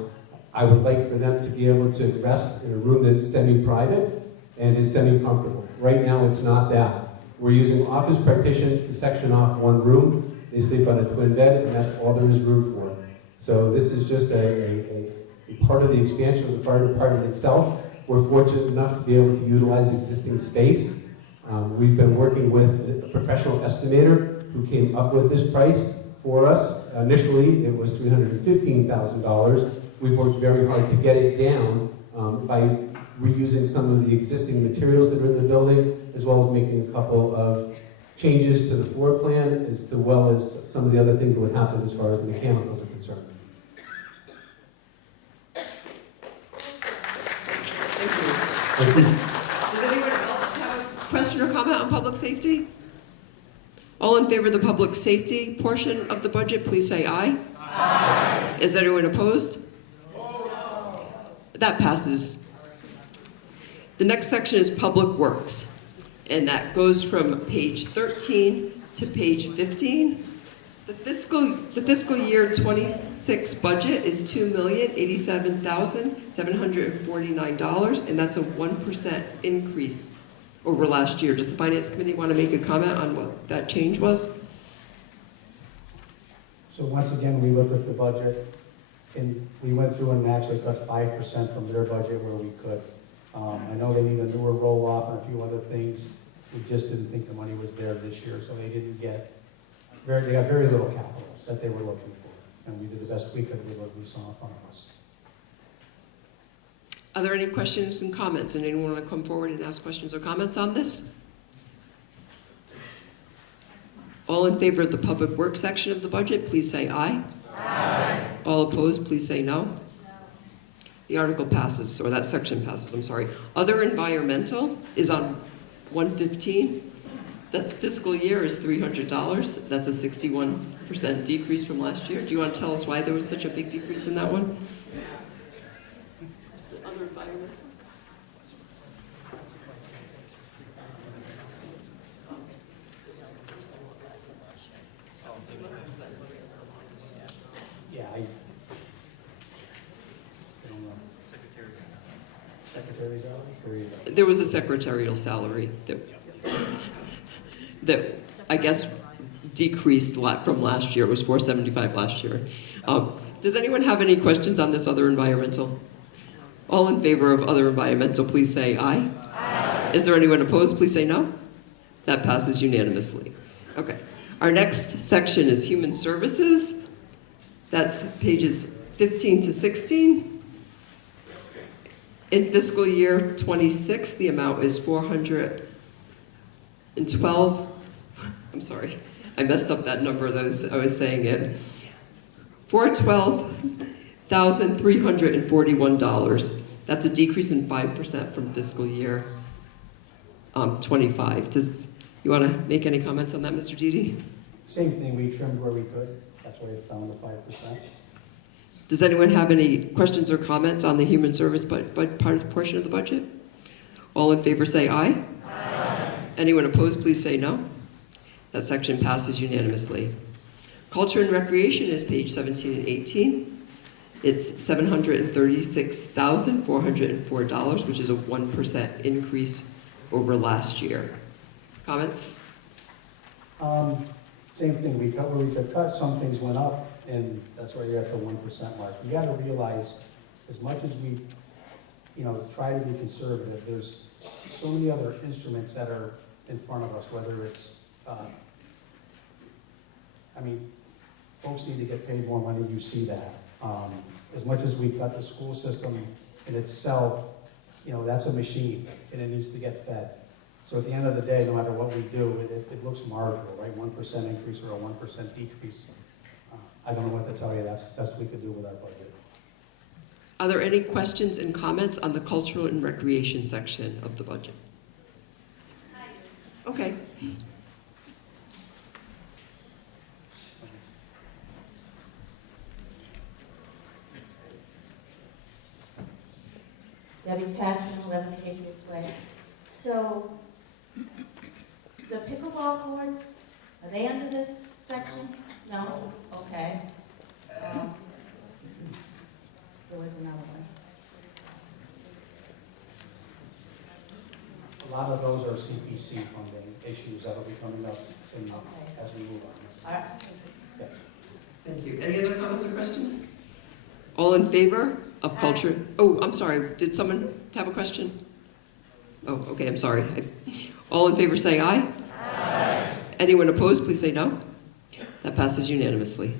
I would like for them to be able to rest in a room that's semi-private and is semi-comfortable. Right now, it's not that. We're using office partitions to section off one room. They sleep on a twin bed, and that's all there is room for. So this is just a part of the expansion of the fire department itself. We're fortunate enough to be able to utilize existing space. We've been working with a professional estimator who came up with this price for us. Initially, it was $315,000. We've worked very hard to get it down by reusing some of the existing materials that are in the building, as well as making a couple of changes to the floor plan, as well as some of the other things that would happen as far as the mechanicals are concerned. Does anyone else have a question or comment on public safety? All in favor of the public safety portion of the budget, please say aye. Aye. Is anyone opposed? No. That passes. The next section is Public Works, and that goes from page 13 to page 15. The fiscal year 26 budget is $2,087,749, and that's a 1% increase over last year. Does the Finance Committee want to make a comment on what that change was? So once again, we looked at the budget, and we went through and actually cut 5% from their budget where we could. I know they need a newer roll-off and a few other things. We just didn't think the money was there this year, so they didn't get, they got very little capital that they were looking for. And we did the best we could with what we saw in front of us. Are there any questions and comments? And anyone want to come forward and ask questions or comments on this? All in favor of the Public Works section of the budget, please say aye. Aye. All opposed, please say no. The article passes, or that section passes, I'm sorry. Other environmental is on 115. That fiscal year is $300. That's a 61% decrease from last year. Do you want to tell us why there was such a big decrease in that one? Other environmental? Yeah, I don't know. Secretary's salary? There was a secretarial salary that I guess decreased a lot from last year. It was $475 last year. Does anyone have any questions on this other environmental? All in favor of other environmental, please say aye. Aye. Is there anyone opposed? Please say no. That passes unanimously. Okay. Our next section is Human Services. That's pages 15 to 16. In fiscal year 26, the amount is 412, I'm sorry, I messed up that number as I was saying it. $412,341. That's a decrease in 5% from fiscal year 25. You want to make any comments on that, Mr. Didi? Same thing, we trimmed where we could. That's why it's down to 5%. Does anyone have any questions or comments on the human service portion of the budget? All in favor say aye. Aye. Anyone opposed, please say no. That section passes unanimously. Culture and Recreation is page 17 and 18. It's $736,404, which is a 1% increase over last year. Comments? Same thing, we cut where we could cut, some things went up, and that's why you're at the 1% mark. You gotta realize, as much as we, try to be conservative, there's so many other instruments that are in front of us, whether it's, folks need to get paid more money, you see that. As much as we cut the school system in itself, that's a machine, and it needs to get fed. So at the end of the day, no matter what we do, it looks marginal, right? 1% increase or a 1% decrease. I don't know what to tell you, that's the best we could do with our budget. Are there any questions and comments on the Cultural and Recreation section of the budget? Okay. Debbie Patchen, 11 Patriots Way. So, the pickleball courts, are they under this section? No? Okay. There was another one. A lot of those are CPC funding issues that'll be coming up as we move on. All right. Yeah. Thank you. Any other comments or questions? All in favor of culture? Oh, I'm sorry. Did someone have a question? Oh, okay, I'm sorry. All in favor say aye. Aye. Anyone opposed, please say no. That passes unanimously.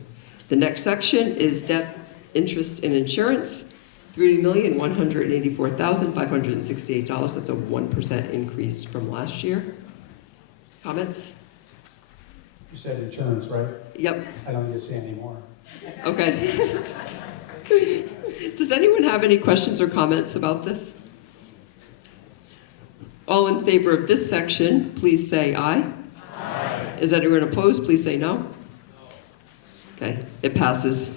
The next section is debt, interest, and insurance. $3,184,568. That's a 1% increase from last year. Comments? You said insurance, right? Yep. I don't need to say any more. Okay. Does anyone have any questions or comments about this? All in favor of this section, please say aye. Aye. Is anyone opposed? Please say no. Okay, it passes.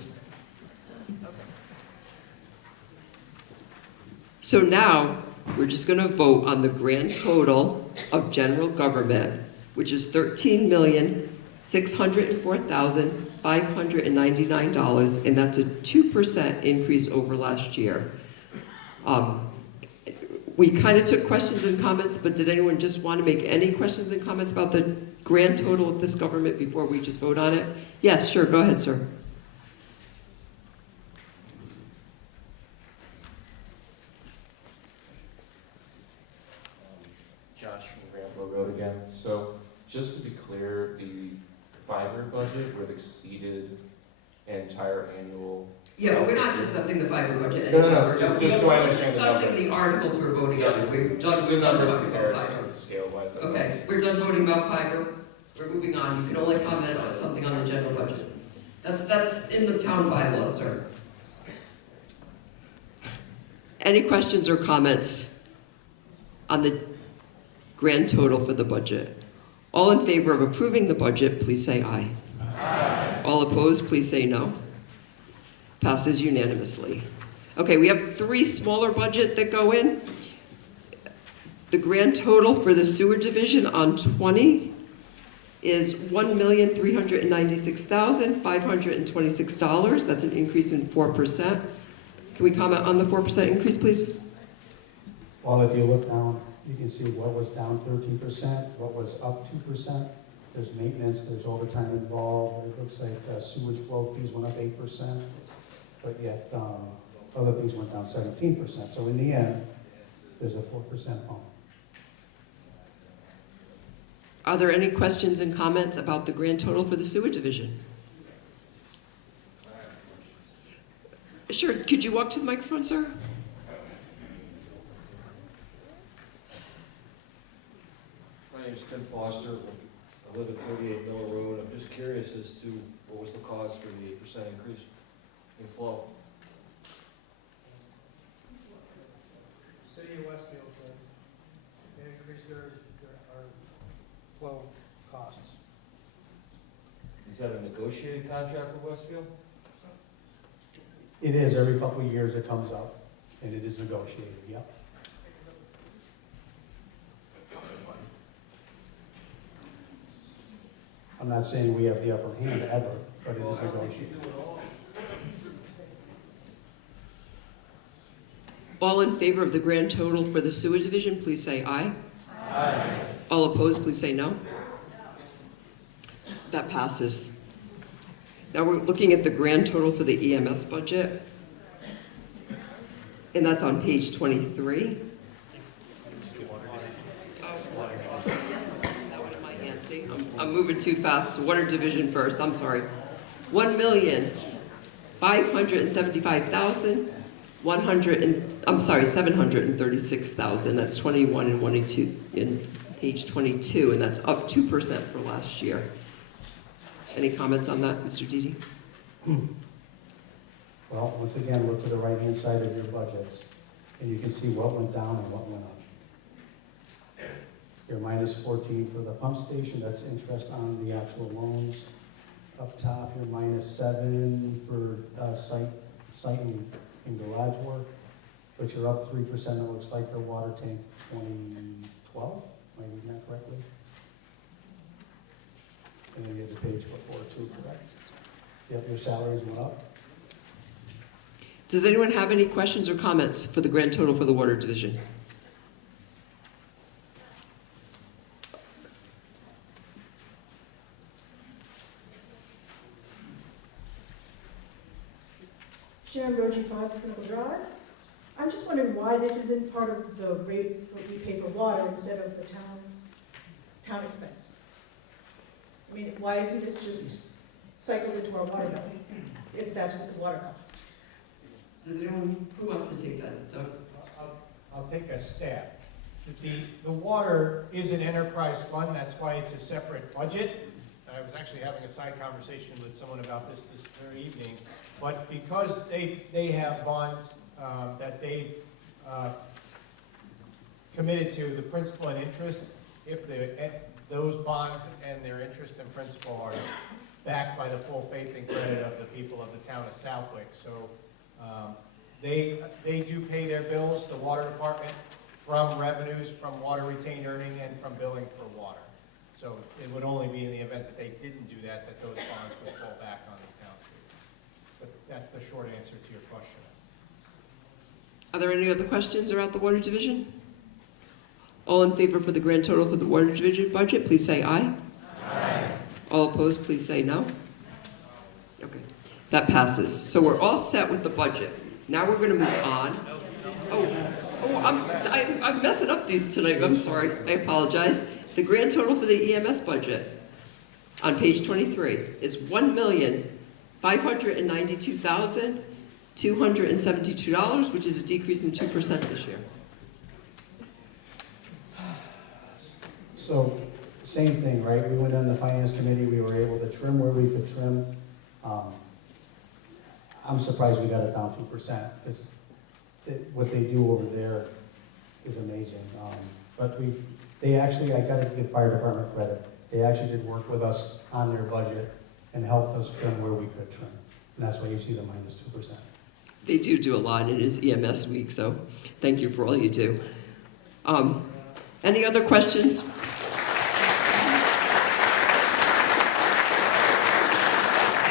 So now, we're just going to vote on the grand total of general government, which is $13,604,599, and that's a 2% increase over last year. We kind of took questions and comments, but did anyone just want to make any questions and comments about the grand total of this government before we just vote on it? Yes, sure, go ahead, sir. Josh from Rambo Road again. So just to be clear, the fiber budget would have exceeded an entire annual. Yeah, we're not discussing the fiber budget No, anymore. just so I We're understand the discussing number. the articles we're voting on. We're done The number talking about comparison, fiber. scale-wise. Okay, we're done voting about fiber. We're moving on. You can only comment on something on the general budget. That's in the town bylaws, sir. Any questions or comments on the grand total for the budget? All in favor of approving the budget, please say aye. Aye. All opposed, please say no. Passes unanimously. Okay, we have 3 smaller budget that go in. The grand total for the sewer division on 20 is $1,396,526. That's an increase in 4%. Can we comment on the 4% increase, please? Well, if you look down, you can see what was down 13%, what was up 2%. There's maintenance, there's overtime involved. It looks like sewage flow fees went up 8%, but yet other things went down 17%. So in the end, there's a 4% bump. Are there any questions and comments about the grand total for the sewer division? Sure, could you walk to the microphone, sir? name's Tim Foster. I live at 38 Miller Road. I'm just curious as to what was the cause for the 8% increase in flow? City of Westfield said they increased our flow costs. Is that a negotiated contract with Westfield? It is, every couple of years it comes up, and it is negotiated, yep. I'm not saying we have the upper hand ever, but it is negotiated. All in favor of the grand total for the sewer division, please say aye. Aye. All opposed, please say no. That passes. Now we're looking at the grand total for the EMS budget. And that's on page 23. I'm moving too fast. Water division first, I'm sorry. $1,575,736,000. That's 21 and 22 in page 22, and that's up 2% for last year. Any comments on that, Mr. Didi? Well, once again, look to the right-hand side of your budgets, and you can see what went down and what went up. You're minus 14 for the pump station, that's interest on the actual loans. Up top, you're minus 7 for site and garage work, but you're up 3%, it looks like, for water tank 2012, am I reading that correctly? And then you have the page before too, correct? Yep, your salaries went up. Does anyone have any questions or comments for the grand total for the water division? Sharon Roji, 5 Pinnacle Drive. I'm just wondering why this isn't part of the rate that we pay for water instead of the town expense. I mean, why isn't this just cycled into our water bill, if that's what the water costs? Does anyone, who wants to take that? Doug? I'll take a stab. The water is an enterprise fund, that's why it's a separate budget. I was actually having a side conversation with someone about this very evening. But because they have bonds that they committed to, the principal and interest, if those bonds and their interest and principal are backed by the full faith and credit of the people of the town of Southwick. So they do pay their bills, the water department, from revenues, from water retained earning, and from billing for water. So it would only be in the event that they didn't do that those bonds would fall back on the town's fees. But that's the short answer to your question. Are there any other questions about the water division? All in favor for the grand total for the water division budget, please say aye. Aye. All opposed, please say no. Okay, that passes. So we're all set with the budget. Now we're going to move on. I'm messing up these tonight. I'm sorry. I apologize. The grand total for the EMS budget on page 23 is $1,592,272, which is a decrease in 2% this year. So, same thing, right? We went on the finance committee, we were able to trim where we could trim. I'm surprised we got it down 2%, because what they do over there is amazing. But I gotta give fire department credit. They actually did work with us on their budget and helped us trim where we could trim. And that's why you see the minus 2%. They do a lot, and it is EMS week, so thank you for all you do. Any other questions?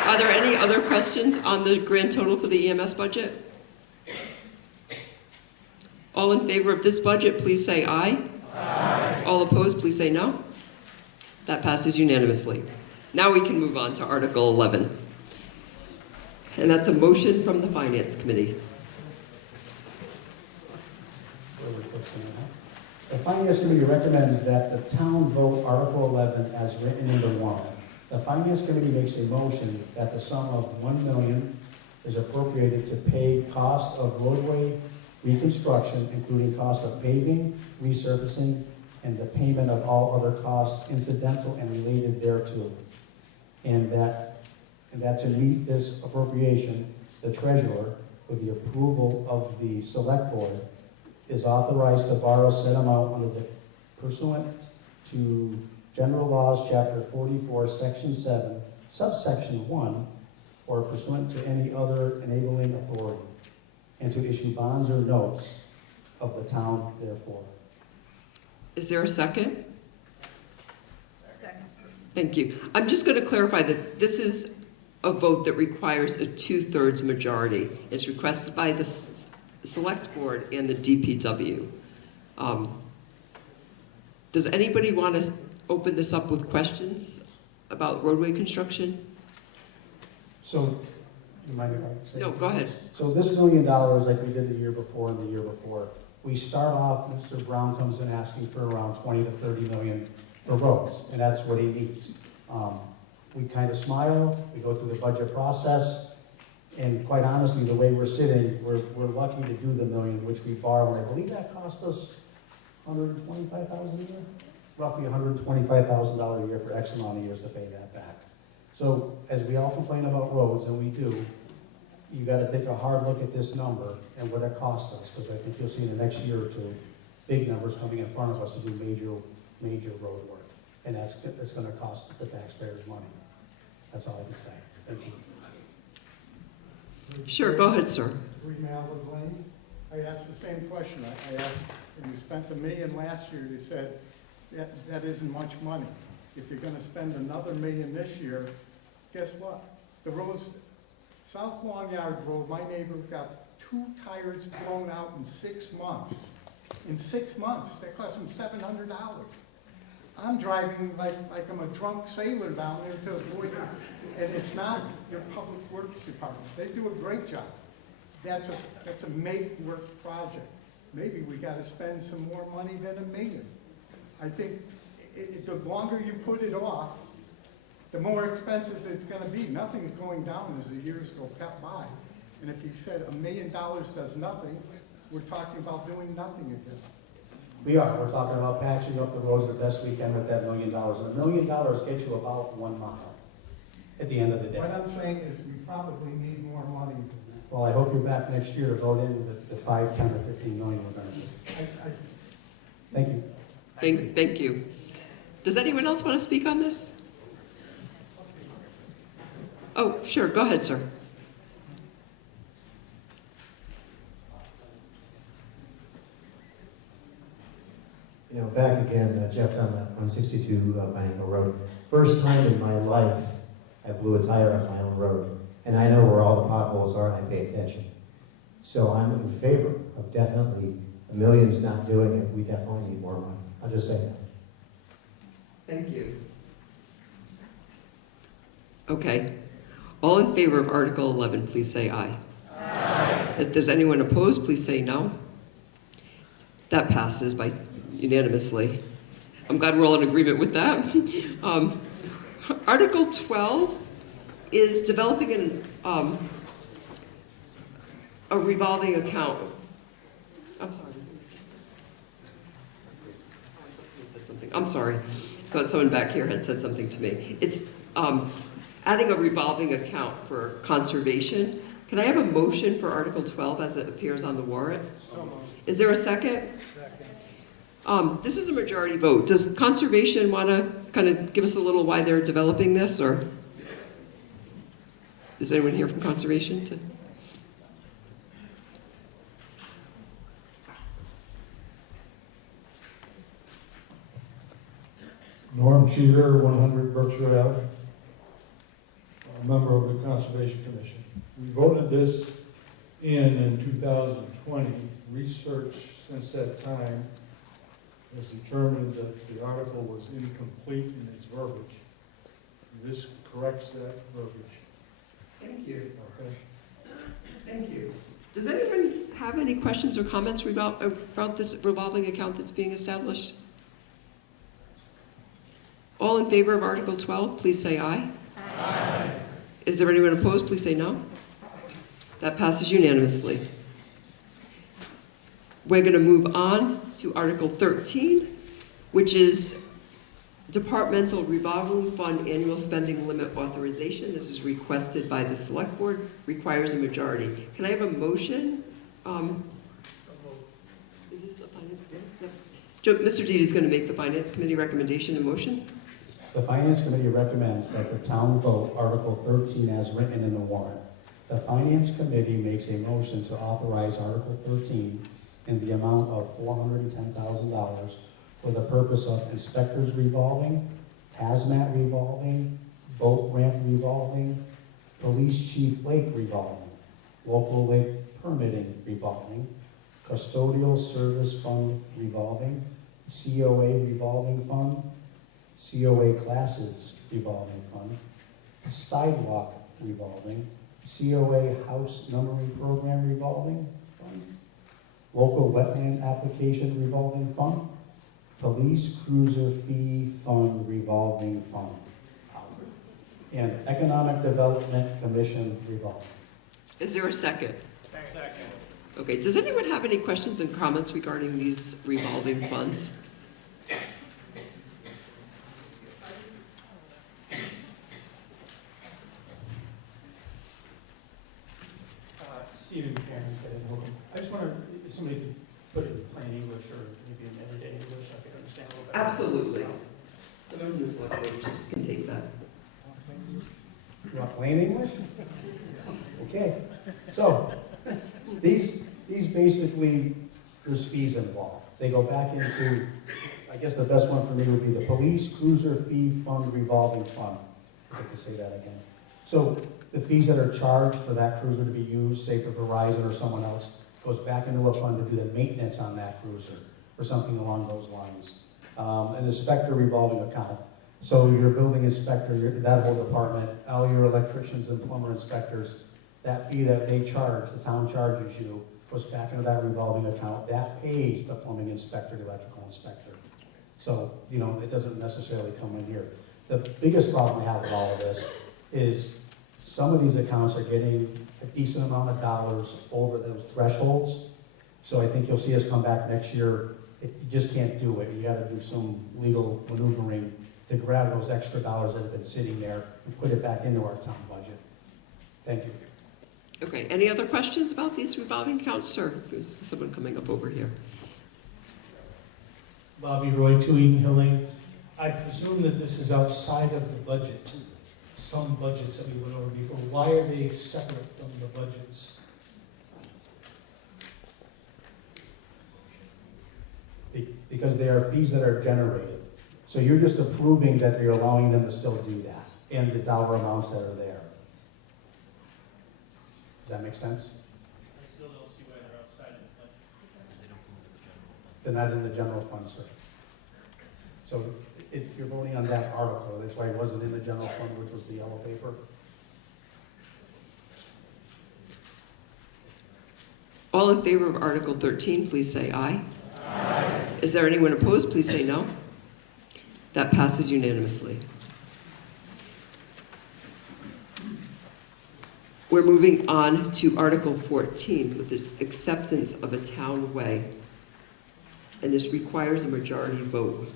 Are there any other questions on the grand total for the EMS budget? All in favor of this budget, please say aye. Aye. All opposed, please say no. That passes unanimously. Now we can move on to Article 11. And that's a motion from the Finance Committee. The Finance Committee recommends that the town vote Article 11 as written in the warrant. The Finance Committee makes a motion that the sum of $1 million is appropriated to pay cost of roadway reconstruction, including cost of paving, resurfacing, and the payment of all other costs incidental and related thereto. And that to meet this appropriation, the treasurer, with the approval of the select board, is authorized to borrow said amount under the pursuant to General Laws, Chapter 44, Section 7, subsection 1, or pursuant to any other enabling authority, and to issue bonds or notes of the town therefore. Is there a second? Second. Thank you. I'm just going to clarify that this is a vote that requires a 2/3 majority. It's requested by the Select Board and the DPW. Does anybody want to open this up with questions about roadway construction? So, you mind if I say? No, go ahead. So this $1 million, like we did the year before and the year before, we start off, Mr. Brown comes in asking for around 20 to 30 million for roads, and that's what he needs. We kind of smile, we go through the budget process, and quite honestly, the way we're sitting, we're lucky to do the million, which we borrow, and I believe that cost us $125,000 a year? Roughly $125,000 a year for X amount of years to pay that back. So as we all complain about roads, and we do, you gotta take a hard look at this number and what it costs us, because I think you'll see in the next year or two, big numbers coming in front of us to do major road work. And that's gonna cost the taxpayers money. That's all I can say. Thank you. Sure, go ahead, sir. 3 Mallard Lane. I asked the same question. I asked, when you spent $1 million last year, you said that isn't much money. If you're gonna spend another $1 million this year, guess what? The roads, South Long Yard Road, my neighbor got 2 tires blown out in 6 months. In 6 months, that cost him $700. I'm driving like I'm a drunk sailor down there to avoid it. And it's not your public works department. They do a great job. That's a make-work project. Maybe we gotta spend some more money than $1 million. I think the longer you put it off, the more expensive it's gonna be. Nothing's going down as the years go by. And if you said $1 million does nothing, we're talking about doing nothing again. We are. We're talking about patching up the roads the best we can with that $1 million. And $1 million gets you about 1 mile at the end of the day. What I'm saying is we probably need more money than that. Well, I hope you're back next year to vote in the 5, 10, or 15 million we're going to do. Thank you. Thank you. Does anyone else want to speak on this? Oh, sure, go ahead, sir. You know, back again, Jeff on 62 Vining Hill Road. First time in my life I blew a tire on my own road. And I know where all the potholes are and I pay attention. So I'm in favor of definitely, $1 million's not doing it. We definitely need more money. I'll just say that. Thank you. Okay. All in favor of Article 11, please say aye. Aye. If there's anyone opposed, please say no. That passes by unanimously. I'm glad we're all in agreement with that. Article 12 is developing a revolving account. I'm sorry. I'm sorry. But someone back here had said something to me. It's adding a revolving account for conservation. Can I have a motion for Article 12 as it appears on the warrant? Is there a second? This is a majority vote. Does conservation want to kind of give us a little why they're developing this, or is anyone here from conservation? Norm Cheater, 100 Berkshire Ave, a member of the Conservation Commission. We voted this in 2020. Research since that time has determined that the article was incomplete in its verbiage. This corrects that verbiage. Thank you. Okay. Thank you. Does anyone have any questions or comments about this revolving account that's being established? All in favor of Article 12, please say aye. Aye. Is there anyone opposed? Please say no. That passes unanimously. We're going to move on to Article 13, which is Departmental Revolving Fund Annual Spending Limit Authorization. This is requested by the Select Board, requires a majority. Can I have a motion? Is this a finance committee? No. Mr. Deedy is going to make the finance committee recommendation and motion. The Finance Committee recommends that the town vote Article 13 as written in the warrant. The Finance Committee makes a motion to authorize Article 13 in the amount of $410,000 for the purpose of inspectors revolving, hazmat revolving, boat ramp revolving, police chief lake revolving, local lake permitting revolving, custodial service fund revolving, COA revolving fund, COA classes revolving fund, sidewalk revolving, COA house numbering program revolving fund, local wetland application revolving fund, police cruiser fee fund revolving fund, and economic development commission revolving. Is there a second? Second. Okay, does anyone have any questions and comments regarding these revolving funds? Stephen Buchanan, I just wonder if somebody could put it in plain English or maybe in everyday English, I could understand a little better. Absolutely. Someone from the select board can take that. You want plain English? Okay. So, these basically, there's fees involved. They go back into, I guess the best one for me would be the Police Cruiser Fee Fund Revolving Fund. I'd like to say that again. So, the fees that are charged for that cruiser to be used, say for Verizon or someone else, goes back into a fund to do the maintenance on that cruiser, or something along those lines. An inspector revolving account. So your building inspector, that whole department, all your electricians and plumber inspectors, that fee that they charge, the town charges you, goes back into that revolving account. That pays the plumbing inspector, the electrical inspector. So, you know, it doesn't necessarily come in here. The biggest problem we have with all of this is some of these accounts are getting a decent amount of dollars over those thresholds. So I think you'll see us come back next year. You just can't do it. You gotta do some legal maneuvering to grab those extra dollars that have been sitting there and put it back into our town budget. Thank you. Okay, any other questions about these revolving accounts, sir? There's someone coming up over here. Bobby Roy, 2 Eden Hill Lane. I presume that this is outside of the budget, some budgets that we went over before. Why are they separate from the budgets? Because they are fees that are generated. So you're just approving that you're allowing them to still do that and the dollar amounts that are there. Does that make sense? I still don't see why they're outside of the budget. They're not in the general fund, sir. So you're voting on that article. That's why it wasn't in the general fund, which was the yellow paper. All in favor of Article 13, please say aye. Aye. Is there anyone opposed? Please say no. That passes unanimously. We're moving on to Article 14, with the acceptance of a town way. And this requires a majority vote.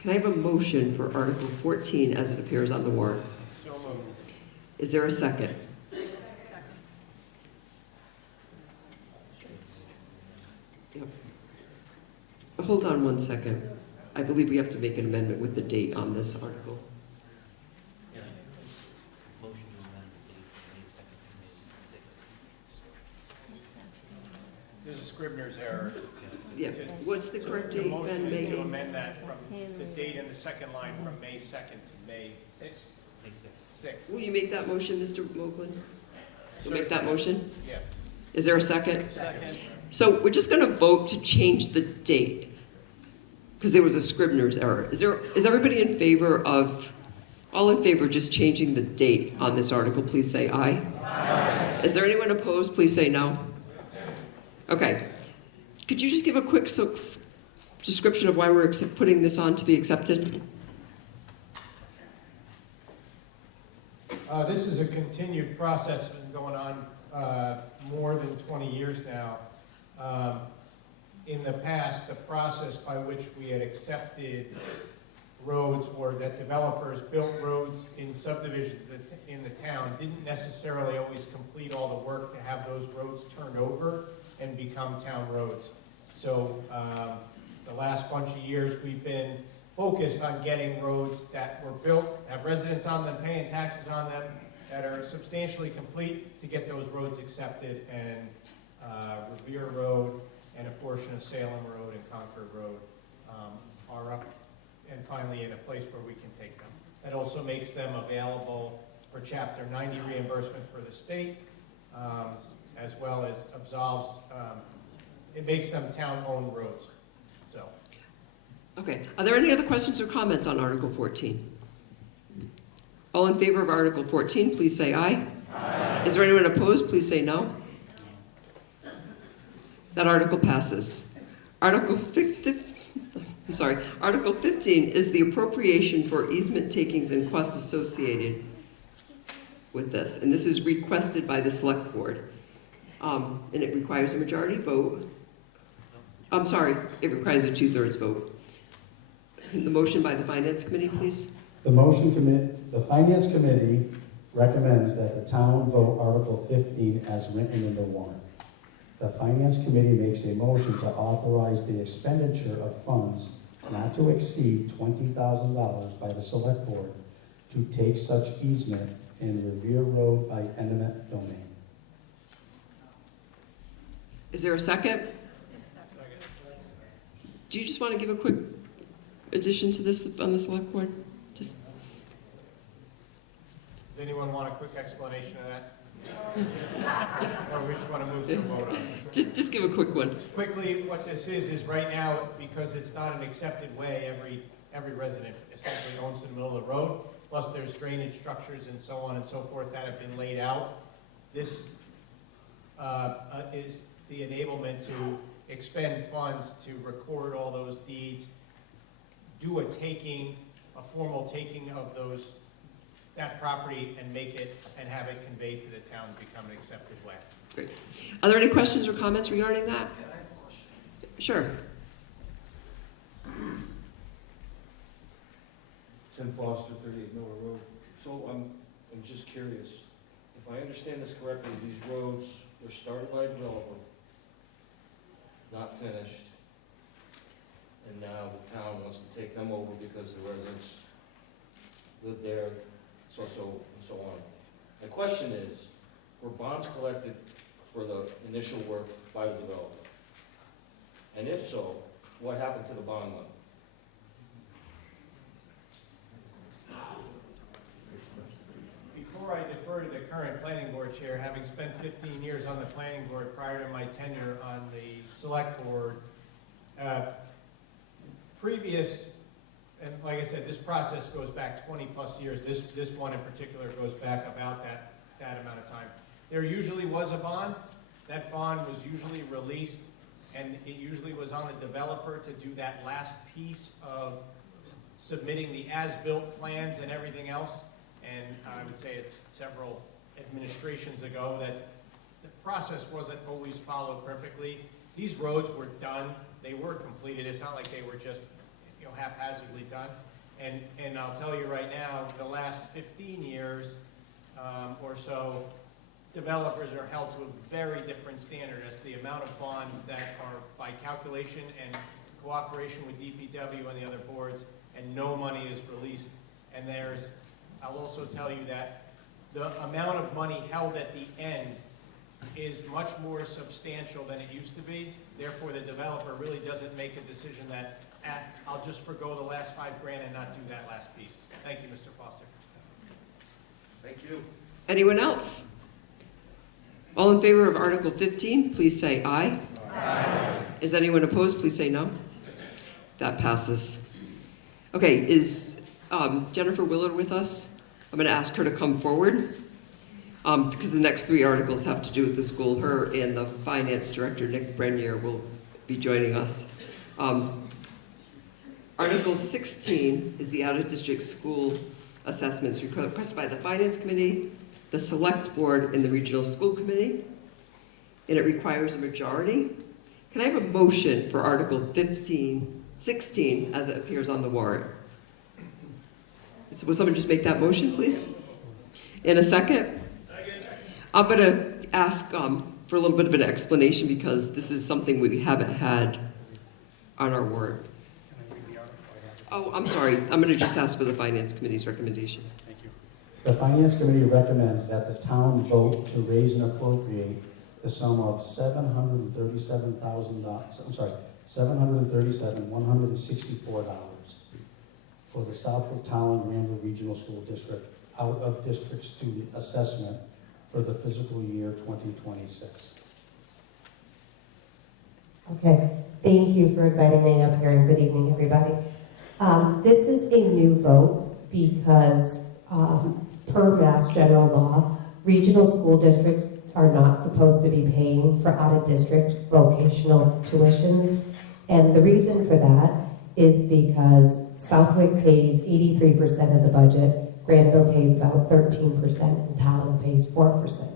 Can I have a motion for Article 14 as it appears on the warrant? So moved. Is there a second? Yep. Hold on one second. I believe we have to make an amendment with the date on this article. There's a Scribner's error. Yeah, what's the correct date, The motion Ben? is to May? amend that from the date in the second line from May 2nd to May 6th. 6th. Will you make that motion, Mr. Moglen? You'll make that motion? Yes. Is there a second? Second. So we're just going to vote to change the date, because there was a Scribner's error. Is everybody in favor of, all in favor of just changing the date on this article? Please say aye. Aye. Is there anyone opposed? Please say no. Okay. Could you just give a quick description of why we're putting this on to be accepted? This is a continued process that's been going on more than 20 years now. in the past, the process by which we had accepted roads or that developers built roads in subdivisions in the town didn't necessarily always complete all the work to have those roads turned over and become town roads. So the last bunch of years, we've been focused on getting roads that were built, have residents on them, paying taxes on them, that are substantially complete to get those roads accepted, and Revere Road and a portion of Salem Road and Concord Road are up and finally in a place where we can take them. That also makes them available for Chapter 90 reimbursement for the state, as well as absolves, it makes them town-owned roads, so. Okay, are there any other questions or comments on Article 14? All in favor of Article 14, please say aye. Aye. Is there anyone opposed? Please say no. That article passes. Article 15 is the appropriation for easement takings and costs associated with this. And this is requested by the Select Board. And it requires a majority vote. I'm sorry, it requires a 2/3 vote. The motion by the Finance Committee, please. The Finance Committee recommends that the town vote Article 15 as written in the warrant. The Finance Committee makes a motion to authorize the expenditure of funds not to exceed $20,000 by the Select Board to take such easement in Revere Road by eminent domain. Is there a second? Do you just want to give a quick addition to this on the Select Board? Just. Does anyone want a quick explanation of that? Or we just want to move to a vote on it? Just give a quick one. Quickly, what this is right now, because it's not an accepted way, every resident essentially owns in the middle of the road, plus there's drainage structures and so on and so forth that have been laid out. This is the enablement to expend funds to record all those deeds, do a taking, a formal taking of that property and make it, and have it conveyed to the town to become an accepted way. Great. Are there any questions or comments regarding that? Yeah, I have a question. Sure. Tim Foster, 38 Miller Road. So I'm just curious, if I understand this correctly, these roads were started by a developer, not finished, and now the town wants to take them over because the residents live there, so on. My question is, were bonds collected for the initial work by the developer? And if so, what happened to the bond money? Before I defer to the current planning board chair, having spent 15 years on the planning board prior to my tenure on the select board, previous, and like I said, this process goes back 20 plus years. This one in particular goes back about that amount of time. There usually was a bond. That bond was usually released, and it usually was on the developer to do that last piece of submitting the as-built plans and everything else. And I would say it's several administrations ago that the process wasn't always followed perfectly. These roads were done. They were completed. It's not like they were just haphazardly done. And I'll tell you right now, the last 15 years or so, developers are held to a very different standard as the amount of bonds that are by calculation and cooperation with DPW and the other boards, and no money is released. And I'll also tell you that the amount of money held at the end is much more substantial than it used to be. Therefore, the developer really doesn't make a decision that I'll just forgo the last $5 grand and not do that last piece. Thank you, Mr. Foster. Thank you. Anyone else? All in favor of Article 15, please say aye. Aye. Is anyone opposed? Please say no. That passes. Okay, is Jennifer Willard with us? I'm going to ask her to come forward because the next 3 articles have to do with the school. Her and the finance director, Nick Brenier, will be joining us. Article 16 is the out-of-district school assessments requested by the Finance Committee, the Select Board, and the Regional School Committee. And it requires a majority. Can I have a motion for Article 16 as it appears on the warrant? So will someone just make that motion, please? In a second? I'm going to ask for a little bit of an explanation because this is something we haven't had on our warrant. Oh, I'm sorry. I'm going to just ask for the Finance Committee's recommendation. Thank you. The Finance Committee recommends that the town vote to raise and appropriate the sum of $737,164 for the Southwick Town Randall Regional School District out-of-district student assessment for the fiscal year 2026. Okay, thank you for inviting me up here, and good evening, everybody. This is a new vote because per Mass General Law, regional school districts are not supposed to be paying for out-of-district vocational tuitions. And the reason for that is because Southwick pays 83% of the budget, Granville pays about 13%, and Talon pays 4%.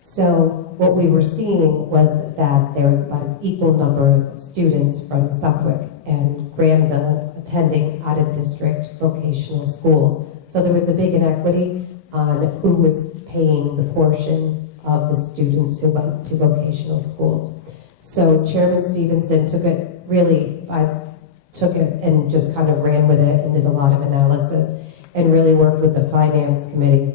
So what we were seeing was that there was about an equal number of students from Southwick and Granville attending out-of-district vocational schools. So there was a big inequity on who was paying the portion of the students who went to vocational schools. So Chairman Stevenson took it and just kind of ran with it and did a lot of analysis and really worked with the Finance Committee.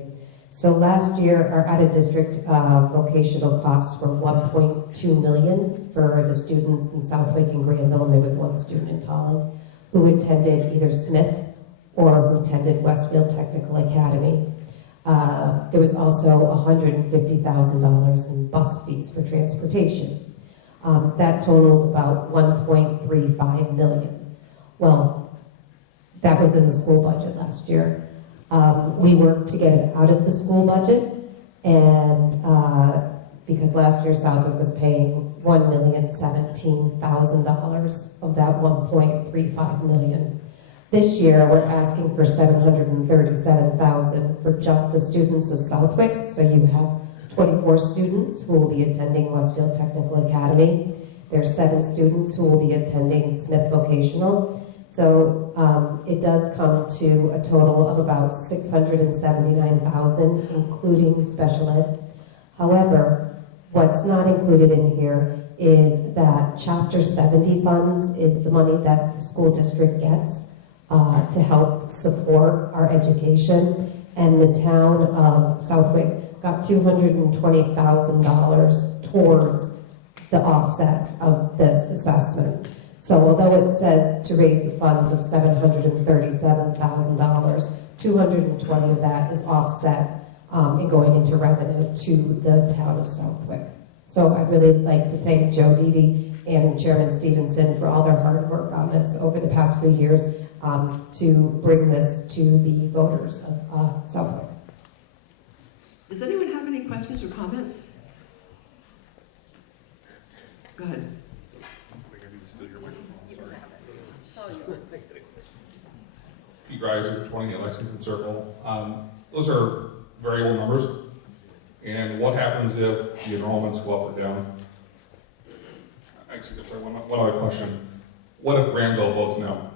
So last year, our out-of-district vocational costs were $1.2 million for the students in Southwick and Granville, and there was one student in Tolland who attended either Smith or who attended Westfield Technical Academy. There was also $150,000 in bus fees for transportation. That totaled about $1.35 million. Well, that was in the school budget last year. We worked to get it out of the school budget, and because last year Southwick was paying $1,017,000 of that $1.35 million. This year, we're asking for $737,000 for just the students of Southwick. So you have 24 students who will be attending Westfield Technical Academy. There's 7 students who will be attending Smith Vocational. So it does come to a total of about $679,000, including special ed. However, what's not included in here is that Chapter 70 funds is the money that the school district gets to help support our education. And the town of Southwick got $220,000 towards the offset of this assessment. So although it says to raise the funds of $737,000, 220 of that is offset and going into revenue to the town of Southwick. So I'd really like to thank Joe Didi and Chairman Stevenson for all their hard work on this over the past few years to bring this to the voters of Southwick. Does anyone have any questions or comments? Go ahead. Pete Greiser, 20 at Lexington Circle. Those are variable numbers. And what happens if the enrollments go up or down? Actually, sorry, one other question. What if Granville votes no?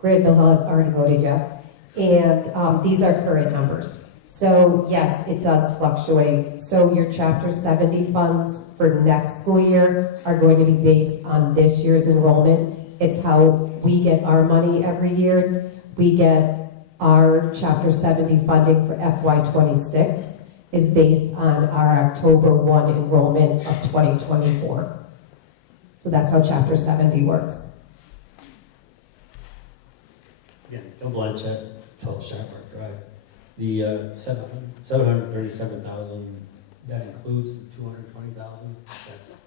Granville has already voted yes, and these are current numbers. So yes, it does fluctuate. So your Chapter 70 funds for next school year are going to be based on this year's enrollment. It's how we get our money every year. We get our Chapter 70 funding for FY26 is based on our October 1 enrollment of 2024. So that's how Chapter 70 works. Yeah, Phil Blanchett, 12 Shatmark Drive. The $737,000, that includes the $220,000? That's...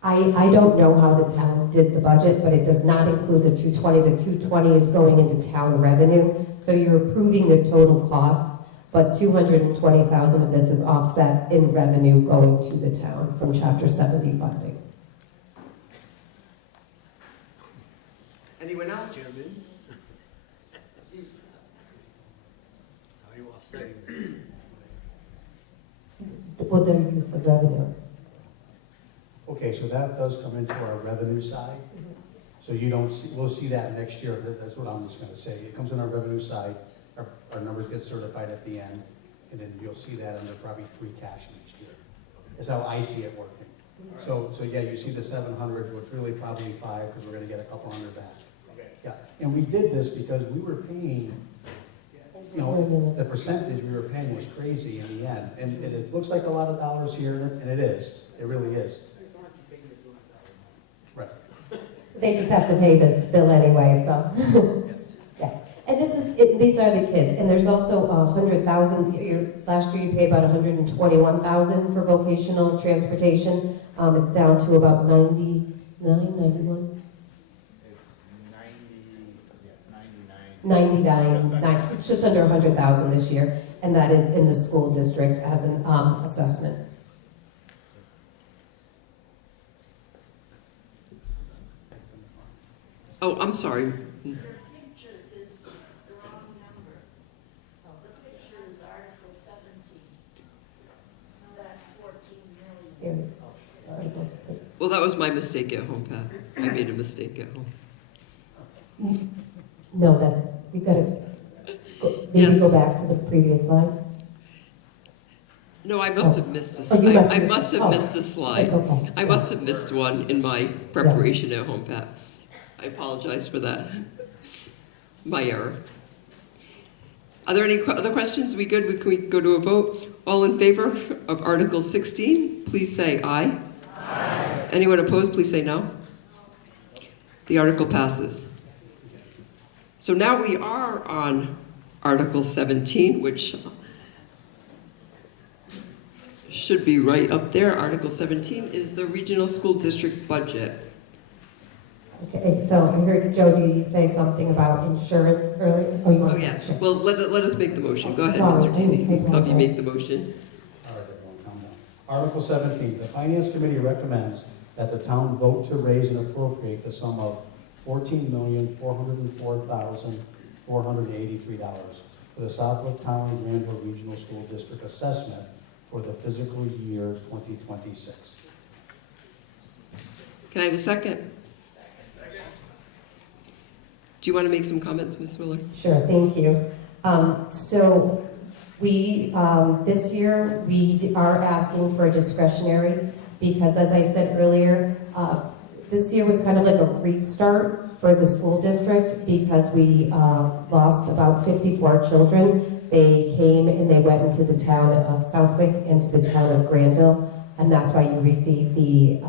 I don't know how the town did the budget, but it does not include the 220. The 220 is going into town revenue. So you're approving the total cost, but 220,000 of this is offset in revenue going to the town from Chapter 70 funding. Anyone else? Chairman? How you all say? Well, they'll use the revenue. Okay, so that does come into our revenue side. So you don't see, we'll see that next year. That's what I'm just gonna say. It comes in our revenue side. Our numbers get certified at the end, and then you'll see that under probably free cash next year. That's how I see it working. So yeah, you see the 700, which really probably 5, because we're gonna get a couple hundred back. Yeah, and we did this because we were paying, you know, the percentage we were paying was crazy in the end. And it looks like a lot of dollars here, and it is. It really is. Right. They just have to pay this bill anyway, so. Yeah, and these are the kids, and there's also 100,000, last year you paid about 121,000 for vocational transportation. It's down to about 99, 91? 99, it's just under 100,000 this year, and that is in the school district as an assessment. Oh, I'm sorry. Your picture is the wrong number. The picture is Article 17, not 14 million. Well, that was my mistake at home, Pat. I made a mistake at home. No, we've got to maybe go back to the previous slide. No, I must have missed a Oh, slide. you must I have- must have oh, missed a slide. it's okay. I must have missed one in my preparation at home, Pat. I apologize for that. My error. Are there any other questions? We good? Can we go to a vote? All in favor of Article 16, please say aye. Aye. Anyone opposed, please say no. The article passes. So now we are on Article 17, which should be right up there. Article 17 is the regional school district budget. Okay, so I heard Joe, did you say something about insurance earlier? Oh, you want yeah. to? Well, let us make the motion. Go ahead, Sorry, Mr. Deeney. I Help you make the motion. All right, everyone, calm down. Article 17, the Finance Committee recommends that the town vote to raise and appropriate the sum of $14,404,483 for the Southwick Town and Granville Regional School District assessment for the fiscal year 2026. Can I have a second? Do you want to make some comments, Ms. Miller? Sure, thank you. So we, this year, we are asking for a discretionary because, as I said earlier, this year was kind of like a restart for the school district because we lost about 54 children. They came and they went into the town of Southwick and to the town of Granville, and that's why you received the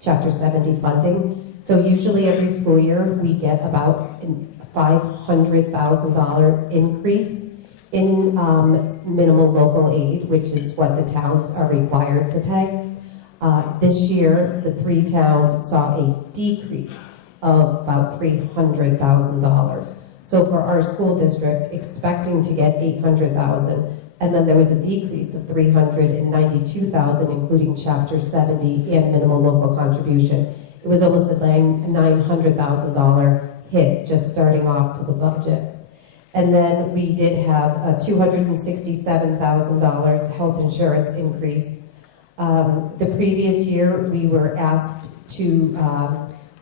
Chapter 70 funding. So usually every school year, we get about a $500,000 increase in minimal local aid, which is what the towns are required to pay. This year, the 3 towns saw a decrease of about $300,000. So for our school district, expecting to get $800,000, and then there was a decrease of $392,000, including Chapter 70 and minimal local contribution. It was almost a $900,000 hit just starting off to the budget. And then we did have a $267,000 health insurance increase. The previous year, we were asked to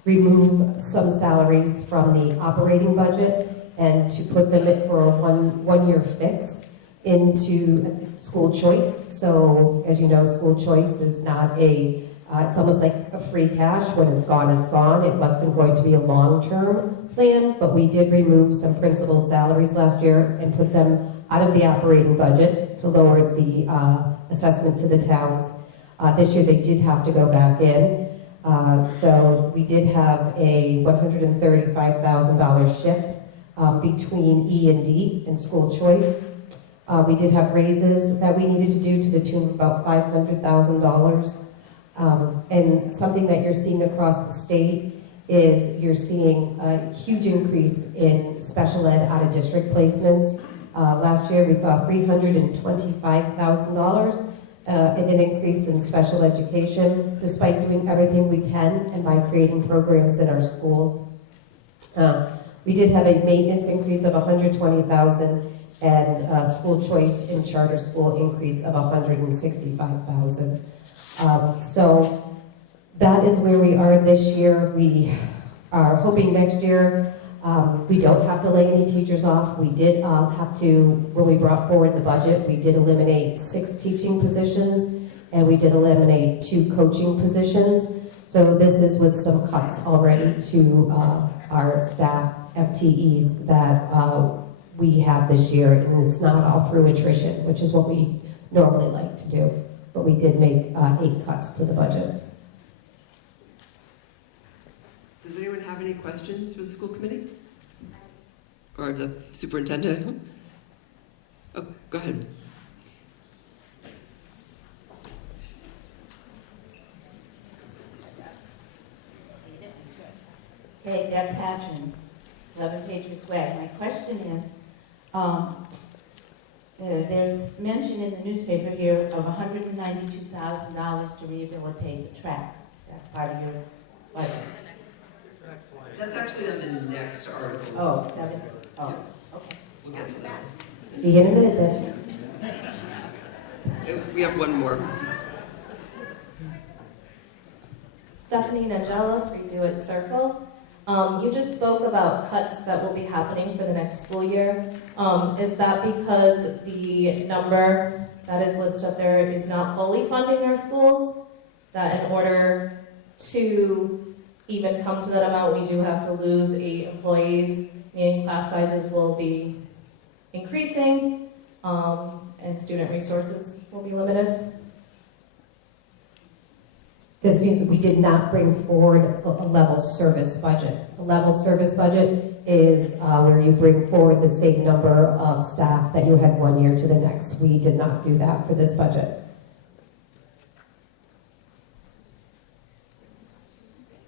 remove some salaries from the operating budget and to put them for a one-year fix into school choice. So, as you know, school choice is not it's almost like a free cash. When it's gone, it's gone. It wasn't going to be a long-term plan, but we did remove some principal salaries last year and put them out of the operating budget to lower the assessment to the towns. This year they did have to go back in. So we did have a $135,000 shift between E&D and school choice. We did have raises that we needed to do to the tune of about $500,000. And something that you're seeing across the state is you're seeing a huge increase in special ed out-of-district placements. Last year we saw $325,000 in an increase in special education, despite doing everything we can and by creating programs in our schools. We did have a maintenance increase of $120,000 and a school choice and charter school increase of $165,000. So that is where we are this year. We are hoping next year we don't have to lay any teachers off. We did have to, when we brought forward the budget, we did eliminate 6 teaching positions and we did eliminate 2 coaching positions. So this is with some cuts already to our staff FTEs that we have this year, and it's not all through attrition, which is what we normally like to do. But we did make 8 cuts to the budget. Does anyone have any questions for the school committee? Or the superintendent? Oh, go ahead. Okay, Deb Patchen, 11 Patriots Way. My question is, there's mention in the newspaper here of $192,000 to rehabilitate the track. That's part of your budget. That's actually on the next article. Oh, 7. Oh, okay. We'll get to that. See you in a minute, Deb. We have one more. Stephanie Nagella, 3 Dewitt Circle. You just spoke about cuts that will be happening for the next school year. Is that because the number that is listed up there is not fully funding our schools? That in order to even come to that amount, we do have to lose 8 employees, meaning class sizes will be increasing, and student resources will be limited? This means we did not bring forward a level service budget. A level service budget is where you bring forward the same number of staff that you had one year to the next. We did not do that for this budget.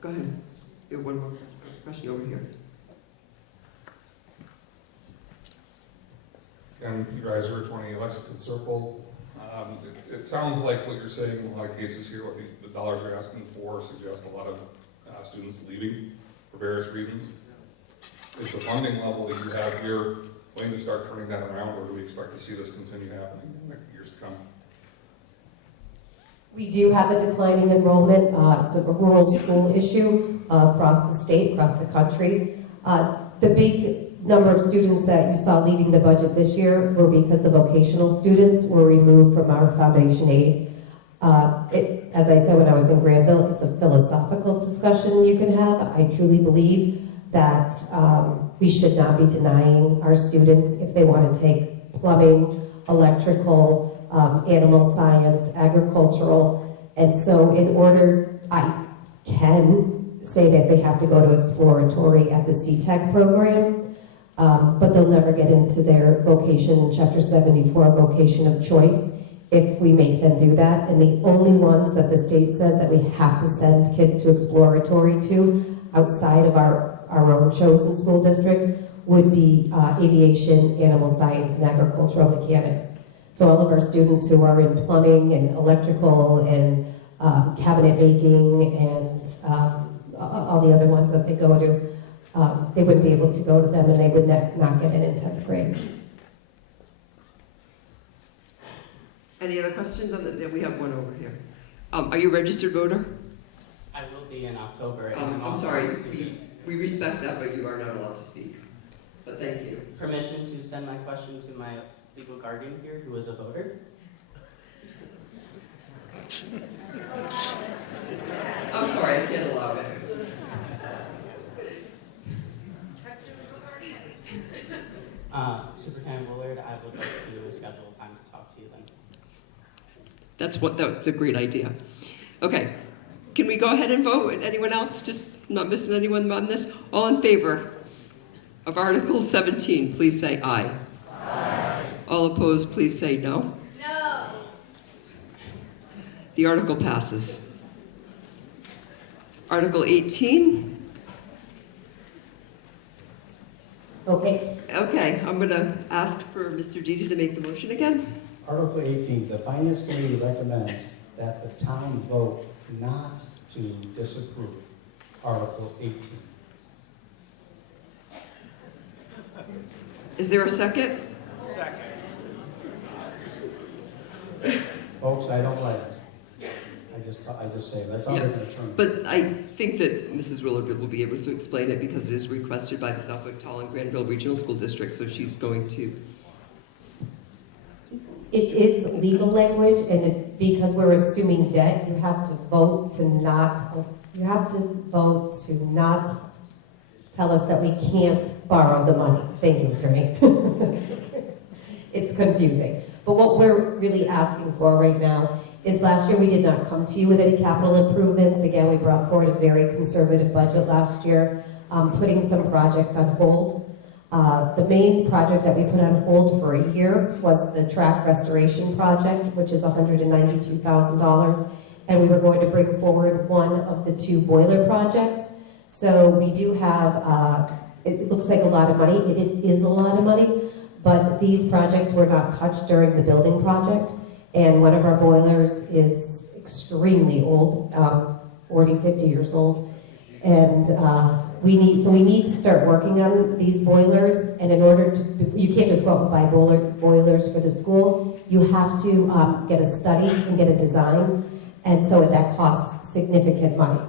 Go ahead. You have one more question over here. And you guys are 20 Lexington Circle. It sounds like what you're saying in a lot of cases here, what the dollars you're asking for suggest a lot of students leaving for various reasons. Is the funding level that you have here going to start turning that around, or do we expect to see this continue happening in the years to come? We do have a declining enrollment. It's a rural school issue across the state, across the country. The big number of students that you saw leaving the budget this year were because the vocational students were removed from our foundation aid. As I said when I was in Granville, it's a philosophical discussion you can have. I truly believe that we should not be denying our students if they want to take plumbing, electrical, animal science, agricultural. And so in order, I can say that they have to go to exploratory at the CTEC program, but they'll never get into their vocation, Chapter 74 vocation of choice, if we make them do that. And the only ones that the state says that we have to send kids to exploratory to outside of our own chosen school district would be aviation, animal science, and agricultural mechanics. So all of our students who are in plumbing and electrical and cabinet making and all the other ones that they go to, they wouldn't be able to go to them and they would not get in 10th grade. Any other questions on the, we have one over here. Are you a registered voter? I will be in October. And I'm also sorry, a student. we respect that, but you are not allowed to speak. But thank you. Permission to send my question to my legal guardian here, who is a voter. I'm sorry, I can't allow it. Superintendent Willard, I would like to schedule a time to talk to you then. That's a great idea. Okay, can we go ahead and vote? Anyone else? Just not missing anyone on this? All in favor of Article 17, please say aye. Aye. All opposed, please say no. No. The article passes. Article 18. Okay, I'm going to ask for Mr. Didi to make the motion again. Article 18, the Finance Committee recommends that the town vote not to disapprove Article 18. Is there a second? Folks, I don't like it. I I just say, that's how they're gonna turn. But I think that Mrs. Willard will be able to explain it because it is requested by the Southwick Tall and Granville Regional School District, so she's going to. It is legal language, and because we're assuming debt, you have to vote to not tell us that we can't borrow the money. Thank you, Attorney. It's confusing. But what we're really asking for right now is last year we did not come to you with any capital improvements. Again, we brought forward a very conservative budget last year, putting some projects on hold. The main project that we put on hold for a year was the track restoration project, which is $192,000. And we were going to bring forward one of the 2 boiler projects. So we do have, it looks like a lot of money. It is a lot of money, but these projects were not touched during the building project. And one of our boilers is extremely old, 40, 50 years old. And we need to start working on these boilers. And in order to, you can't just go out and buy boilers for the school. You have to get a study and get a design. And so that costs significant money.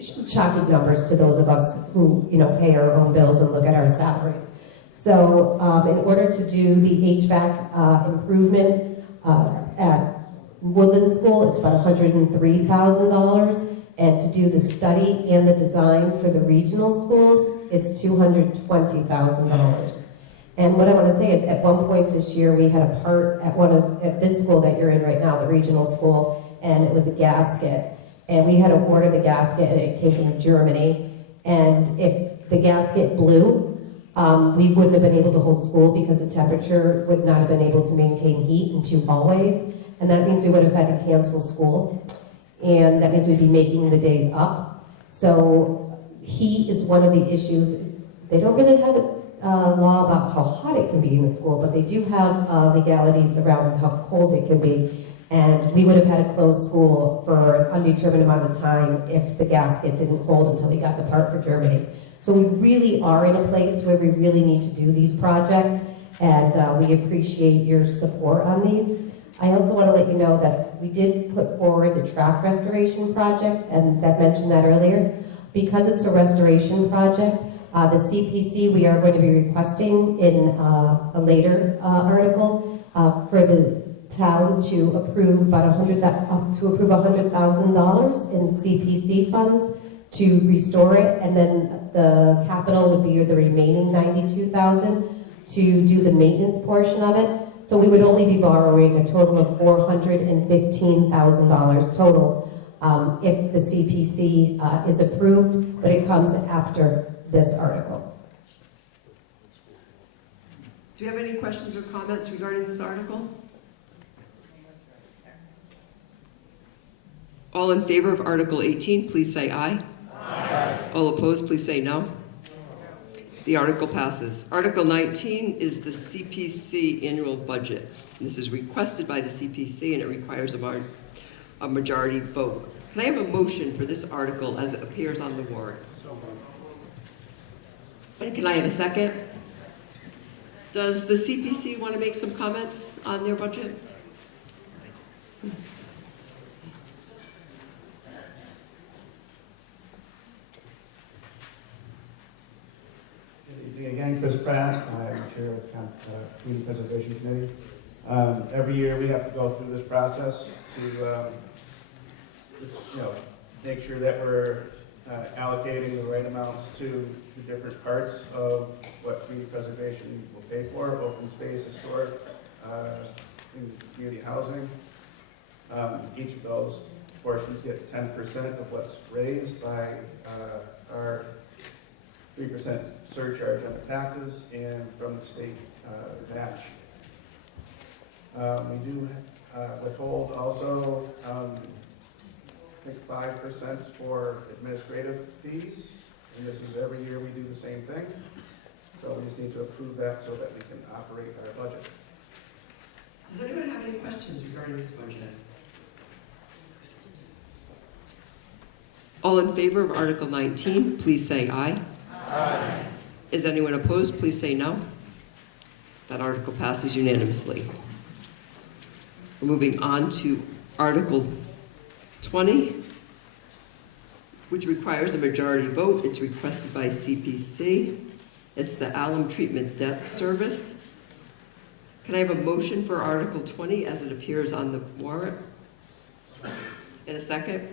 Shocking numbers to those of us who, pay our own bills and look at our salaries. So in order to do the HVAC improvement at Woodland School, it's about $103,000. And to do the study and the design for the regional school, it's $220,000. And what I want to say is, at one point this year, we had a part at this school that you're in right now, the regional school, and it was a gasket. And we had to order the gasket, and it came from Germany. And if the gasket blew, we wouldn't have been able to hold school because the temperature would not have been able to maintain heat in 2 hallways. And that means we would have had to cancel school. And that means we'd be making the days up. So heat is one of the issues. They don't really have a law about how hot it can be in the school, but they do have legalities around how cold it can be. And we would have had to close school for an undetermined amount of time if the gasket didn't hold until we got the part for Germany. So we really are in a place where we really need to do these projects, and we appreciate your support on these. I also want to let you know that we did put forward the track restoration project, and Deb mentioned that earlier. Because it's a restoration project, the CPC, we are going to be requesting in a later article for the town to approve about $100,000 in CPC funds to restore it, and then the capital would be the remaining $92,000 to do the maintenance portion of it. So we would only be borrowing a total of $415,000 total if the CPC is approved, but it comes after this article. Do you have any questions or comments regarding this article? All in favor of Article 18, please say aye. Aye. All opposed, please say no. The article passes. Article 19 is the CPC annual budget. And this is requested by the CPC, and it requires a majority vote. Can I have a motion for this article as it appears on the warrant? And can I have a second? Does the CPC want to make some comments on their budget? Again, Chris Pratt, I'm chair of the Community Preservation Committee. Every year we have to go through this process to, make sure that we're allocating the right amounts to the different parts of what community preservation will pay for: open space, historic, community housing. Each of those portions get 10% of what's raised by our 3% surcharge on the taxes and from the state match. We do withhold also, I think 5% for administrative fees, and this is every year we do the same thing. So we just need to approve that so that we can operate our budget. Does anyone have any questions regarding this budget? All in favor of Article 19, please say aye. Aye. Is anyone opposed? Please say no. That article passes unanimously. We're moving on to Article 20, which requires a majority vote. It's requested by CPC. It's the alum treatment debt service. Can I have a motion for Article 20 as it appears on the warrant? In a second?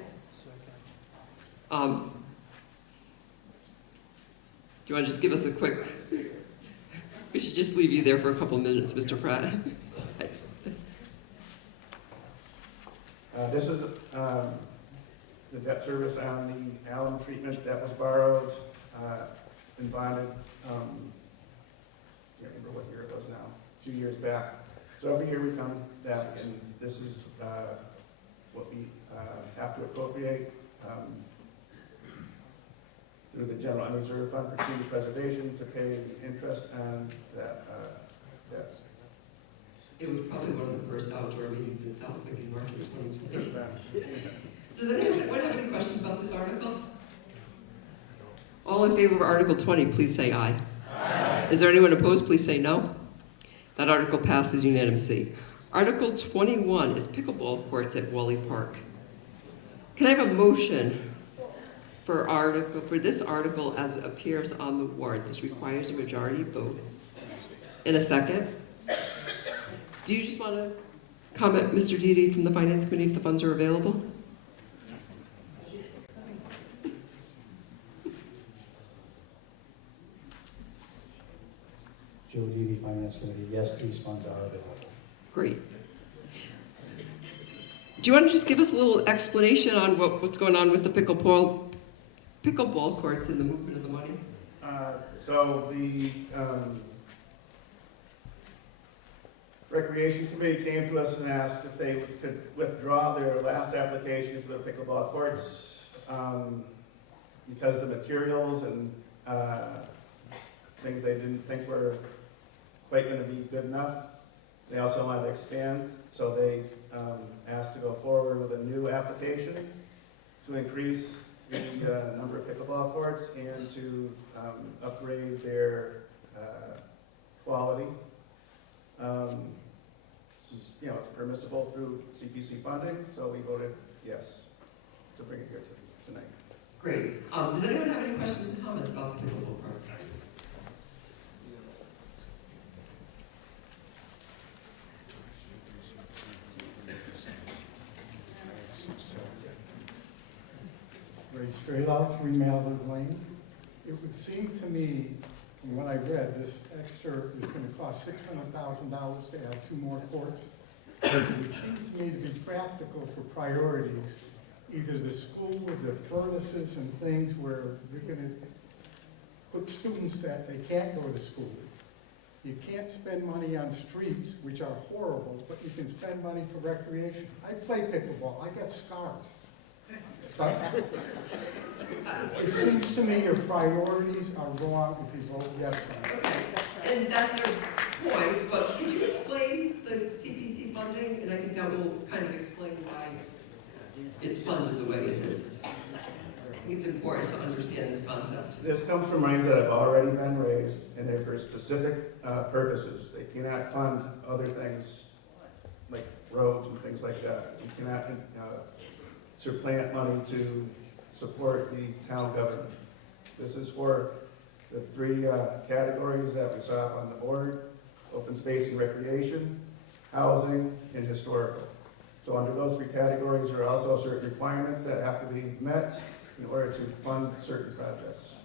Do you want to just give us a quick... We should just leave you there for a couple minutes, Mr. Pratt. This is the debt service on the alum treatment that was borrowed and bonded, I can't remember what year it was now, a few years back. So every year we come back, and this is what we have to appropriate through the General Unreserved Fund for Community Preservation to pay the interest on that debt. It was probably one of the first outdoor meetings in Southwick in March of 2020. Does anyone have any questions about this article? All in favor of Article 20, please say aye. Aye. Is there anyone opposed? Please say no. That article passes unanimously. Article 21 is pickleball courts at Wally Park. Can I have a motion for this article as it appears on the warrant? This requires a majority vote. In a second. Do you just want to comment, Mr. Dede, from the Finance Committee, if the funds are available? Joe Dede, Finance Committee, yes, these funds are available. Great. Do you want to just give us a little explanation on what's going on with the pickleball courts and the movement of the money? So the Recreation Committee came to us and asked if they could withdraw their last application for the pickleball courts because the materials and things they didn't think were quite going to be good enough. They also wanted to expand, so they asked to go forward with a new application to increase the number of pickleball courts and to upgrade their quality. It's permissible through CPC funding, so we voted yes to bring it here tonight. Great. Does anyone have any questions and comments about the pickleball courts? Ray Straylow, 3 Mallard Lane. It would seem to me, from what I read, this extra is going to cost $600,000 to add 2 more courts. It would seem to me to be practical for priorities, either the school with the furnaces and things where you're going to put students that they can't go to school. You can't spend money on streets, which are horrible, but you can spend money for recreation. I play pickleball. I got scars. But it seems to me your priorities are wrong if you vote yes on it. And that's your point, but could you explain the CPC funding? And I think that will kind of explain why it's funded the way it is. I think it's important to understand this concept. This comes from monies that have already been raised, and they're for specific purposes. They cannot fund other things like roads and things like that. You cannot supplant money to support the town government. This is for the 3 categories that we saw up on the board: open space and recreation, housing, and historical. So under those 3 categories, there are also certain requirements that have to be met in order to fund certain projects.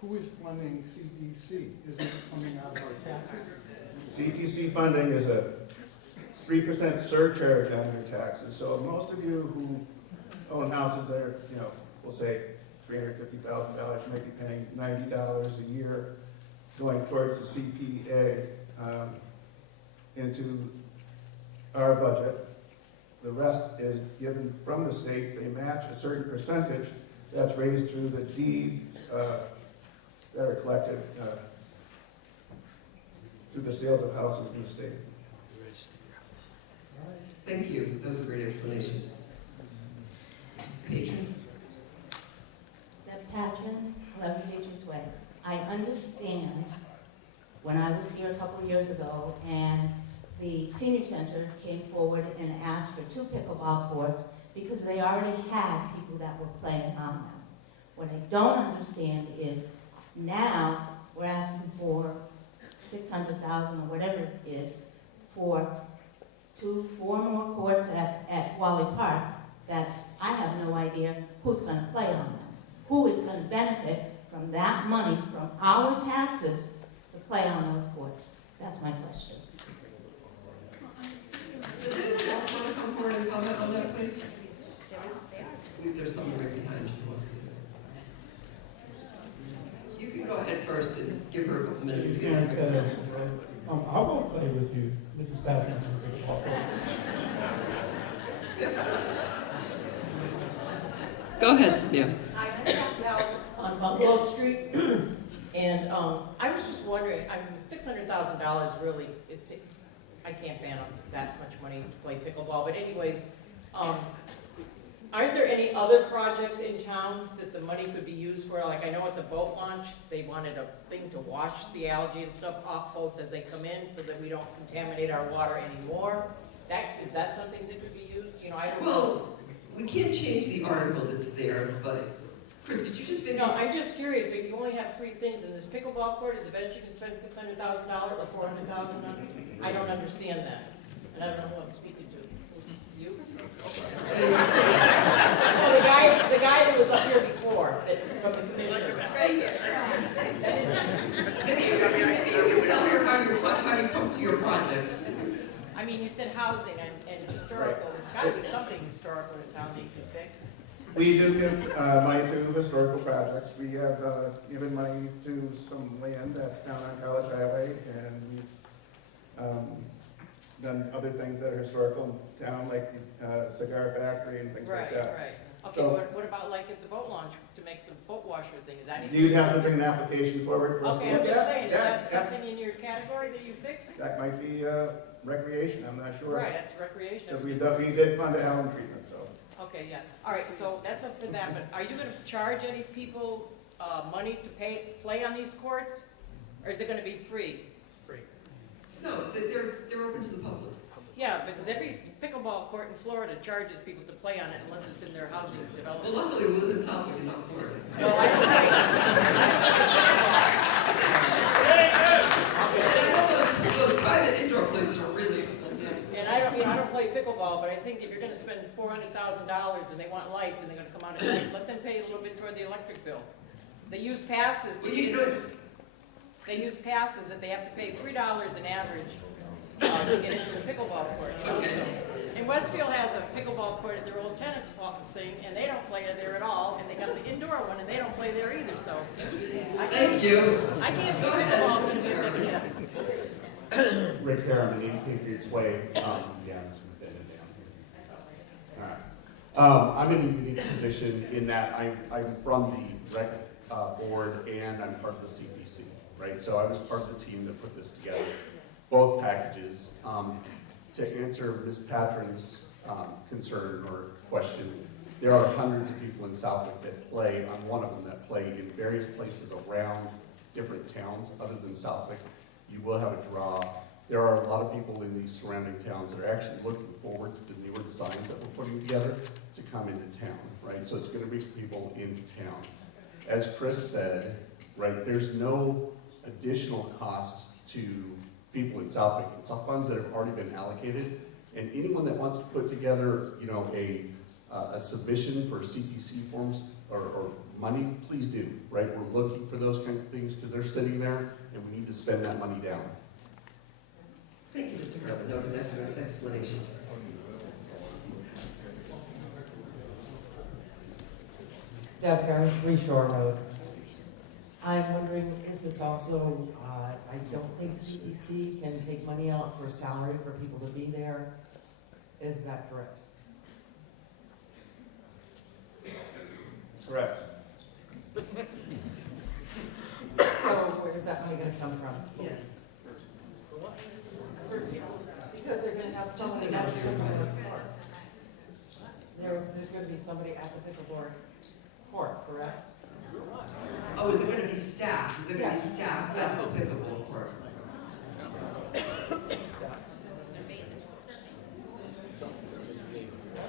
Who is funding CPC? Isn't it coming out of our taxes? CPC funding is a 3% surcharge on your taxes. So most of you who own houses that are, we'll say $350,000, you might be paying $90 a year going towards the CPA into our budget. The rest is given from the state. They match a certain percentage that's raised through the deeds that are collected through the sales of houses in the state. Thank you. That was a great explanation. Ms. Patron? Deb Patron, 11 Patriots Way. I understand when I was here a couple of years ago and the senior center came forward and asked for 2 pickleball courts because they already had people that were playing on them. What I don't understand is now we're asking for 600,000 or whatever it is for 4 more courts at Wally Park that I have no idea who's going to play on them. Who is going to benefit from that money from our taxes to play on those courts? That's my question. Does anyone else want to come forward and comment on that, please? I believe there's someone right behind you who wants to. You can go ahead first and give her a couple minutes to get to I won't play with you, Mrs. Patrick. Go ahead, Sonia. I camped out on Bungalow Street, and I was just wondering, I mean, $600,000 really, I can't fan that much money to play pickleball, but anyways, aren't there any other projects in town that the money could be used for? Like I know at the boat launch, they wanted a thing to wash the algae and stuff off boats as they come in so that we don't contaminate our water anymore. Is that something that could be used? You know, I don't know. Well, we can't change the article that's there, but Chris, could you just maybe... No, I'm just curious, if you only have 3 things, and this pickleball court is eventually you can spend $600,000 or $400,000 on it? I don't understand that, and I don't know who I'm speaking to. You? Oh, the guy that was up here before, from the commissioner. Right here. Maybe you can tell her how you come to your projects. I mean, you said housing and historical, there's gotta be something historical in town that you can fix. We do give money to historical projects. We have given money to some land that's down on College Highway, and we've done other things that are historical in town, like cigar factory and things like that. Right. Okay, So- what about like at the boat launch, to make the boat washer thing, is that? You'd have to bring an application forward for us to Okay, I'm look just at. saying, is Yeah, that yeah. something in your category that you fix? That might be recreation, I'm not sure. Right, that's recreation. Because we did fund a Allen treatment, so. Okay, yeah, all right, so that's up for that, but are you gonna charge any people, money to play on these courts? Or is it gonna be free? No, they're open to the public. Yeah, because every pickleball court in Florida charges people to play on it unless it's in their housing Well, development. luckily we live in Southwick and not Florida. No, I don't And those private indoor places are really expensive. And I don't play pickleball, but I think if you're gonna spend $400,000 and they want lights and they're gonna come out at night, let them pay a little bit toward the electric bill. They use passes to Well, get you into, know- they use passes that they have to pay $3 an average to get into the pickleball court, you know? Okay. So- And Westfield has a pickleball court as their old tennis thing, and they don't play there at all, and they got the indoor one, and they don't play there either, so. Thank you. I can't see pickleball because they're making it. Rick Harriman, 80 Patriots Way. Yeah, I'm just gonna bend it down here. All right. I'm in a unique position in that I'm from the rec board and I'm part of the CPC, right? So I was part of the team that put this together, both packages. To answer Ms. Patron's concern or question, there are hundreds of people in Southwick that play, I'm one of them, that play in various places around different towns other than Southwick. You will have a draw. There are a lot of people in these surrounding towns that are actually looking forward to the newer designs that we're putting together to come into town, right? So it's going to be people in town. As Chris said, right, there's no additional cost to people in Southwick. It's all funds that have already been allocated, and anyone that wants to put together, you know, a submission for CPC forms or money, please do, right? We're looking for those kinds of things because they're sitting there, and we need to spend that money down. Thank you, Mr. Herman. That was an excellent explanation. Deb Karen, 3 Shore Road. I'm wondering if this also, I don't think CPC can take money out for salary for people to be there. Is that correct? Correct. So where is that money gonna come from? Yes. Because they're gonna have somebody out there from the court. There's gonna be somebody at the pickleball court, correct? Oh, is it going to be staffed? Is it going to be Yes. staffed at the pickleball court?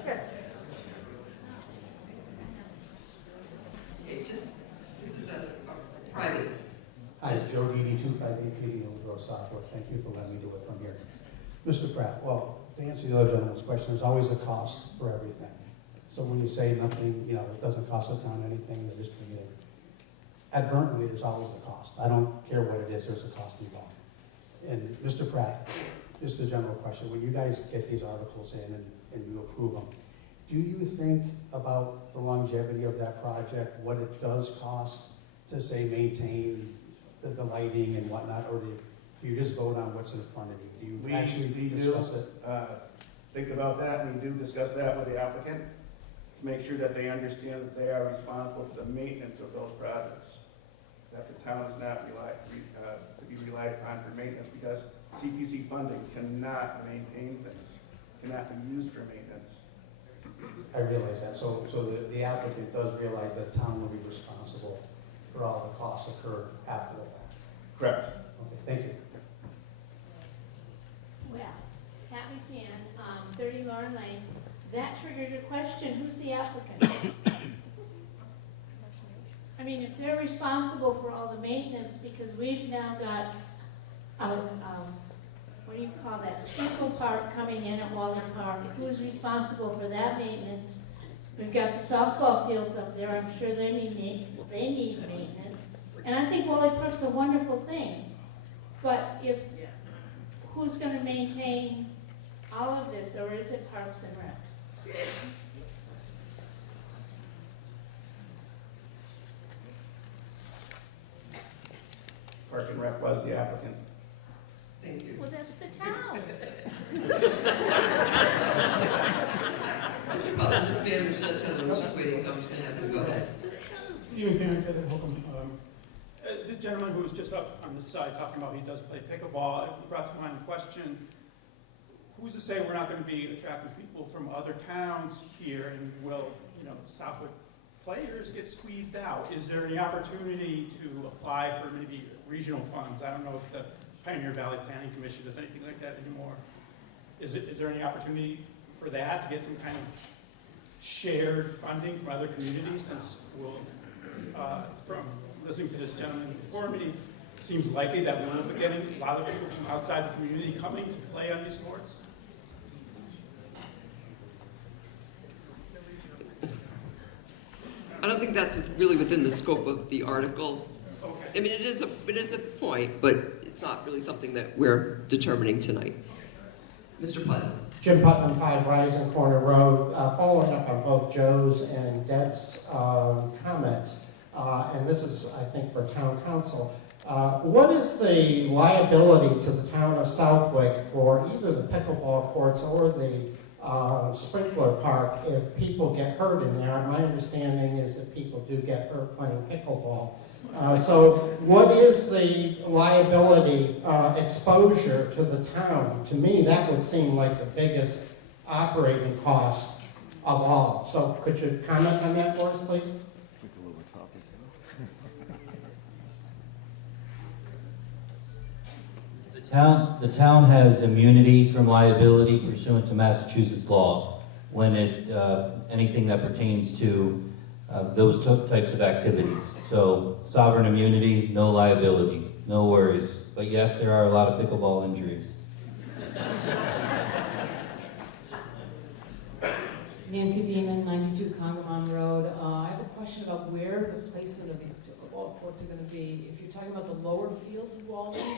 Okay. feeding those roads southward. Thank you for letting me do it from here. Mr. Pratt, well, to answer the other gentleman's question, there's always a cost for everything. So when you say nothing, you know, it doesn't cost the town anything, they're just beginning. Advertently, there's always a cost. I don't care what it is, there's a cost involved. And Mr. Pratt, just a general question, when you guys get these articles in and you approve them, do you think about the longevity of that project, what it does cost to, say, maintain the lighting and whatnot, or do you just vote on what's in front of you? Do you actually discuss it? Think about that, and we do discuss that with the applicant to make sure that they understand that they are responsible for the maintenance of those projects. That the town is not to be relied upon for maintenance, because CPC funding cannot maintain things, cannot be used for maintenance. I realize that. So the applicant does realize that town will be responsible for all the costs occurred after the fact. Correct. Okay, thank you. Well, Pat McCann, 30 Lauren Lane, that triggered a question, who's the applicant? I mean, if they're responsible for all the maintenance, because we've now got, what do you call that, Sprinkle Park coming in at Wally Park, who's responsible for that maintenance? We've got the softball fields up there, I'm sure they need maintenance. And I think Wally Park's a wonderful thing, but who's gonna maintain all of this, or is it Parks and Rec? Park and Rec was the applicant. Thank you. Well, that's the town. Mr. Butler, this man, gentleman was just waiting, so I'm just going to have him go ahead. Stephen Kennedy, Holcomb. The gentleman who was just up on this side talking about he does play pickleball, it brought to mind the question, who's to say we're not going to be attracting people from other towns here, and will, Southwick players get squeezed out? Is there any opportunity to apply for maybe regional funds? I don't know if the Pioneer Valley Planning Commission does anything like that anymore. Is there any opportunity for that, to get some kind of shared funding from other communities, since from listening to this gentleman before me, it seems likely that we will be getting a lot of people from outside the community coming to play on these courts? I don't think that's really within the scope of the article. Okay. I mean, it is a point, but it's not really something that we're determining tonight. Mr. Putnam. Jim Putnam, 5 Rising Corner Road. Following up on both Joe's and Deb's comments, and this is, I think, for town council. What is the liability to the town of Southwick for either the pickleball courts or the sprinkler park if people get hurt in there? My understanding is that people do get hurt playing pickleball. So what is the liability exposure to the town? To me, that would seem like the biggest operating cost of all. So could you comment on that for us, please? The town has immunity from liability pursuant to Massachusetts law when anything that pertains to those types of activities. So sovereign immunity, no liability, no worries. But yes, there are a lot of pickleball injuries. Nancy Beeman, 92 Congamon Road. I have a question about where the placement of these pickleball courts are going to be. If you're talking about the lower fields of Walden,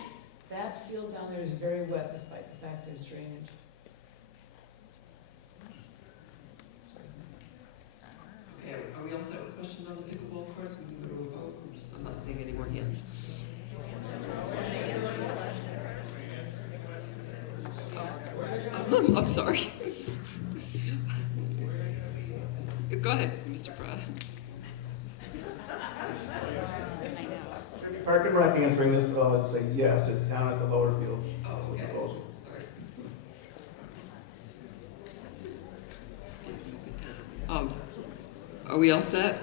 that field down there is very wet despite the fact there's drainage. Okay, are we all set with questions on the pickleball courts? We can go to a vote. I'm not seeing any more hands. I'm sorry. Go ahead, Mr. Pratt. Park and Rec answering this, well, I'd say yes, it's down at the lower fields. Oh, okay. Proposal. Sorry. Are we all set?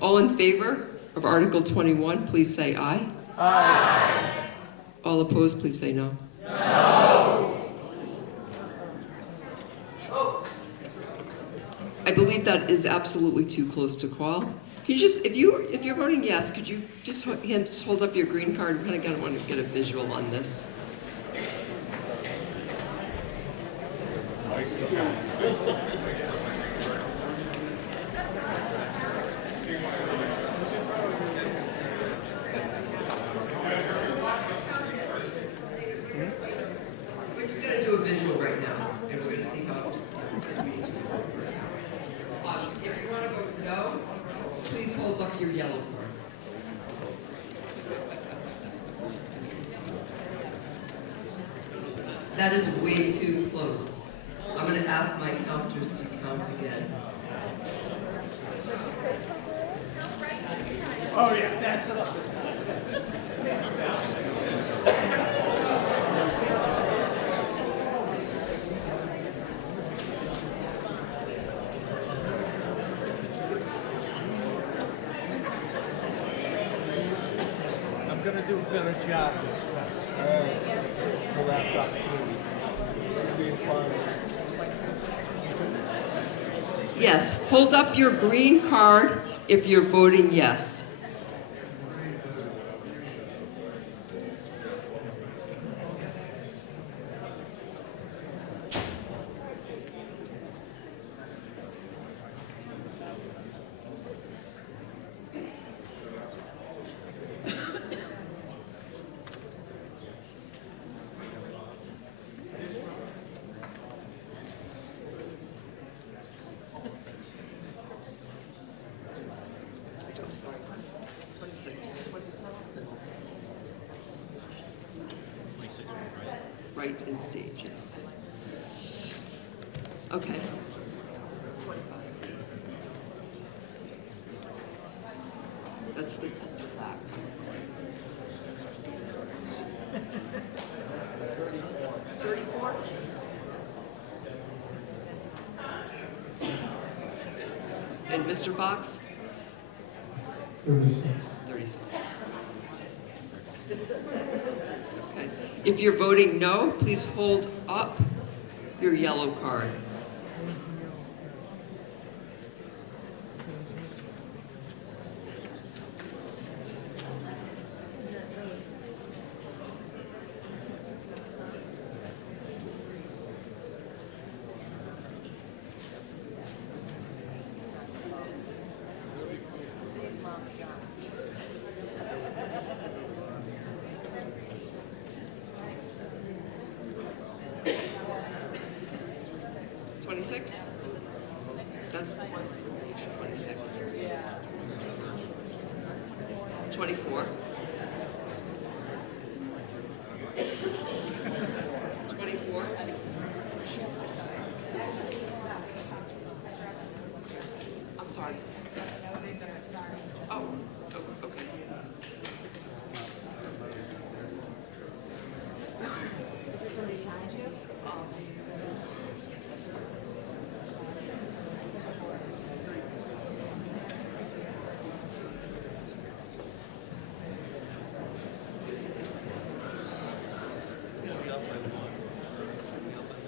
All in favor of Article 21, please say aye. Aye. All opposed, please say no. No. I believe that is absolutely too close to call. Can you just, if you're voting yes, could you just hold up your green card? I kind of want to get a visual on this. We're just going to do a visual right now, and we're going to see how it looks. If you want to vote no, please hold up your yellow card. That is way too close. I'm going to ask my counters to count again. Oh, yeah, that's it. I'm gonna do a better job this time. Pull that up, please. Be fun. Yes, hold up your green card if you're voting yes. Right in stage, yes. Okay. That's the back. And Mr. Fox? 36. 36. Okay. If you're voting no, please hold up your yellow card. That's 26. 24. 24. I'm sorry. Oh, okay. Is there somebody behind you?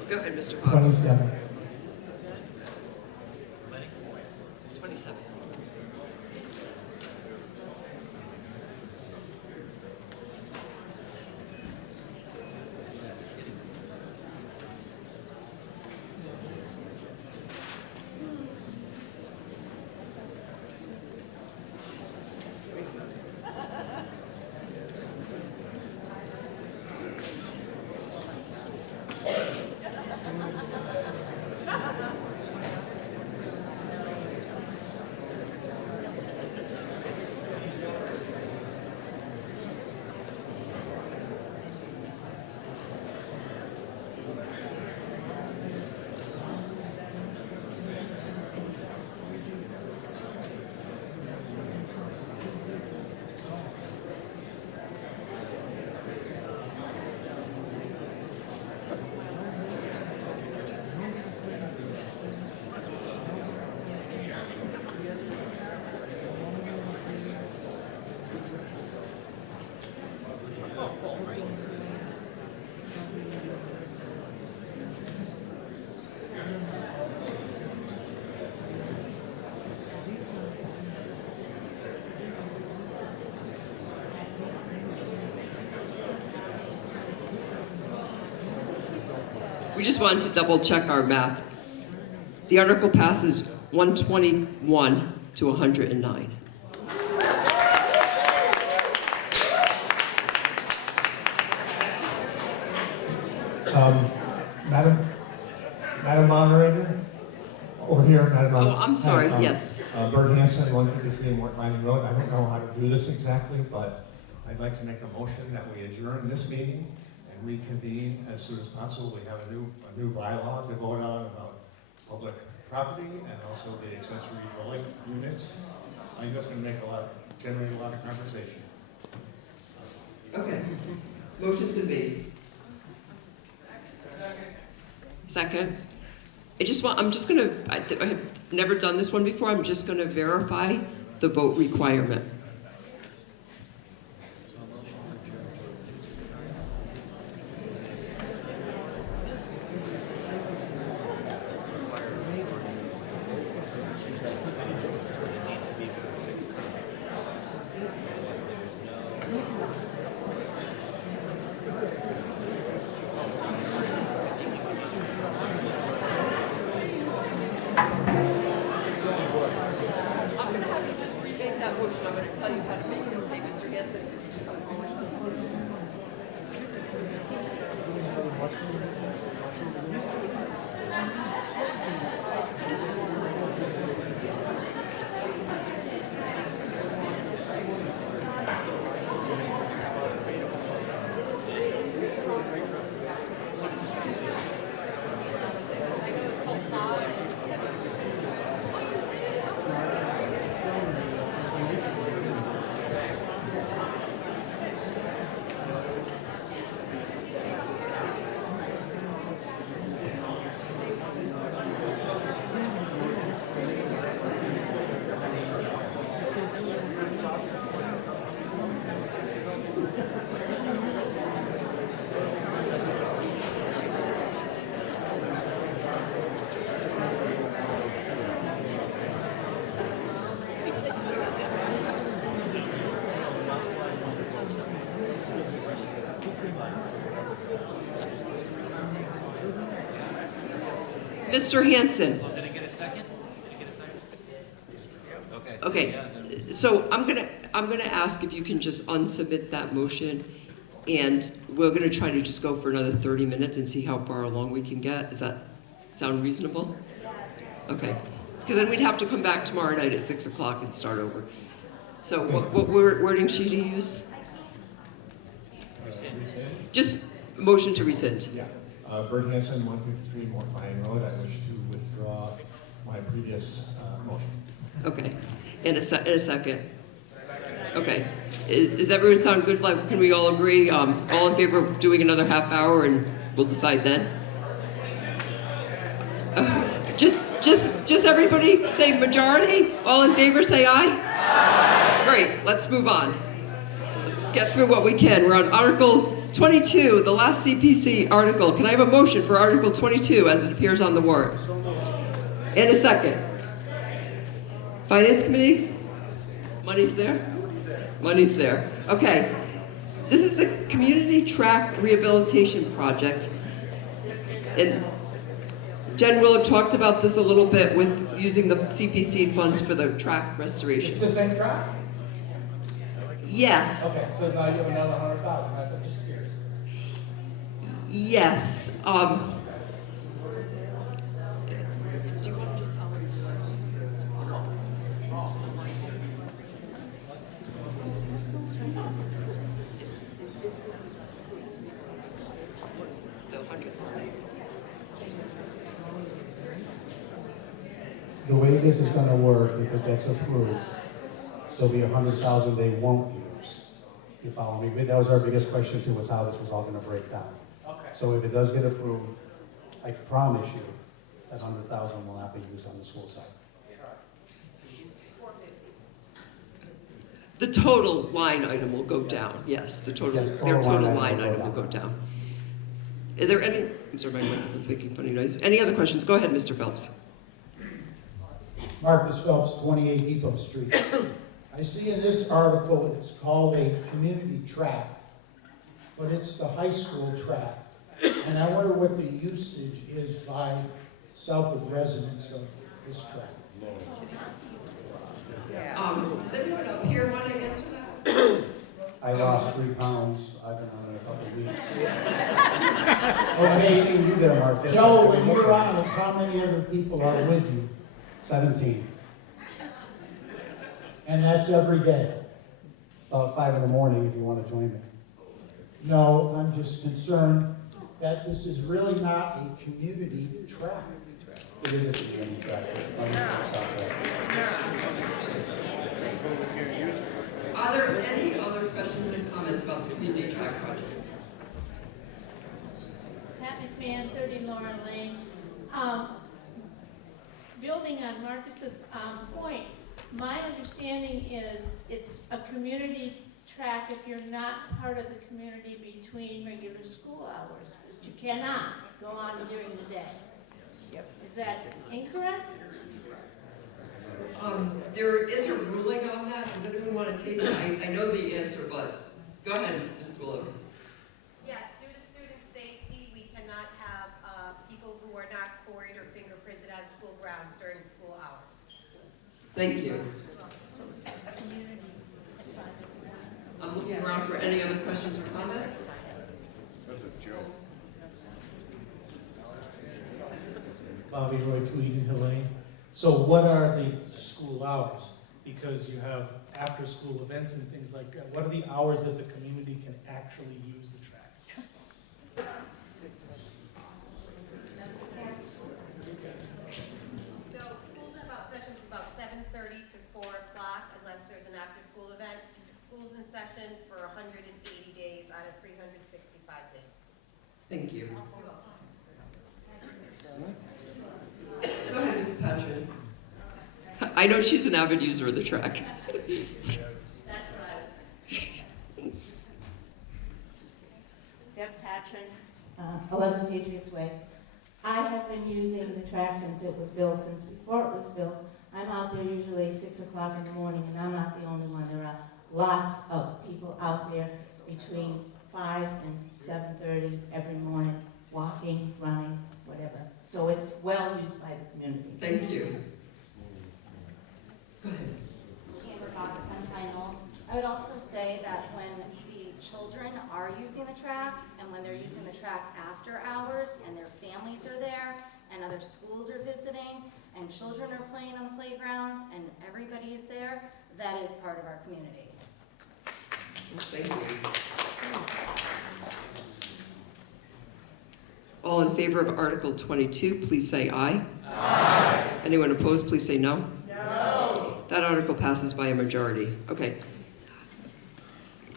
Go ahead, Mr. Fox. 27. 27. We just wanted to double check our math. The article passes 121 to 109. Madam Moderator, over here, Madam. Oh, I'm sorry, yes. Bert Hanson, 153 Mort Mining Road. I don't know how to do this exactly, but I'd like to make a motion that we adjourn this meeting and reconvene as soon as possible. We have a new bylaw to vote on about public property and also the accessory dwelling units. I think that's going to generate a lot of conversation. Okay. Motion's been made. Second. I'm just gonna, I have never done this one before, I'm just gonna verify the vote requirement. Mr. Hanson. Did I get a second? Okay. Okay, so I'm gonna ask if you can just unsubmit that motion, and we're gonna try to just go for another 30 minutes and see how far along we can get. Does that sound reasonable? Yes. Okay, because then we'd have to come back tomorrow night at 6 o'clock and start over. So what wording should you use? Just motion to rescind. Yeah. Bert Hanson, 153 Mort Mining Road. I wish to withdraw my previous motion. Okay, in a second. Okay, is everyone sound good? Like, can we all agree? All in favor of doing another half hour, and we'll decide then. Just everybody say majority. All in favor, say aye. Aye. Great. Let's move on. Let's get through what we can. We're on Article 22, the last CPC article. Can I have a motion for Article 22 as it appears on the warrant? In a second. Finance Committee? Money's there? Money's there. Okay. This is the Community Track Rehabilitation Project. And Jen Willard talked about this a little bit with using the CPC funds for the track restoration. It's the same track? Yes. Okay, so now you have another 100,000. I'm just curious. Yes. The way this is gonna work, if it gets approved, there'll be 100,000 they won't use. You follow me? That was our biggest question too, was how this was all gonna break down. Okay. So if it does get approved, I promise you that 100,000 will not be used on the school side. The total line item will go down. Yes, their total line item will go down. Are there any? I'm sorry, my microphone's making funny noise. Any other questions? Go ahead, Mr. Phelps. Marcus Phelps, 28 Depot Street. I see in this article it's called a community track, but it's the high school track. And I wonder what the usage is by Southwood residents of this track. Does anyone up here want to answer that? I lost 3 pounds. I've been on it a couple of weeks. I've Okay, seen you there, Marcus. Joe, when you're on it, how many other people are with you? 17. And that's every day? About 5 in the morning if you want to join me. No, I'm just concerned that this is really not a community track. It is a community track. Are there any other questions and comments about the community track project? Pat McMahon, 30 Laura Lane. Building on Marcus's point, my understanding is it's a community track if you're not part of the community between regular school hours. But you cannot go on during the day. Is that incorrect? There is a ruling on that. Does anyone want to take it? I know the answer, but go ahead, Ms. Willow. Yes, due to student safety, we cannot have people who are not quarried or fingerprinted on school grounds during school hours. Thank you. I'm looking around for any other questions or comments. That's a joke. Bobby Roy, Tweed and Hill Lane. So what are the school hours? Because you have after-school events and things like that. What are the hours that the community can actually use the track? So schools in about session from about 7:30 to 4 o'clock unless there's an after-school event. School's in session for 180 days out of 365 days. Thank you. Go ahead, Ms. Patron. I know she's an avid user of the track. Deb Patron, 11 Patriots Way. I have been using the track since it was built, since before it was built. I'm out there usually 6 o'clock in the morning, and I'm not the only one. There are lots of people out there between 5 and 7:30 every morning, walking, running, whatever. So it's well used by the community. Thank you. Go ahead. Amber Fox, 10 Final. I would also say that when the children are using the track and when they're using the track after hours and their families are there and other schools are visiting and children are playing on the playgrounds and everybody is there, that is part of our community. Thank you. All in favor of Article 22, please say aye. Aye. Anyone opposed, please say no. No. That article passes by a majority. Okay.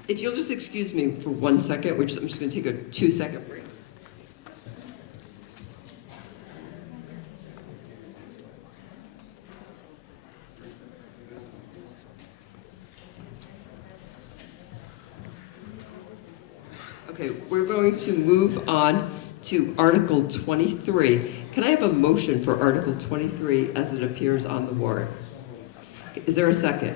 If you'll just excuse me for 1 second, I'm just going to take a 2-second break. Okay, we're going to move on to Article 23. Can I have a motion for Article 23 as it appears on the warrant? Is there a second?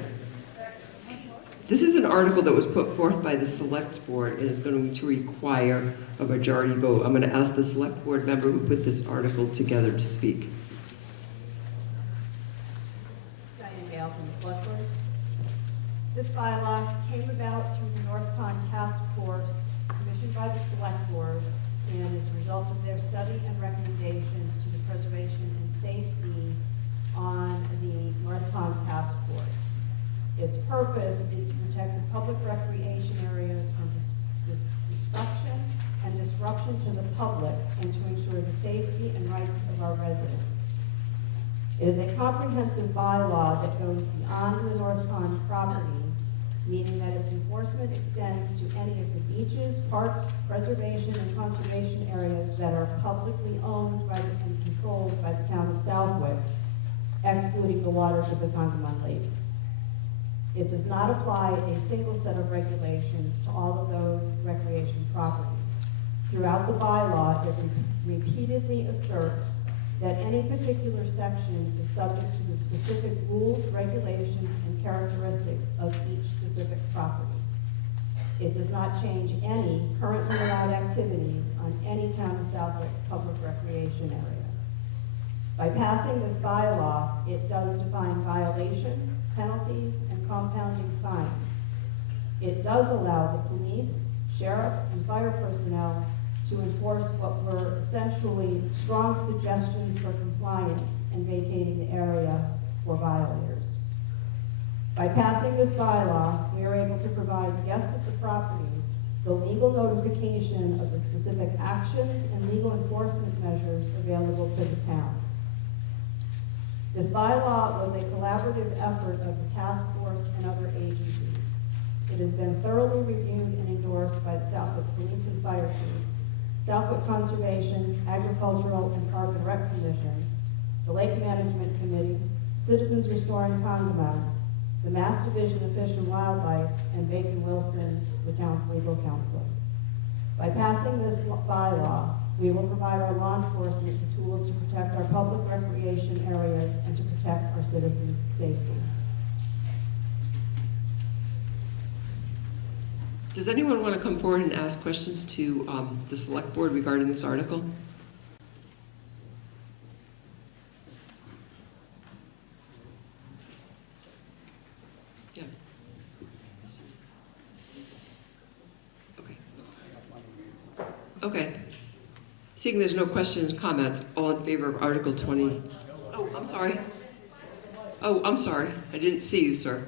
This is an article that was put forth by the Select Board and is going to require a majority vote. I'm going to ask the Select Board member who put this article together to speak. Diane Gale from the Select Board. This bylaw came about through the North Pond Task Force commissioned by the Select Board and is a result of their study and recommendations to the preservation and safety on the North Pond Task Force. Its purpose is to protect the public recreation areas from destruction and disruption to the public and to ensure the safety and rights of our residents. It is a comprehensive bylaw that goes beyond the North Pond property, meaning that its enforcement extends to any of the beaches, parks, preservation, and conservation areas that are publicly owned by and controlled by the town of Southwick, excluding the waters of the Congamon Lakes. It does not apply a single set of regulations to all of those recreation properties. Throughout the bylaw, it repeatedly asserts that any particular section is subject to the specific rules, regulations, and characteristics of each specific property. It does not change any currently allowed activities on any town of Southwick public recreation area. By passing this bylaw, it does define violations, penalties, and compounding fines. It does allow the police, sheriffs, and fire personnel to enforce what were essentially strong suggestions for compliance and vacating the area for violators. By passing this bylaw, we are able to provide guests of the properties the legal notification of the specific actions and legal enforcement measures available to the town. This bylaw was a collaborative effort of the task force and other agencies. It has been thoroughly reviewed and endorsed by the Southwick Police and Fire Chiefs, Southwick Conservation, Agricultural, and Park and Rec Commissions, the Lake Management Committee, Citizens Restoring Congamon, the Mass Division of Fish and Wildlife, and Bacon Wilson, the town's legal counsel. By passing this bylaw, we will provide our law enforcement the tools to protect our public recreation areas and to protect our citizens' safety. Does anyone want to come forward and ask questions to the select board regarding this article? Yeah. Okay. Okay. Seeing there's no questions and comments, all in favor of Article 20? Oh, I'm sorry. Oh, I'm sorry. I didn't see you, sir.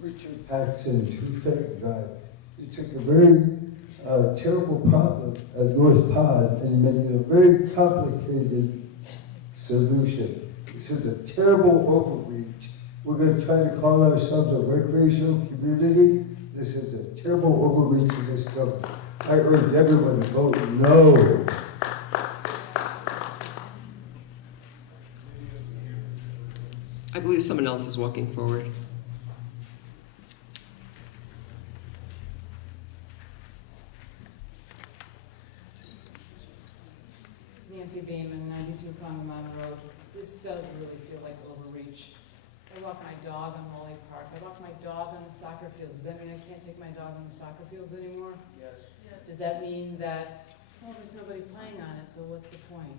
Richard Paxson, 2 Fenton Drive. You took a very terrible problem at North Pond and made it a very complicated solution. This is a terrible overreach. We're going to try to call ourselves a recreational community. This is a terrible overreach of this government. I urge everyone to vote no. I believe someone else is walking forward. Nancy Beeman, 92 Congamon Road. This does really feel like overreach. I walk my dog on Wally Park. I walk my dog on the soccer fields. Does that mean I can't take my dog on the soccer fields anymore? Yes. Does that mean that, oh, there's nobody playing on it, so what's the point?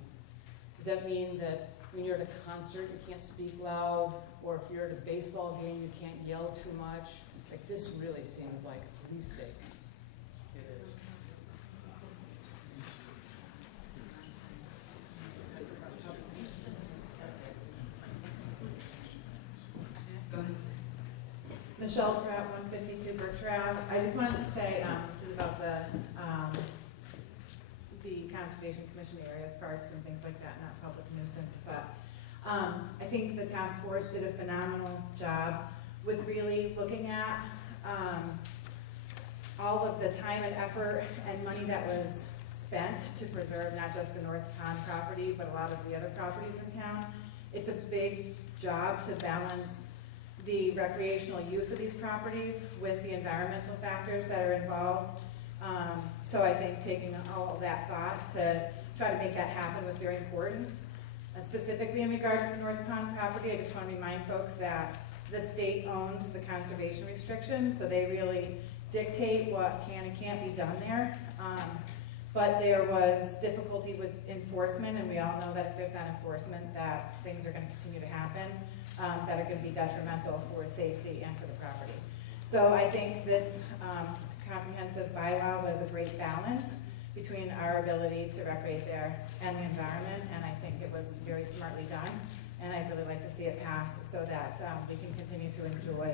Does that mean that when you're at a concert, you can't speak loud, or if you're at a baseball game, you can't yell too much? Like, this really seems like a police statement. Michelle Pratt, 152 Berkshire Ave. I just wanted to say, this is about the Conservation Commission areas, parks and things like that, not public nuisance, but I think the task force did a phenomenal job with really looking at all of the time and effort and money that was spent to preserve not just the North Pond property, but a lot of the other properties in town. It's a big job to balance the recreational use of these properties with the environmental factors that are involved. So I think taking all of that thought to try to make that happen was very important. Specifically in regards to the North Pond property, I just want to remind folks that the state owns the conservation restrictions, so they really dictate what can and can't be done there. But there was difficulty with enforcement, and we all know that if there's not enforcement, that things are going to continue to happen that are going to be detrimental for safety and for the property. So I think this comprehensive bylaw was a great balance between our ability to recreate there and the environment, and I think it was very smartly done, and I'd really like to see it pass so that we can continue to enjoy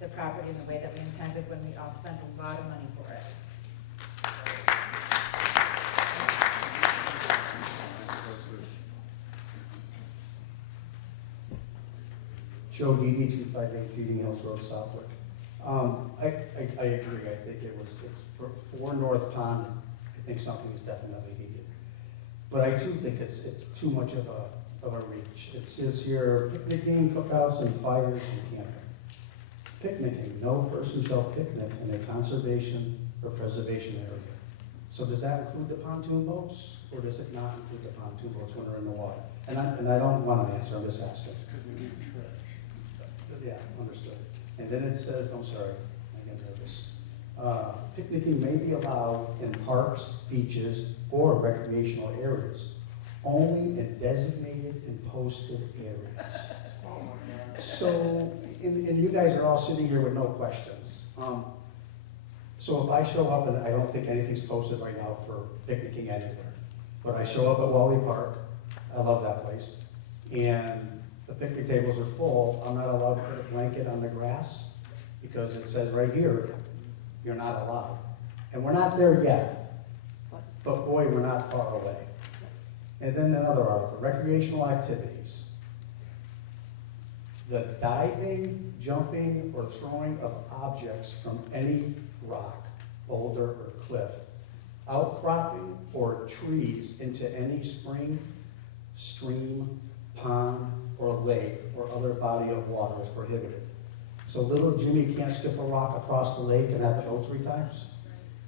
the property in the way that we intended when we all spent a lot of money for it. Joe Didi, 258 Feeding Hills Road, Southwick. I agree. I think it's for North Pond. I think something is definitely needed, but I do think it's too much of a reach. It says here picnicking, cookouts, and fires and camping. Picnicking. No person shall picnic in a conservation or preservation area. So does that include the pontoon boats, or does it not include the pontoon boats when they're in the water? And I don't want an answer, I'm just asking. Yeah, understood. And then it says, I'm sorry, I can read this. Picnicking may be allowed in parks, beaches, or recreational areas, only in designated and posted areas. So, and you guys are all sitting here with no questions. So if I show up, and I don't think anything's posted right now for picnicking anywhere, but I show up at Wally Park, I love that place, and the picnic tables are full, I'm not allowed to put a blanket on the grass because it says right here, you're not allowed. And we're not there yet, but boy, we're not far away. And then another article, recreational activities. The diving, jumping, or throwing of objects from any rock, boulder, or cliff, outcropping or trees into any spring, stream, pond, or lake, or other body of water is prohibited. So little Jimmy can't skip a rock across the lake and have to go 3 times?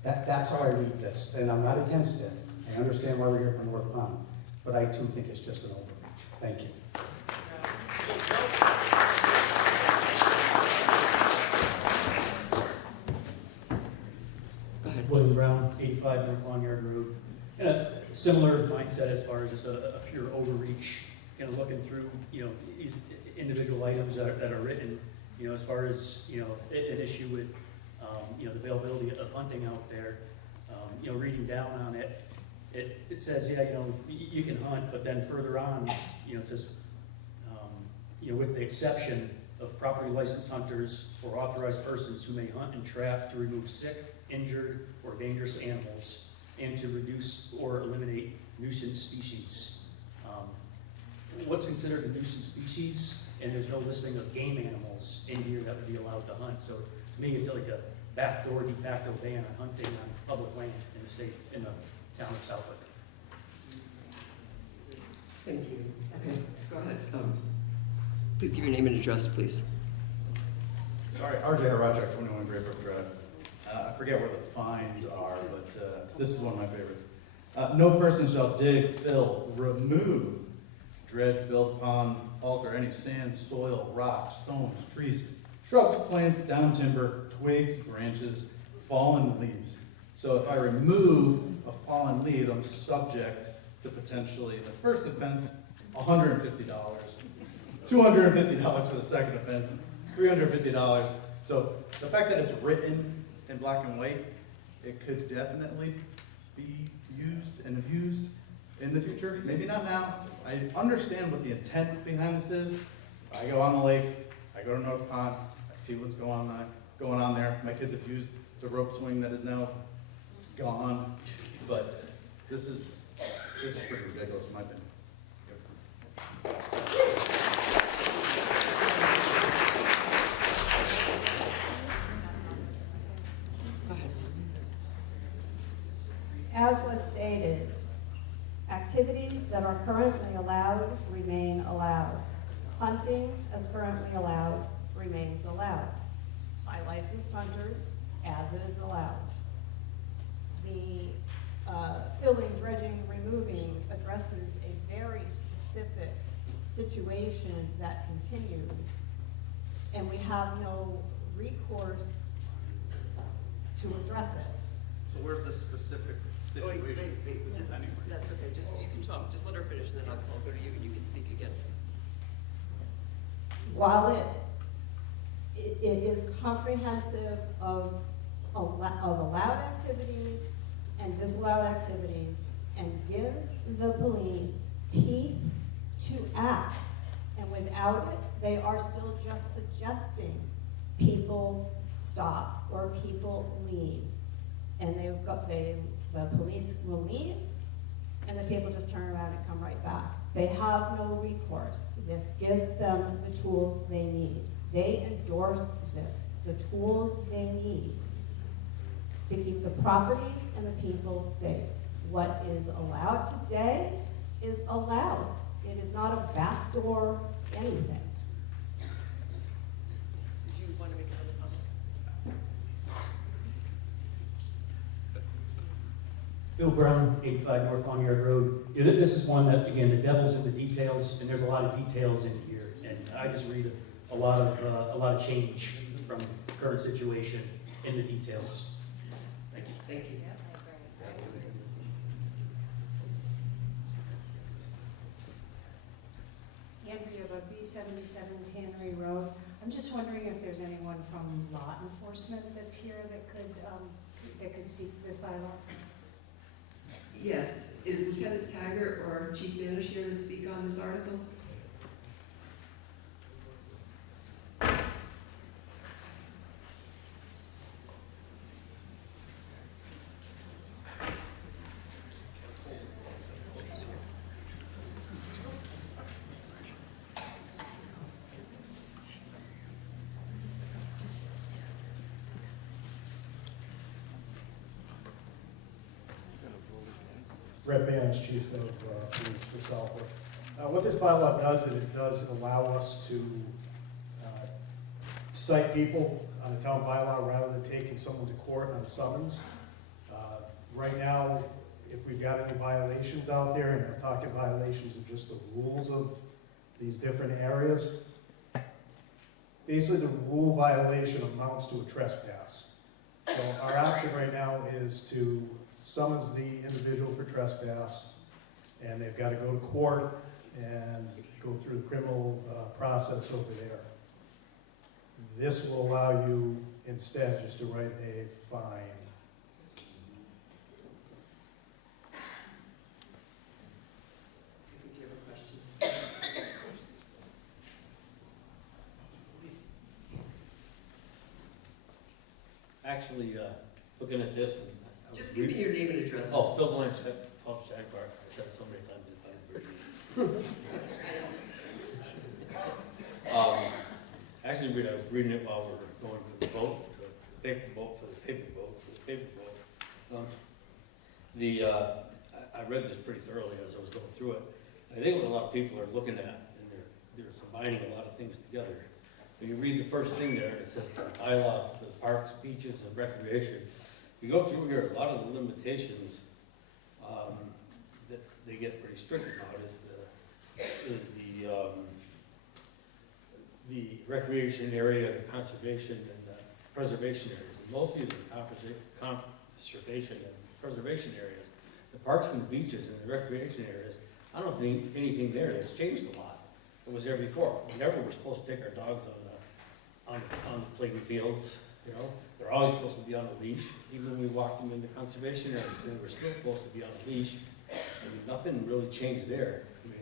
That's how I read this, and I'm not against it. I understand why we're here for North Pond, but I too think it's just an overreach. Thank you. William Brown, 85 North Long Yard Road. And a similar mindset as far as just a pure overreach, kind of looking through, these individual items that are written, as far as, an issue with, the availability of hunting out there, reading down on it, it says, you can hunt, but then further on, it says, with the exception of properly licensed hunters or authorized persons who may hunt and trap to remove sick, injured, or dangerous animals, and to reduce or eliminate nuisance species. What's considered a nuisance species? And there's no listing of game animals in here that would be allowed to hunt. So to me, it's like a backdoor de facto ban on hunting on public land in the state, in the town of Southwick. Thank you. Okay, go ahead. Please give your name and address, please. Sorry, RJ Harajek, 21 Greybrook Drive. I forget where the fines are, but this is one of my favorites. No person shall dig, fill, remove, dredge, build upon, alter any sand, soil, rocks, stones, trees, shrubs, plants, down timber, twigs, branches, fallen leaves. So if I remove a fallen leaf, I'm subject to potentially the first offense, $150, $250 for the second offense, $350. So the fact that it's written in black and white, it could definitely be used and abused in the future. Maybe not now. I understand what the intent behind this is. I go on the lake, I go to North Pond, I see what's going on there. My kids have used the rope swing that is now gone, but this is pretty ridiculous in my opinion. As was stated, activities that are currently allowed remain allowed. Hunting, as currently allowed, remains allowed by licensed hunters, as it is allowed. The filling, dredging, removing addresses a very specific situation that continues, and we have no recourse to address it. So where's the specific situation? Wait, just, that's okay, just, you can talk, just let her finish, and then I'll go to you, and you can speak again. While it is comprehensive of allowed activities and disallowed activities, and gives the police teeth to act, and without it, they are still just suggesting people stop or people leave. And the police will leave, and the people just turn around and come right back. They have no recourse. This gives them the tools they need. They endorse this, the tools they need to keep the properties and the people safe. What is allowed today is allowed. It is not a backdoor anything. Did you want to make another comment? Bill Brown, 85 North Bonnyard Road. Yeah, this is one that, again, the devil's in the details, and there's a lot of details in here. And I just read a lot of change from the current situation in the details. Thank you. Thank you. Andrea, about B77 Tannery Road. I'm just wondering if there's anyone from law enforcement that's here that could speak to this bylaw? Yes. Is Lieutenant Taggart or our Chief Manager here to speak on this article? Brett Bands, Chief of Police for Southwick. What this bylaw does is it does allow us to cite people on the town bylaw rather than taking someone to court on a summons. Right now, if we've got any violations out there, and we're talking violations of just the rules of these different areas, basically the rule violation amounts to a trespass. So our option right now is to summons the individual for trespass, and they've got to go to court and go through the criminal process over there. This will allow you instead just to write a fine. Actually, looking at this, and I was Just give me your name and address. Oh, Phil Blanchett, Pub Jaguar. I said it so many times it's unbelievable. Actually, I was reading it while we were going for the vote, the paper vote for the paper vote for the paper vote. I read this pretty thoroughly as I was going through it. I think what a lot of people are looking at, and they're combining a lot of things together. When you read the first thing there, it says the bylaw for the parks, beaches, and recreation. You go through here, a lot of the limitations that they get pretty strict about is the recreation area, the conservation, and the preservation areas. And mostly the conservation and preservation areas. The parks and the beaches and the recreation areas, I don't think anything there has changed a lot. It was there before. Whenever we're supposed to take our dogs on the playing fields, you know, they're always supposed to be on a leash. Even when we walk them into conservation areas, and we're still supposed to be on a leash. I mean, nothing really changed there. I mean,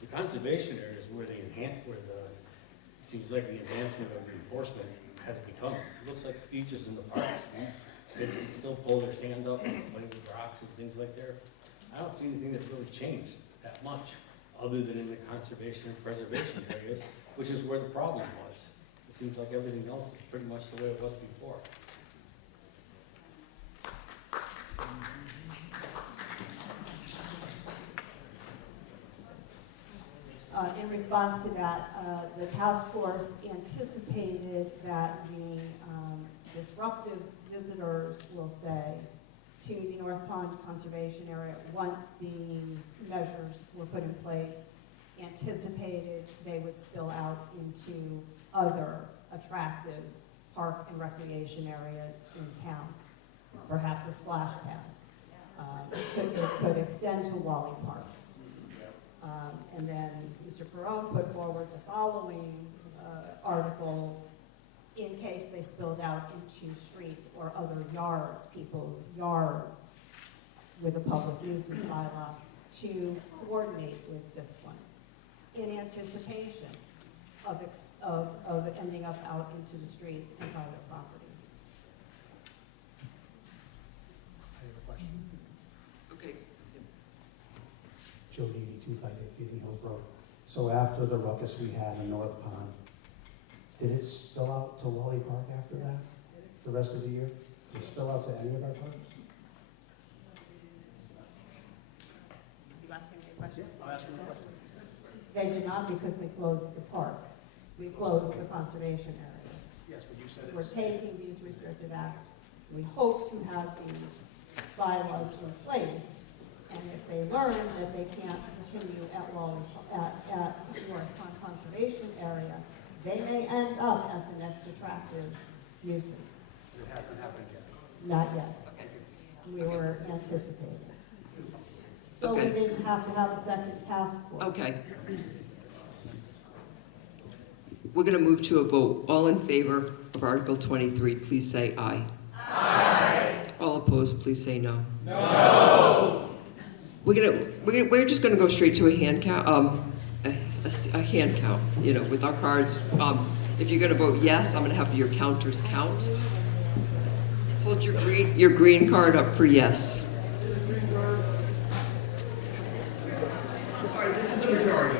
the conservation areas where it seems like the advancement of the enforcement has become. It looks like beaches and the parks, kids can still pull their sand up and play with rocks and things like there. I don't see anything that really changed that much, other than in the conservation and preservation areas, which is where the problem was. It seems like everything else is pretty much the way it was before. In response to that, the task force anticipated that the disruptive visitors, will say, to the North Pond Conservation Area, once these measures were put in place, anticipated they would spill out into other attractive park and recreation areas in town, perhaps a splash pad. It could extend to Wally Park. And then Mr. Perone put forward the following article in case they spilled out into streets or other yards, people's yards, with a public nuisance bylaw to coordinate with this one in anticipation of ending up out into the streets and private property. I have a question. Okay. Joe Didi, 258 Phoebe Hills Road. So after the ruckus we had in North Pond, did it spill out to Wally Park after that? The rest of the year? Did it spill out to any of our parks? You asking me a question? I'll ask you a question. They did not, because we closed the park. We closed the conservation area. Yes, but you said We're it's... taking these restrictive acts. We hope to have these bylaws in place, and if they learn that they can't continue at North Pond Conservation Area, they may end up at the next attractive nuisance. It hasn't happened yet. Not yet. We were anticipating. So we Okay. didn't have to have a second task force. Okay. We're going to move to a vote. All in favor of Article 23, please say aye. Aye. All opposed, please say no. No. We're just going to go straight to a hand count. A hand count. You know, with our cards. If you're going to vote yes, I'm going to have your counters count. Hold your green card up for yes. Sorry, this is a majority.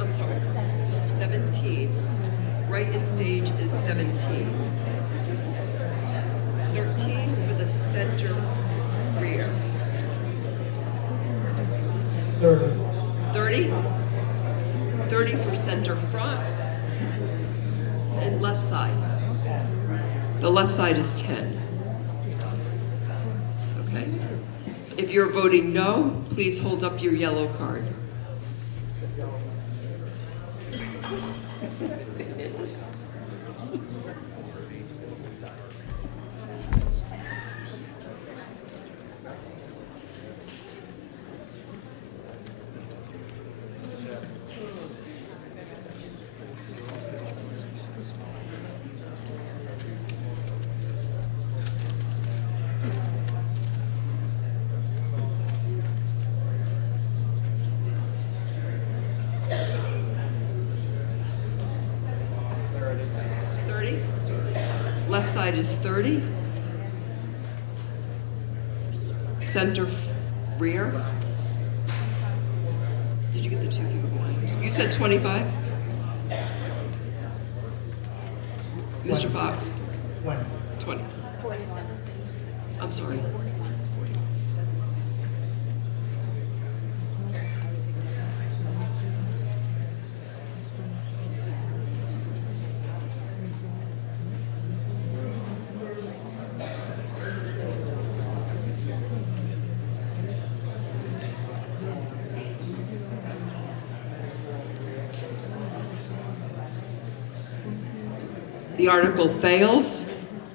I'm sorry, 17. Right in stage is 17. 13 for the center rear. 30. 30? 30 for center front. And left side. The left side is 10. Okay. If you're voting no, please hold up your yellow card. Left side is 30. Center rear. Did you get the two people? You said 25? Mr. Fox? 20. I'm sorry. The article fails.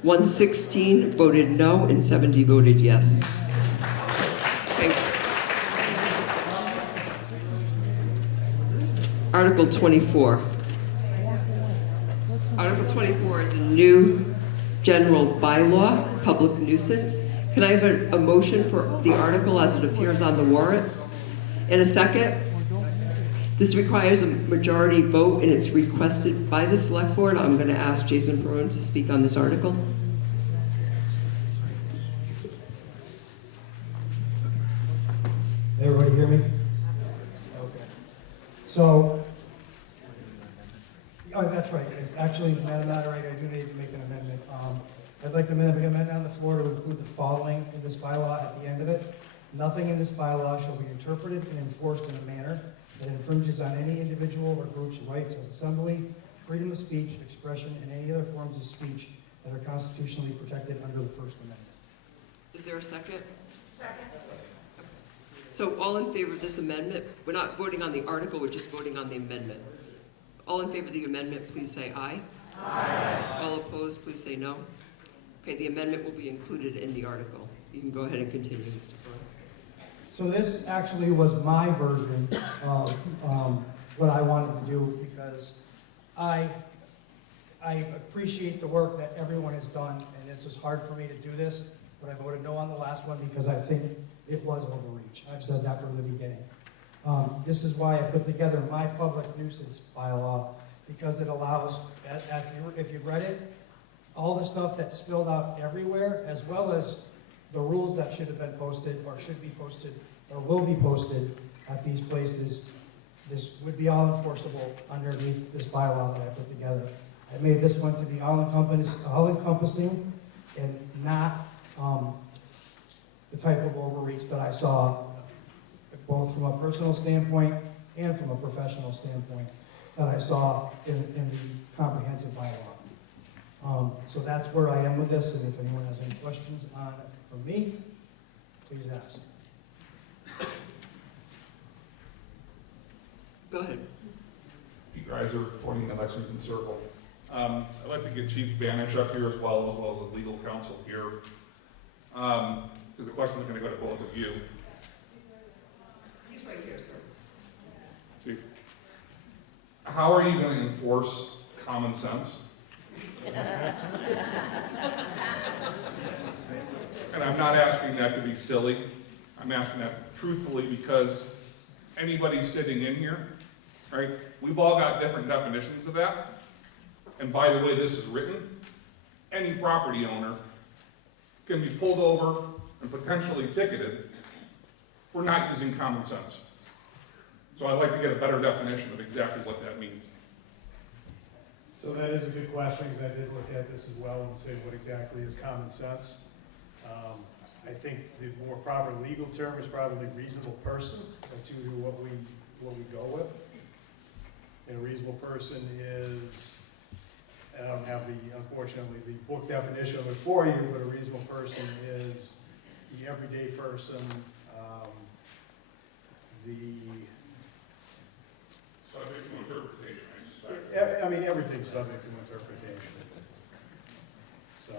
116 voted no and 70 voted yes. Okay. Article 24. Article 24 is a new general bylaw, public nuisance. Can I have a motion for the article as it appears on the warrant? In a second. This requires a majority vote and it's requested by the select board. I'm going to ask Jason Perone to speak on this article. Everybody hear me? Okay. So, oh, that's right. Actually, Madam Moderator, I do need to make an amendment. I'd like to make an amendment on the floor to include the following in this bylaw at the end of it. Nothing in this bylaw shall be interpreted and enforced in a manner that infringes on any individual or group's rights of assembly, freedom of speech, expression, and any other forms of speech that are constitutionally protected under the First Amendment. Is there a second? Second. So all in favor of this amendment? We're not voting on the article, we're just voting on the amendment. All in favor of the amendment, please say aye. Aye. All opposed, please say no. Okay, the amendment will be included in the article. You can go ahead and continue, Mr. Perone. So this actually was my version of what I wanted to do because I appreciate the work that everyone has done, and this was hard for me to do this, but I voted no on the last one because I think it was overreach. I've said that from the beginning. This is why I put together my public nuisance bylaw, because it allows, if you've read it, all the stuff that's spilled out everywhere, as well as the rules that should have been posted, or should be posted, or will be posted at these places, this would be all enforceable underneath this bylaw that I put together. I made this one to be all-encompassing and not the type of overreach that I saw, both from a personal standpoint and from a professional standpoint, that I saw in the comprehensive bylaw. So that's where I am with this, and if anyone has any questions on it from me, please ask. Go ahead. Pete Reiser, 20 Lexington Circle. I'd like to get Chief Banish up here as well as the legal counsel here, because the question is going to go to both of you. He's right here, sir. Chief, how are you going to enforce common sense? And I'm not asking that to be silly. I'm asking that truthfully because anybody sitting in here, right, we've all got different definitions of that. And by the way this is written, any property owner can be pulled over and potentially ticketed for not using common sense. So I'd like to get a better definition of exactly what that means. So that is a good question, because I did look at this as well and say what exactly is common sense. I think the more proper legal term is probably reasonable person. That's usually what we go with. And a reasonable person is, I don't have unfortunately, the book definition of it for you, but a reasonable person is the everyday person, Subject to interpretation, I suspect. I mean, everything's subject to interpretation. So,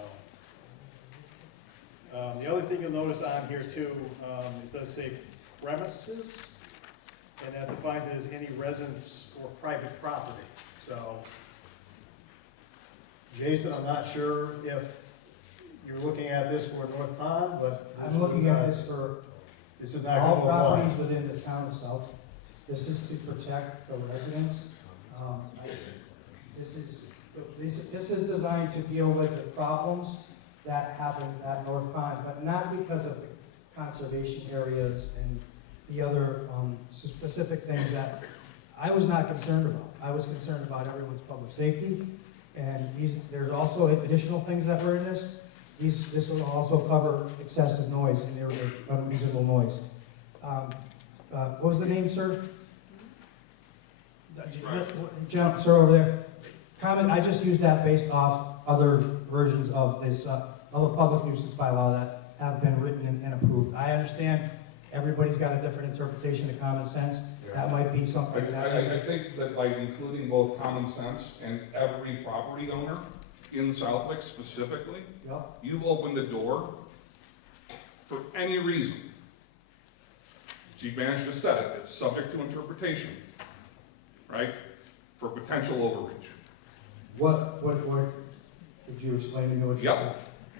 the other thing you'll notice on here too, it does say premises, and that defines it as any residence or private property. So, Jason, I'm not sure if you're looking at this for North Pond, but I'm looking at this for this is not all going to apply. properties within the town of South. This is to protect the residents. This is designed to deal with the problems that happen at North Pond, but not because of the conservation areas and the other specific things that I was not concerned about. I was concerned about everyone's public safety, and there's also additional things that were in this. This will also cover excessive noise and unreasonable noise. What was the name, sir? Sir, over there. Comment. I just used that based off other versions of this other public nuisance bylaw that have been written and approved. I understand everybody's got a different interpretation of common sense. That might be something I think that by including both common sense and every property owner in Southwick specifically, yep, you've opened the door for any reason. Chief Banish just said it, it's subject to interpretation, right? For potential overreach. What did you explain to me what you said?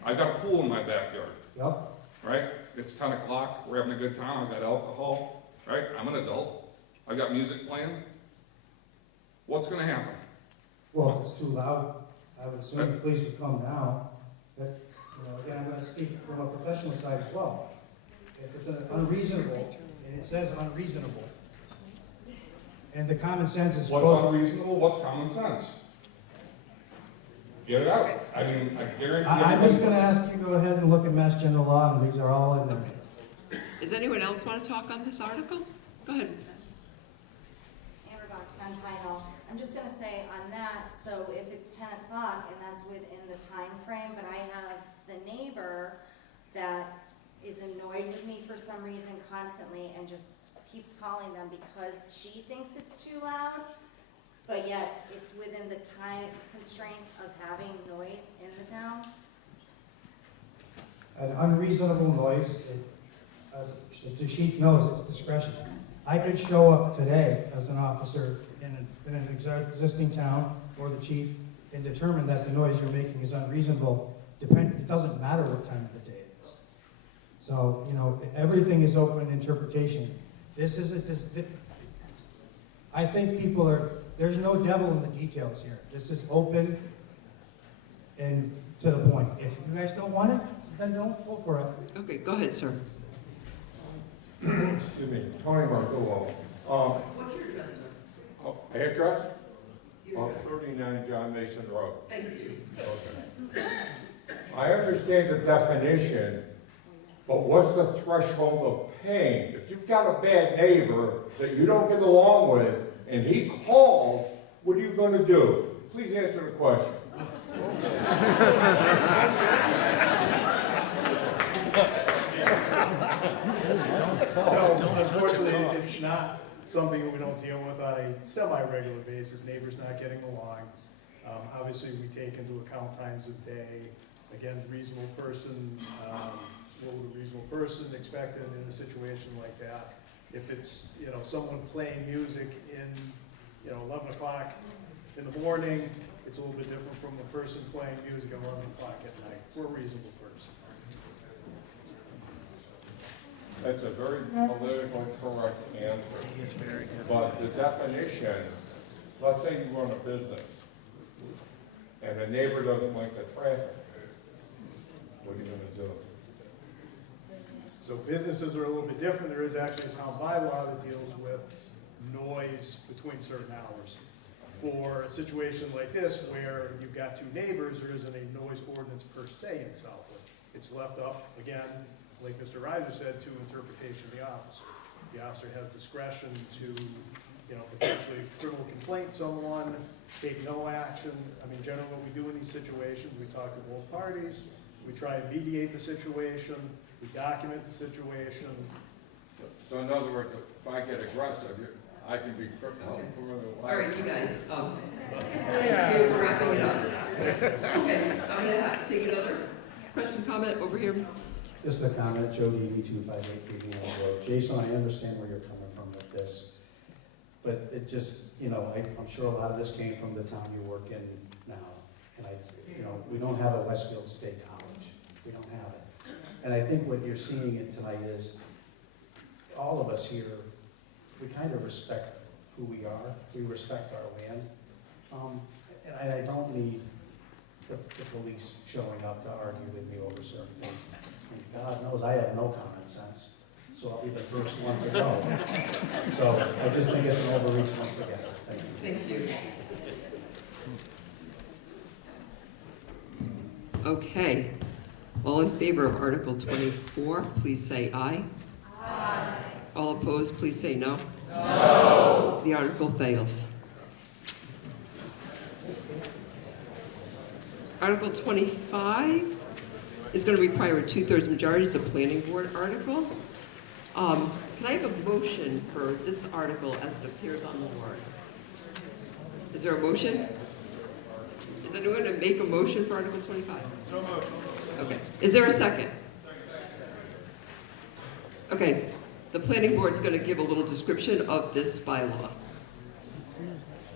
I've got a pool in my backyard. Yep. Right? It's 10 o'clock, we're having a good time, I've got alcohol, right? I'm an adult. I got music playing. What's gonna happen? Well, if it's too loud, I would assume the police would come down. But, again, I'm gonna speak from a professional side as well. If it's unreasonable, and it says unreasonable, and the common sense is What's supposed. unreasonable? What's common sense? Get it out. I mean, I guarantee. I'm just gonna ask you to go ahead and look at Mass General Law, and these are all in there. Does anyone else want to talk on this article? Go ahead. Amber Bach, 10 Pine. I'm just gonna say on that, so if it's 10 o'clock and that's within the time frame, but I have the neighbor that is annoyed with me for some reason constantly and just keeps calling them because she thinks it's too loud, but yet it's within the time constraints of having noise in the town. An unreasonable noise, as the chief knows, it's discretion. I could show up today as an officer in an existing town, or the chief, and determine that the noise you're making is unreasonable. It doesn't matter what time of the day it is. So, everything is open interpretation. I think people are there's no devil in the details here. This is open and to the point. If you guys don't want it, then don't vote for it. Okay, go ahead, sir. Excuse me, Tony Marzullo. What's your address, sir? Oh, address? 39 John Mason Road. Thank you. Okay. I understand the definition, but what's the threshold of pain? If you've got a bad neighbor that you don't get along with, and he calls, what are you going to do? Please answer the question. So, unfortunately, it's not something that we don't deal with on a semi-regular basis, neighbors not getting along. Obviously, we take into account times of day, again, reasonable person, what would a reasonable person expect in a situation like that? If it's, someone playing music in, 11 o'clock in the morning, it's a little bit different from the person playing music at 11 o'clock at night, for a reasonable person. That's a very politically correct answer. It's very good. But the definition, let's say you run a business, and the neighbor doesn't like the traffic, what are you going to do? So businesses are a little bit different. There is actually a town bylaw that deals with noise between certain hours. For a situation like this, where you've got two neighbors, there isn't a noise ordinance per se in Southwood. It's left up, again, like Mr. Reiser said, to interpretation of the officer. The officer has discretion to, potentially criminal complaint someone, take no action. I mean, generally what we do in these situations, we talk to both parties, we try and mediate the situation, we document the situation. So in other words, if I get aggressive, I can be criminal for the All right, you guys, thank you for wrapping it up. Okay, I'm gonna take another question, comment over here. Just a comment, Joe Dede, 258 Freedom Road. Jason, I understand where you're coming from with this, but it just, I'm sure a lot of this came from the town you work in now. And we don't have a Westfield State College. We don't have it. And I think what you're seeing it tonight is all of us here, we kind of respect who we are. We respect our land. And I don't need the police showing up to argue with me over certain things. And God knows I have no common sense, so I'll be the first one to go. So I just think it's an overreach once again. Thank you. Thank you. Okay. All in favor of Article 24, please say aye. Aye. All opposed, please say no. No. The article fails. Article 25 is going to require a 2/3 majority. It's a planning board article. Can I have a motion for this article as it appears on the warrant? Is there a motion? Is anyone going to make a motion for Article 25? No motion. Okay. Is there a second? Okay. The planning board's going to give a little description of this bylaw.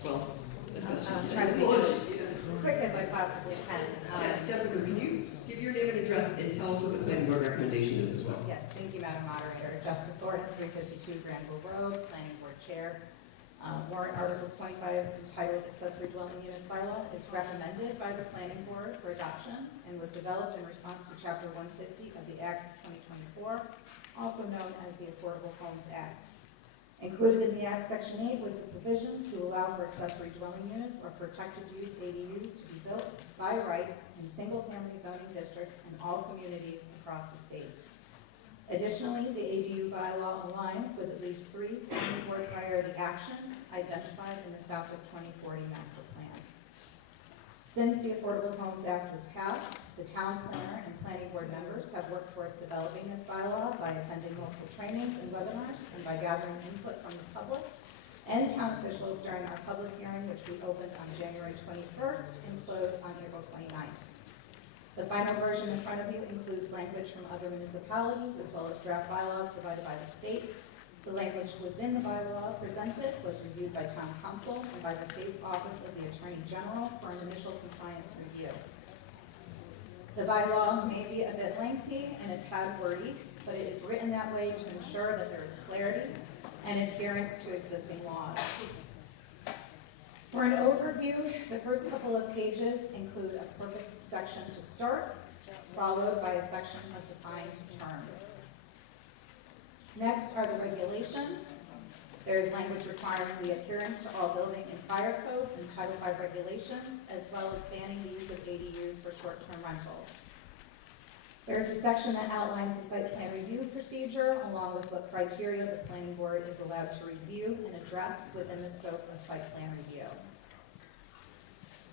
Well, Try to make it as quick as I possibly can. Jessica, can you give your name and address and tell us what the planning board recommendation is as well? Yes, thank you, Madam Moderator. Jessica Thornton, 352 Granville Road, Planning Board Chair. Warrant Article 25, entitled Accessory Dwelling Units Bylaw, is recommended by the Planning Board for adoption and was developed in response to Chapter 150 of the Acts of 2024, also known as the Affordable Homes Act. Included in the Act, Section 8 was the provision to allow for accessory dwelling units or protected use ADUs to be built by right in single-family zoning districts in all communities across the state. Additionally, the ADU bylaw aligns with at least 3 planning board priority actions identified in the Southwick 2040 Master Plan. Since the Affordable Homes Act was passed, the town planner and planning board members have worked towards developing this bylaw by attending multiple trainings and webinars and by gathering input from the public and town officials during our public hearing, which we opened on January 21st and closed on April 29th. The final version in front of you includes language from other municipalities as well as draft bylaws provided by the state. The language within the bylaw presented was reviewed by town council and by the state's office of the Attorney General for an initial compliance review. The bylaw may be a bit lengthy and a tad wordy, but it is written that way to ensure that there is clarity and adherence to existing laws. review, the first couple of pages include a purpose section to start, followed by a section of defined terms. Next are the regulations. There is language requiring the adherence to all building and fire codes and Title V regulations, as well as banning the use of ADUs for short-term rentals. There's a section that outlines the site plan review procedure, along with what criteria the planning board is allowed to review and address within the scope of site plan review.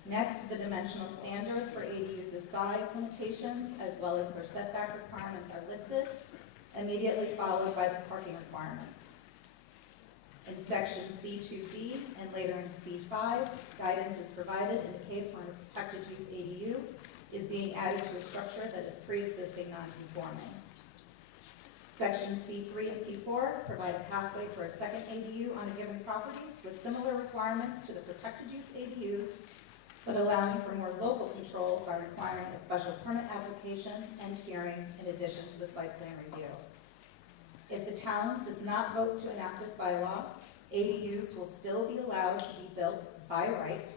Next, the dimensional standards for ADUs' size limitations, as well as their setback requirements are listed, immediately followed by the parking requirements. In section C2D and later in C5, guidance is provided in the case where a protected use ADU is being added to a structure that is pre-existing non-conforming. Section C3 and C4 provide a pathway for a second ADU on a given property with similar requirements to the protected use ADUs, but allowing for more local control by requiring a special permit application and hearing in addition to the site plan review. If the town does not vote to enact this bylaw, ADUs will still be allowed to be built by right,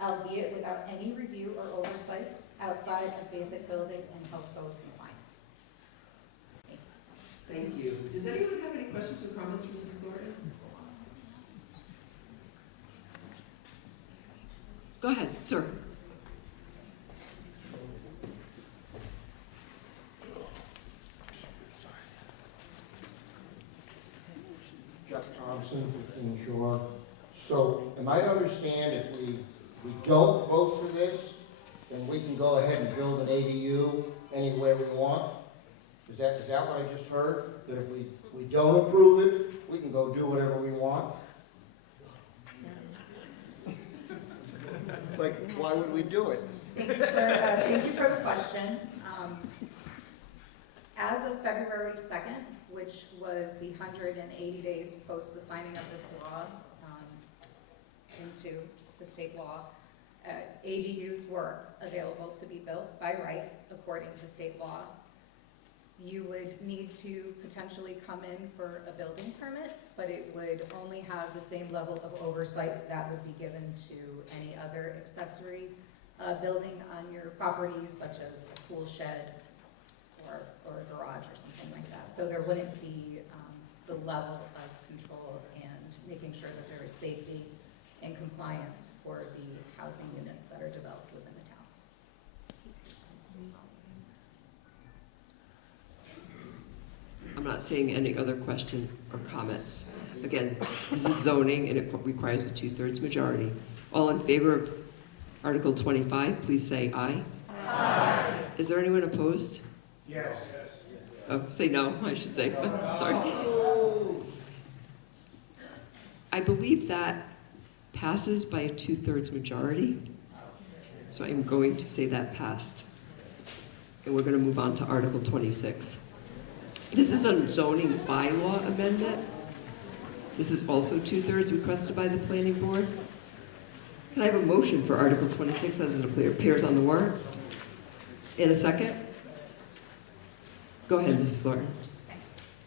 albeit without any review or oversight outside of basic building and health code compliance. Thank you. Does anyone have any questions or comments for Mrs. Thornton? Go ahead, sir. Jeff Thompson, 15 Shore. So, am I to understand if we don't vote for this, then we can go ahead and build an ADU anywhere we want? Is that what I just heard? That if we don't approve it, we can go do whatever we want? Like, why would we do it? Thank you for the question. As of February 2nd, which was the 180 days post the signing of this law into the state law, ADUs were available to be built by right according to state law. You would need to potentially come in for a building permit, but it would only have the same level of oversight that would be given to any other accessory building on your properties, such as a pool shed or a garage or something like that. So there wouldn't be the level of control and making sure that there is safety and compliance for the housing units that are developed within the town. I'm not seeing any other question or comments. Again, this is zoning and it requires a 2/3 majority. All in favor of Article 25, please say aye. Aye. Is there anyone opposed? Yes. Oh, say no, I should say. Sorry. I believe that passes by a 2/3 majority. So I'm going to say that passed. And we're going to move on to Article 26. This is a zoning bylaw amendment. This is also 2/3 requested by the planning board. Can I have a motion for Article 26 as it appears on the warrant? In a second? Go ahead, Mrs. Thornton.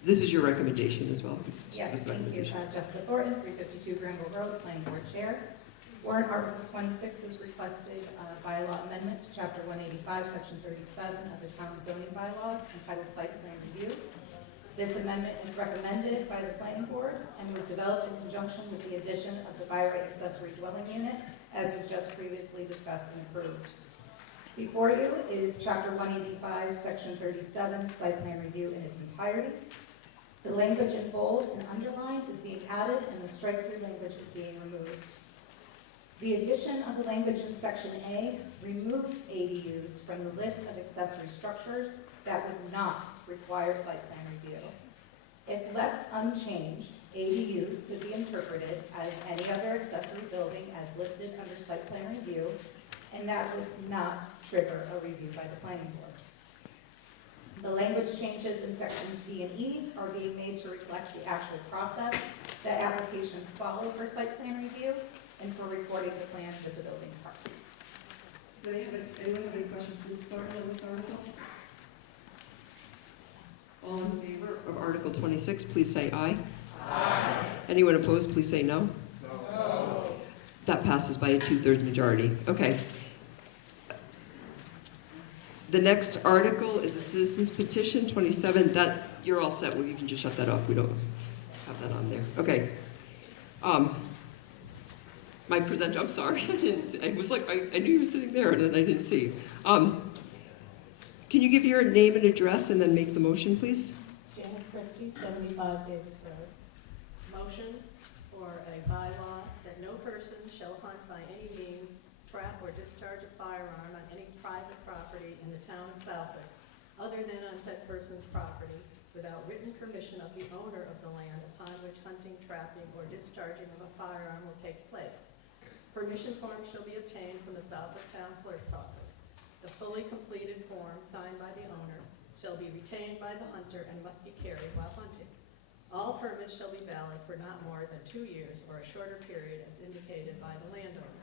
This is your recommendation as well. Yes, thank you. Jessica Thornton, 352 Granville Road, Planning Board Chair. Warrant Article 26 is requested bylaw amendment to Chapter 185, Section 37 of the town's zoning bylaws entitled Site Plan Review. This amendment is recommended by the Planning Board and was developed in conjunction with the addition of the by right accessory dwelling unit, as was just previously discussed and approved. Before you is Chapter 185, Section 37, Site Plan Review in its entirety. The language in bold and underlined is being added and the strike-through language is being removed. The addition of the language in Section A removes ADUs from the list of accessory structures that would not require site plan review. If left unchanged, ADUs could be interpreted as any other accessory building as listed under site plan review, and that would not trigger a review by the planning board. The language changes in sections D and E are being made to reflect the actual process that applications follow for site plan review and for recording the plan with the building department. Does anyone have any questions for Mrs. Thornton on this article? All in favor of Article 26, please say aye. Aye. Anyone opposed, please say no. No. That passes by a 2/3 majority. Okay. The next article is a citizens petition, 27. That, you're all set. Well, you can just shut that off. We don't have that on there. Okay. My presenter, I'm sorry. I didn't see. I was like, I knew you were sitting there, and then I didn't see you. Can you give your name and address and then make the motion, please? Janice Kripke, 75 Davis Road. Motion for a bylaw that no person shall hunt by any means, trap, or discharge a firearm on any private property in the town of Southwick, other than on said person's property, without written permission of the owner of the land upon which hunting, trapping, or discharging of a firearm will take place. Permission form shall be obtained from the Southwick Town Clerk's office. The fully completed form signed by the owner shall be retained by the hunter and must be carried while hunting. All permits shall be valid for not more than 2 years or a shorter period as indicated by the landowner.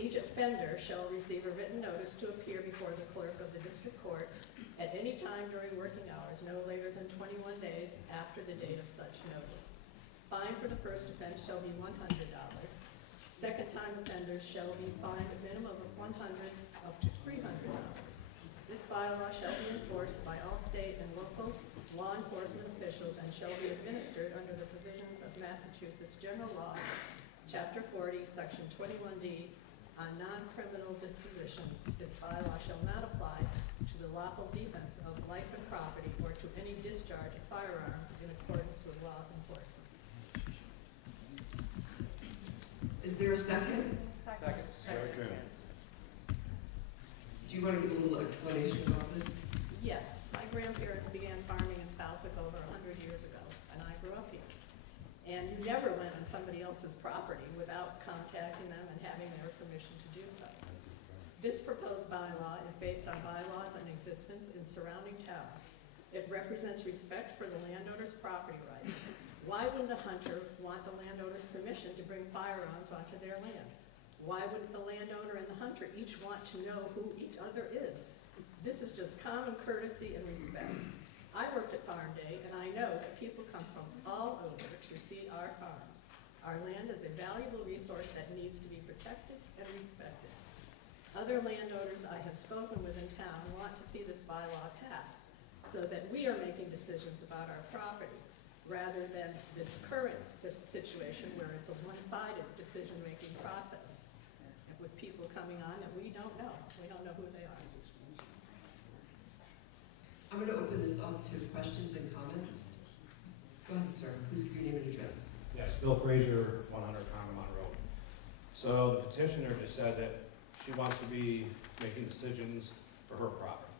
Each offender shall receive a written notice to appear before the clerk of the district court at any time during working hours, no later than 21 days after the date of such notice. Fine for the first offense shall be $100. Second-time offenders shall be fined a minimum of $100 up to $300. This bylaw shall be enforced by all state and local law enforcement officials and shall be administered under the provisions of Massachusetts General Law, Chapter 40, Section 21D, on non-criminal dispositions. This bylaw shall not apply to the lawful defense of life and property or to any discharge of firearms in accordance with law enforcement. Is there a second? Second. Do you want to give a little explanation about this? Yes, my grandparents began farming in Southwick over 100 years ago, and I grew up here. And you never went on somebody else's property without contacting them and having their permission to do so. This proposed bylaw is based on bylaws in existence in surrounding towns. It represents respect for the landowner's property rights. Why wouldn't the hunter want the landowner's permission to bring firearms onto their land? Why wouldn't the landowner and the hunter each want to know who each other is? This is just common courtesy and respect. I worked at Farm Day, and I know that people come from all over to see our farms. Our land is a valuable resource that needs to be protected and respected. Other landowners I have spoken with in town want to see this bylaw passed so that we are making decisions about our property, rather than this current situation where it's a one-sided decision-making process with people coming on that we don't know. We don't know who they are. I'm going to open this up to questions and comments. Go ahead, sir. Please give your name and address. Yes, Bill Frazier, 100 Congamon Road. So the petitioner just said that she wants to be making decisions for her property.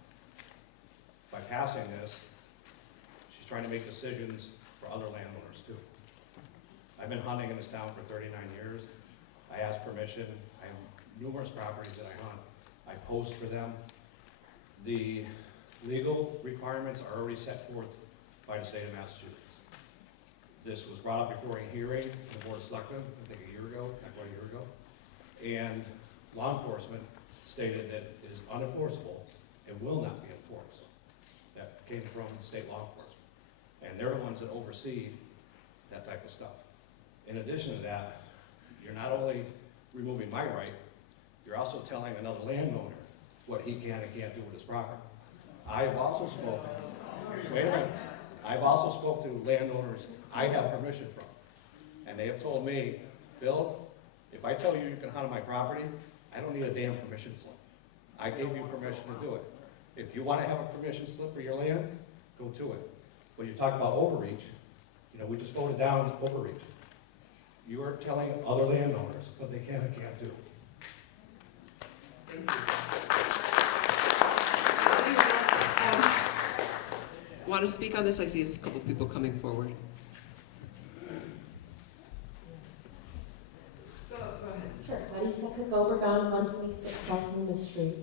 By passing this, she's trying to make decisions for other landowners too. I've been hunting in this town for 39 years. I ask permission. I have numerous properties that I hunt. I post for them. The legal requirements are already set forth by the state of Massachusetts. This was brought up before a hearing in the Board of Selectmen, I think a year ago, not quite a year ago. And law enforcement stated that it is unenforceable and will not be enforced. That came from state law enforcement. And they're the ones that oversee that type of stuff. In addition to that, you're not only removing my right, you're also telling another landowner what he can and can't do with his property. I've also spoken, wait a minute, I've also spoken to landowners I have permission from. And they have told me, Bill, if I tell you you can hunt on my property, I don't need a damn permission slip. I gave you permission to do it. If you want to have a permission slip for your land, go to it. When you talk about overreach, you know, we just voted down overreach. You are telling other landowners what they can and can't do. Thank you. Want to speak on this? I see a couple people coming forward. Go ahead. Sure. Anissa Cook-Obergon, 126 South Loomis Street.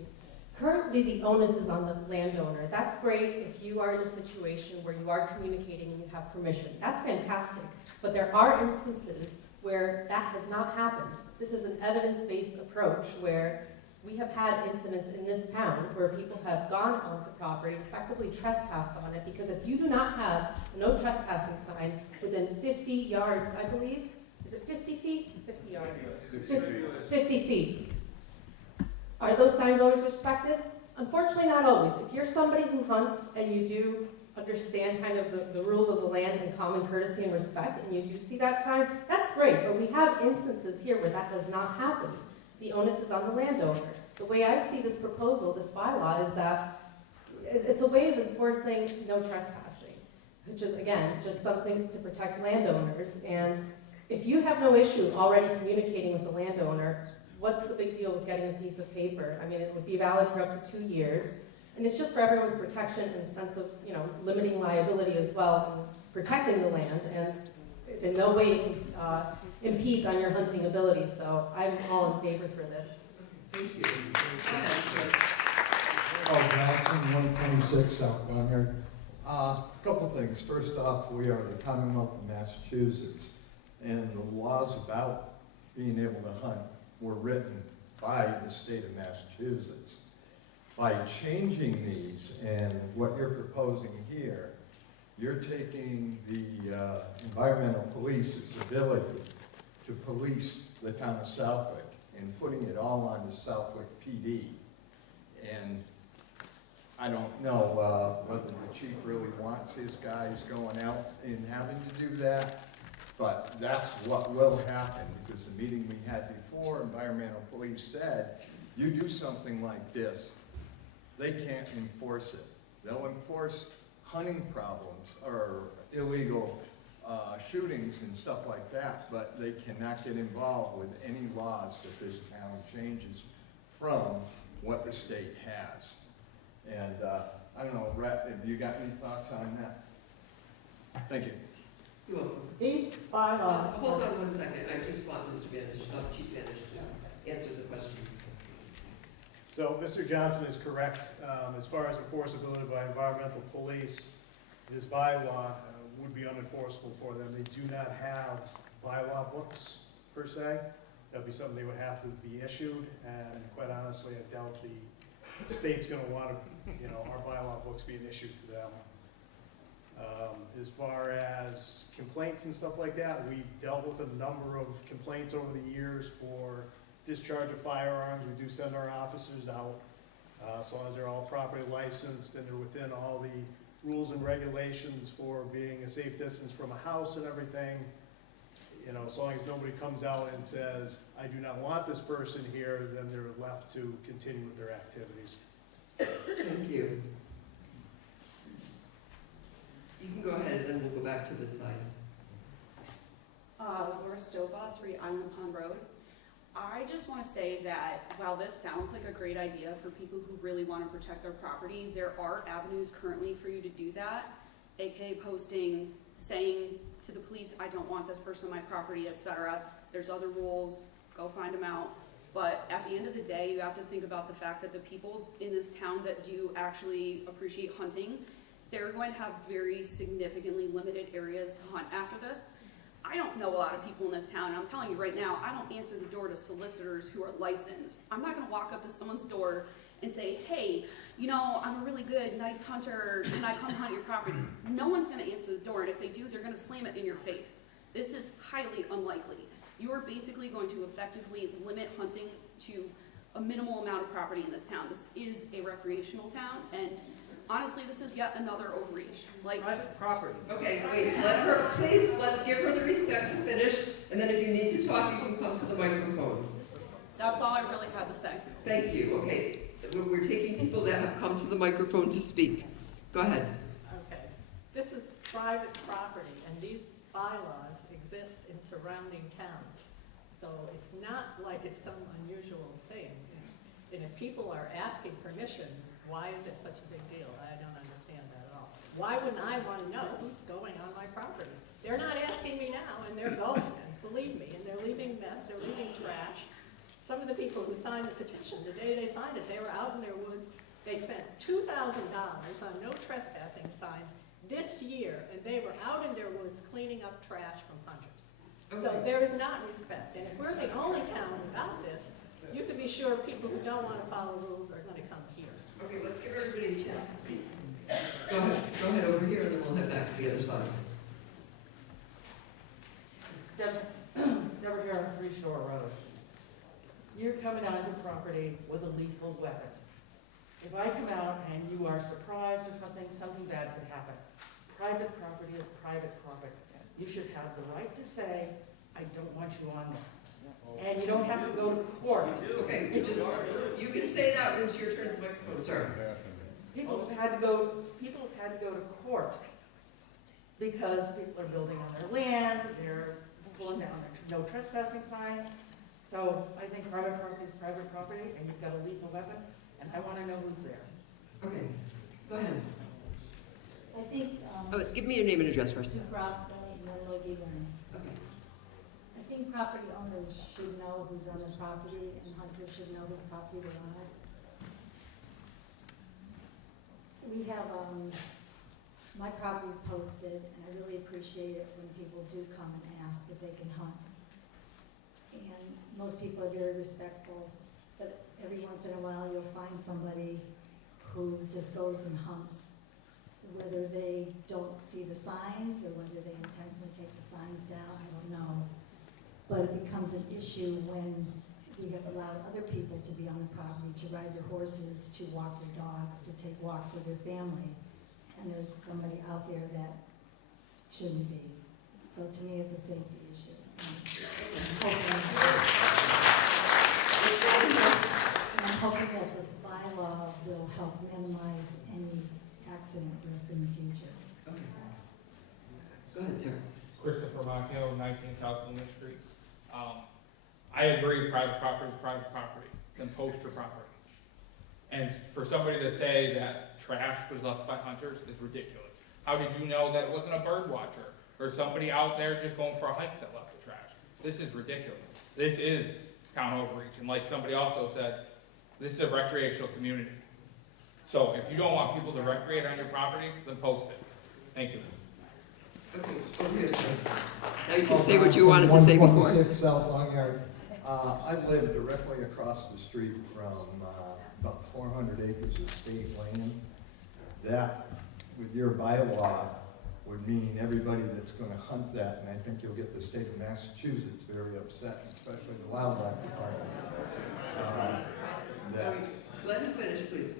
Currently, the onus is on the landowner. That's great if you are in a situation where you are communicating and you have permission. That's fantastic. But there are instances where that has not happened. This is an evidence-based approach where we have had incidents in this town where people have gone onto property, effectively trespassed on it, because if you do not have a no trespassing sign within 50 yards, I believe, is it 50 feet? 50 yards. 50 50 feet. Are those signs always respected? Unfortunately, not always. If you're somebody who hunts and you do understand kind of the rules of the land and common courtesy and respect, and you do see that sign, that's great, but we have instances here where that does not happen. The onus is on the landowner. The way I see this proposal, this bylaw, is that it's a way of enforcing no trespassing, which is, again, just something to protect landowners. And if you have no issue already communicating with the landowner, what's the big deal with getting a piece of paper? I mean, it would be valid for up to 2 years. And it's just for everyone's protection and a sense of, limiting liability as well, and protecting the land, and in no way impedes on your hunting ability. So I'm all in favor for this. Thank you. Carl Jackson, 126 South Vineyard. Couple things. First off, we are the Commonwealth of Massachusetts, and the laws about being able to hunt were written by the state of Massachusetts. By changing these and what you're proposing here, you're taking the environmental police's ability to police the town of Southwick and putting it all on the Southwick PD. And I don't know whether the chief really wants his guys going out and having to do that, but that's what will happen, because the meeting we had before, environmental police said, you do something like this, they can't enforce it. They'll enforce hunting problems or illegal shootings and stuff like that, but they cannot get involved with any laws that this town changes from what the state has. And I don't know, Rhett, have you got any thoughts on that? Thank you. You're welcome. These bylaws. Hold on 1 second. I just want Mr. Banish, Chief Banish, to answer the question. So Mr. Johnson is correct. As far as enforceability by environmental police, this bylaw would be unenforceable for them. They do not have bylaw books per se. That'd be something they would have to be issued, and quite honestly, I doubt the state's gonna want to, our bylaw books being issued to them. As far as complaints and stuff like that, we dealt with a number of complaints over the years for discharge of firearms. We do send our officers out, as long as they're all properly licensed and they're within all the rules and regulations for being a safe distance from a house and everything. As long as nobody comes out and says, I do not want this person here, then they're left to continue with their activities. Thank you. You can go ahead, and then we'll go back to this side. Laura Stova, 3 Island Pond Road. I just want to say that while this sounds like a great idea for people who really want to protect their property, there are avenues currently for you to do that, aka posting, saying to the police, I don't want this person on my property, etc. There's other rules, go find them out. But at the end of the day, you have to think about the fact that the people in this town that do actually appreciate hunting, they're going to have very significantly limited areas to hunt after this. I don't know a lot of people in this town, and I'm telling you right now, I don't answer the door to solicitors who are licensed. I'm not gonna walk up to someone's door and say, hey, I'm a really good, nice hunter, can I come hunt your property? No one's gonna answer the door, and if they do, they're gonna slam it in your face. This is highly unlikely. You are basically going to effectively limit hunting to a minimal amount of property in this town. This is a recreational town, and honestly, this is yet another overreach. Private property. Okay, wait, let's give her the respect to finish, and then if you need to talk, you can come to the microphone. That's all I really had to say. Thank you, okay. We're taking people that have come to the microphone to speak. Go ahead. Okay. This is private property, and these bylaws exist in surrounding towns. So it's not like it's some unusual thing. And if people are asking permission, why is it such a big deal? I don't understand that at all. Why wouldn't I want to know who's going on my property? They're not asking me now, and they're going, and believe me, and they're leaving mess, they're leaving trash. Some of the people who signed the petition, the day they signed it, they were out in their woods. They spent $2,000 on no trespassing signs this year, and they were out in their woods cleaning up trash from hunters. So there is not respect, and if we're the only town without this, you can be sure people who don't want to follow rules are going to come here. Okay, let's give everybody a chance to speak. Go ahead over here, and then we'll head back to the other side. Deborah here on Three Shore Road. you're coming onto property with a lethal weapon. If I come out and you are surprised or something bad could happen. Private property is private property. You should have the right to say, I don't want you on there. And you don't have to go to court. Okay, you can say that when it's your turn to the microphone, sir. People have had to go to court because people are building on their land, they're pulling down their no trespassing signs. So I think private property is private property, and you've got a lethal weapon, and I want to know who's there. Okay, go ahead. I think, Give me your name and address first. Sue Grasta, Logie Lane. Okay. I think property owners should know who's on the property, and hunters should know whose property they're on. We have, my property's posted, and I really appreciate it when people do come and ask if they can hunt. And most people are very respectful, but every once in a while you'll find somebody who just goes and hunts, whether they don't see the signs or whether they intentionally take the signs down, I don't know. But it becomes an issue when we have allowed other people to be on the property, to ride their horses, to walk their dogs, to take walks with their family. And there's somebody out there that shouldn't be. So to me, it's a safety issue. I'm hoping that this bylaw will help minimize any accident risk in the future. Go ahead, sir. Christopher Macchio, 19 South Loomis Street. I agree, private property is private property, then poster property. And for somebody to say that trash was left by hunters is ridiculous. How did you know that it wasn't a bird watcher or somebody out there just going for a hike that left the trash? This is ridiculous. This is town overreach. And like somebody also said, this is a recreational community. So if you don't want people to recreate on your property, then post it. Thank you. Okay, over here, sir. Now you can say what you wanted to say before. 126 South Long Yard. I live directly across the street from about 400 acres of state land. That, with your bylaw, would mean everybody that's going to hunt that, and I think you'll get the state of Massachusetts very upset, especially the wildlife department. Let him finish, please.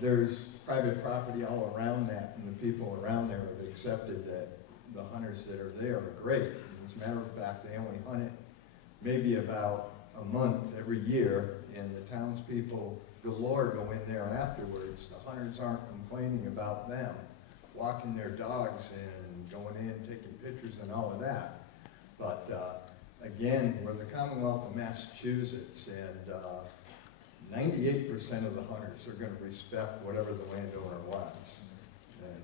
There's private property all around that, and the people around there have accepted that the hunters that are there are great. As a matter of fact, they only hunt it maybe about a month every year, and the townspeople galore go in there afterwards. The hunters aren't complaining about them walking their dogs and going in, taking pictures and all of that. But again, we're the Commonwealth of Massachusetts, and 98% of the hunters are going to respect whatever the landowner wants. And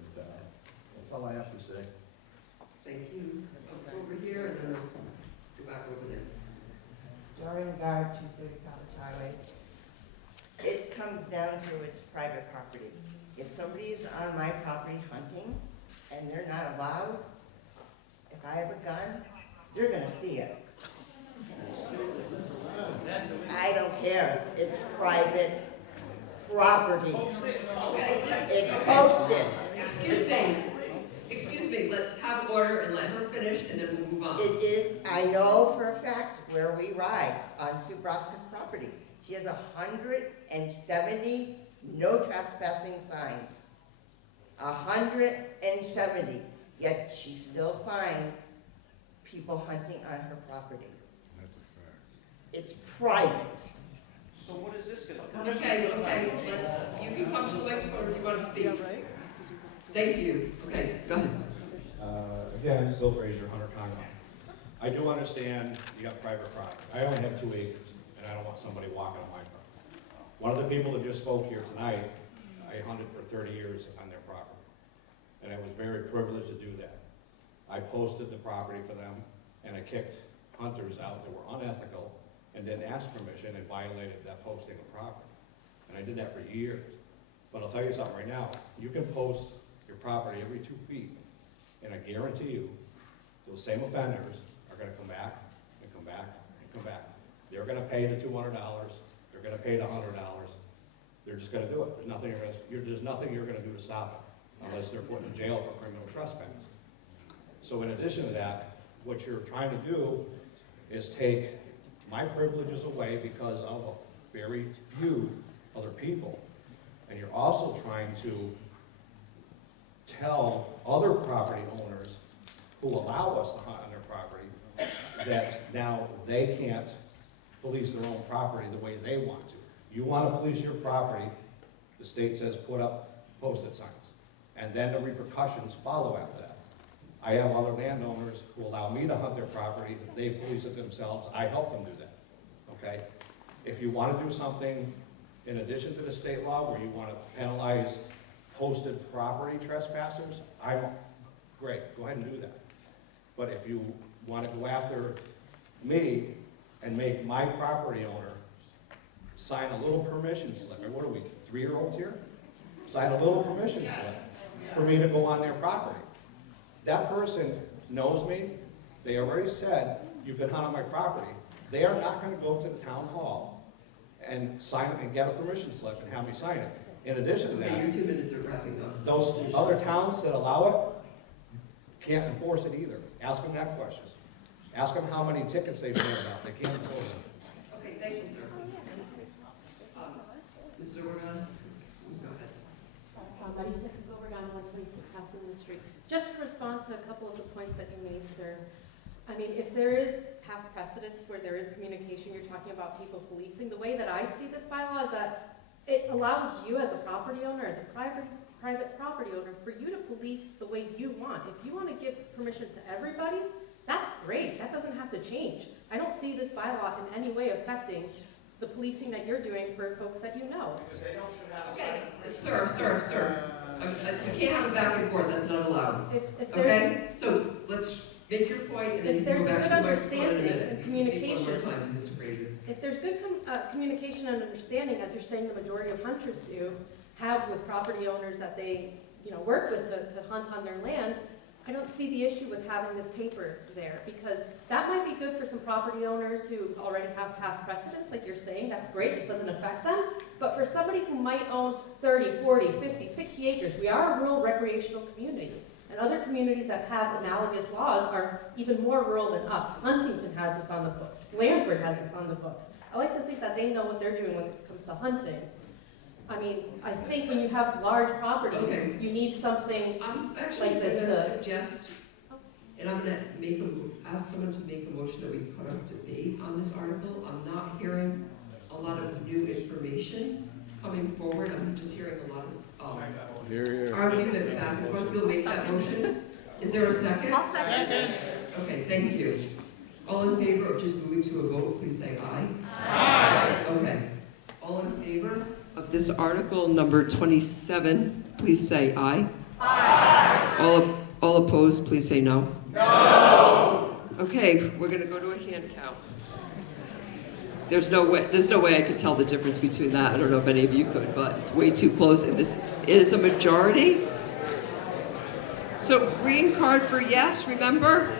that's all I have to say. Thank you. Over here, and then we'll go back over there. Dorian Guard, 230 College Highway. It comes down to it's private property. If somebody is on my property hunting and they're not allowed, if I have a gun, they're gonna see it. I don't care. It's private property. It's posted. Excuse me, let's have order and let her finish, and then we'll move on. It is, I know for a fact where we ride on Sue Broska's property. She has 170 no trespassing signs. 170, yet she still finds people hunting on her property. That's a fact. It's private. So what is this gonna do? Okay, you can come to the microphone if you want to speak. Thank you. Okay, go ahead. Again, Bill Frazier, Hunter Congo. I do understand you got private property. I only have 2 acres, and I don't want somebody walking on my property. One of the people that just spoke here tonight, I hunted for 30 years on their property, and I was very privileged to do that. I posted the property for them, and I kicked hunters out that were unethical and didn't ask permission and violated that posting of property. And I did that for years. But I'll tell you something right now, you can post your property every 2 feet, and I guarantee you, those same offenders are gonna come back and come back and come back. They're gonna pay the $200, they're gonna pay the $100, they're just gonna do it. There's nothing you're gonna do to stop it, unless they're put in jail for criminal trespass. So in addition to that, what you're trying to do is take my privileges away because of a very few other people. And you're also trying to tell other property owners who allow us to hunt on their property that now they can't police their own property the way they want to. You want to police your property, the state says put up posted signs. And then the repercussions follow after that. I have other landowners who allow me to hunt their property, they police it themselves, I help them do that, okay? If you want to do something in addition to the state law where you want to penalize posted property trespassers, great, go ahead and do that. But if you want to go after me and make my property owner sign a little permission slip, or what are we, 3-year-olds here? Sign a little permission slip for me to go on their property. That person knows me, they already said you can hunt on my property. They are not going to go to the town hall and sign and get a permission slip and have me sign it. In addition to Okay, your that, 2 minutes are wrapping up. those other towns that allow it can't enforce it either. Ask them that question. Ask them how many tickets they've paid out. They can't enforce it. Okay, thank you, sir. Mr. Organ, go ahead. Marisa Obregon, 126 South Loomis Street. Just to respond to a couple of the points that you made, sir. I mean, if there is past precedents where there is communication, you're talking about people policing, the way that I see this bylaw is that it allows you as a property owner, as a private property owner, for you to police the way you want. If you want to give permission to everybody, that's great. That doesn't have to change. I don't see this bylaw in any way affecting the policing that you're doing for folks that you know. Okay, sir. You can't have a back and forth, that's not allowed. If Okay, so let's make your point and then you If can go there's a back good to the microphone in a understanding minute. and You can speak communication. one more time, Mr. Fraser. If there's good communication and understanding, as you're saying the majority of hunters do, have with property owners that they, work with to hunt on their land, I don't see the issue with having this paper there, because that might be good for some property owners who already have past precedents, like you're saying, that's great, this doesn't affect them. But for somebody who might own 30, 40, 50, 60 acres, we are a rural recreational community. And other communities that have analogous laws are even more rural than us. Huntington has this on the books. Blandford has this on the books. I like to think that they know what they're doing when it comes to hunting. I mean, I think when you have large properties, Okay. you need something I'm actually like going this. to suggest, and I'm going to ask someone to make a motion that we put up debate on this article. I'm not hearing a lot of new information coming forward. I'm just hearing a lot of argument back and forth. You'll make that motion? Is there a second? I'll second. Okay, thank you. All in favor of just moving to a vote, please say aye. Aye. Okay. All in favor of this article number 27, please say aye. Aye. All opposed, please say no. No. Okay, we're going to go to a hand count. There's no way I could tell the difference between that. I don't know if any of you could, but it's way too close. And this is a majority. So green card for yes, remember?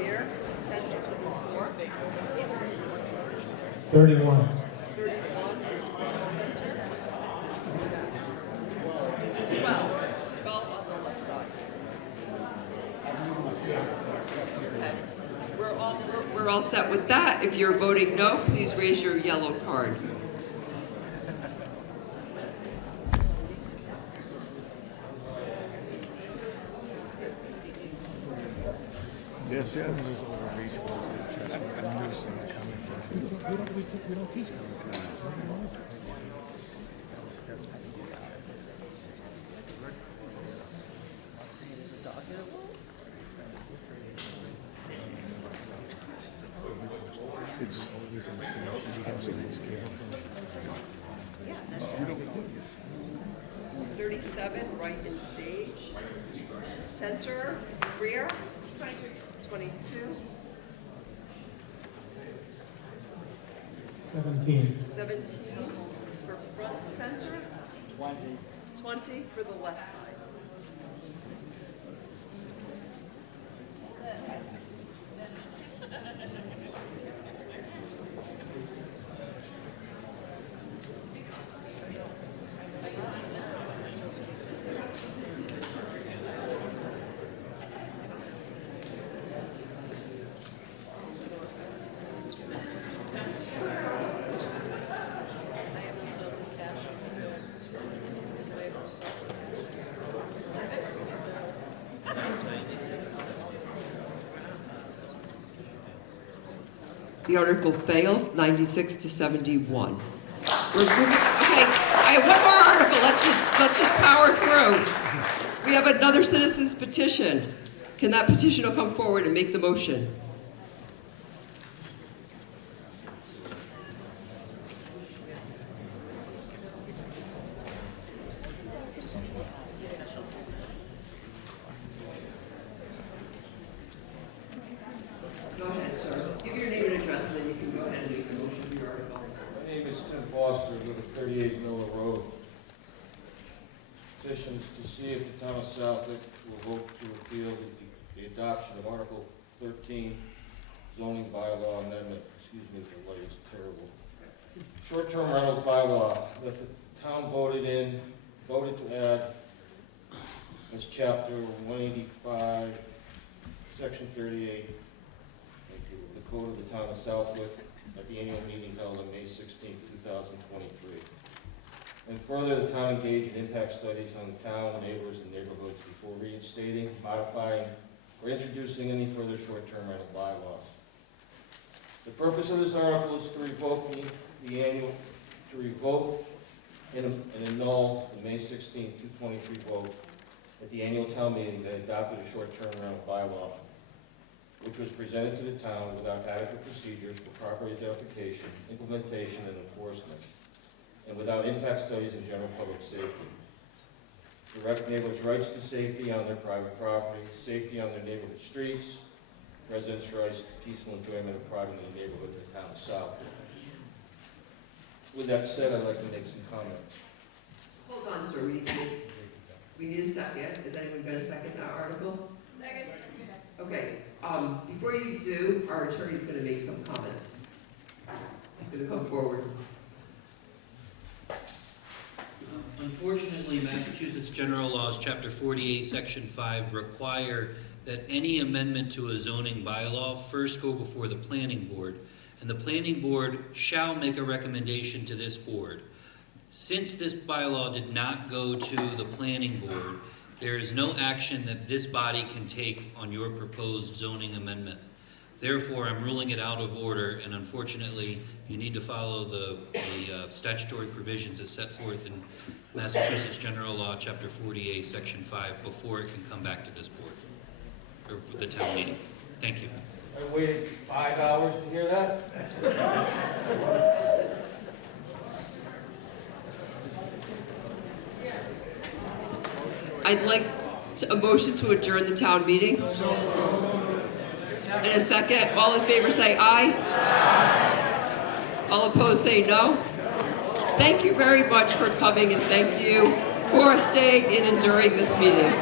Where? 31. 12 on the left side. Okay. We're all set with that. If you're voting no, please raise your yellow card. Yes, yes. A nuisance coming. We don't teach them. It's always an you have somebody's kid. Yeah, that's true. 37, right in stage. Center, rear. 22. 17. 17 for front center. 20 for the left side. The article fails, 96 to 71. Okay, I have one more article. Let's just power through. We have another citizen's petition. Can that petitioner come forward and make the motion? Go ahead, sir. Give your name and address, and then you can go ahead and make the motion for your article. My name is Tim Foster, I live at 38 Miller Road. Petitions to see if the town of Southwick will vote to appeal the adoption of Article 13 zoning bylaw amendment. Excuse me, the light is terrible. Short-term rentals bylaw that the town voted to add as chapter 185, section 38, the code of the town of Southwick at the annual meeting held on May 16, 2023. And further, the town engaged in impact studies on the town, neighbors, and neighborhoods before reinstating, modifying, or introducing any further short-term rental bylaws. The purpose of this article is to revoke and annul the May 16, 2023 vote at the annual town meeting that adopted a short-term rental bylaw, which was presented to the town without adequate procedures for proper identification, implementation, and enforcement, and without impact studies and general public safety. Direct neighbors' rights to safety on their private property, safety on their neighborhood streets, residents' rights to peaceful enjoyment of pride in the neighborhood of the town of Southwick. With that said, I'd like to make some comments. Hold on, sir. We need a second. Is anyone going to second that article? Second. Okay. Before you do, our attorney's going to make some comments. He's going to come forward. Unfortunately, Massachusetts General Laws, Chapter 48, Section 5, require that any amendment to a zoning bylaw first go before the planning board, and the planning board shall make a recommendation to this board. Since this bylaw did not go to the planning board, there is no action that this body can take on your proposed zoning amendment. Therefore, I'm ruling it out of order, and unfortunately, you need to follow the statutory provisions as set forth in Massachusetts General Law, Chapter 48, Section 5, before it can come back to this board, or the town meeting. Thank you. I waited 5 hours to hear that. I'd like a motion to adjourn the town meeting. And a second. All in favor say aye. All opposed say no. Thank you very much for coming, and thank you for staying in and during this meeting.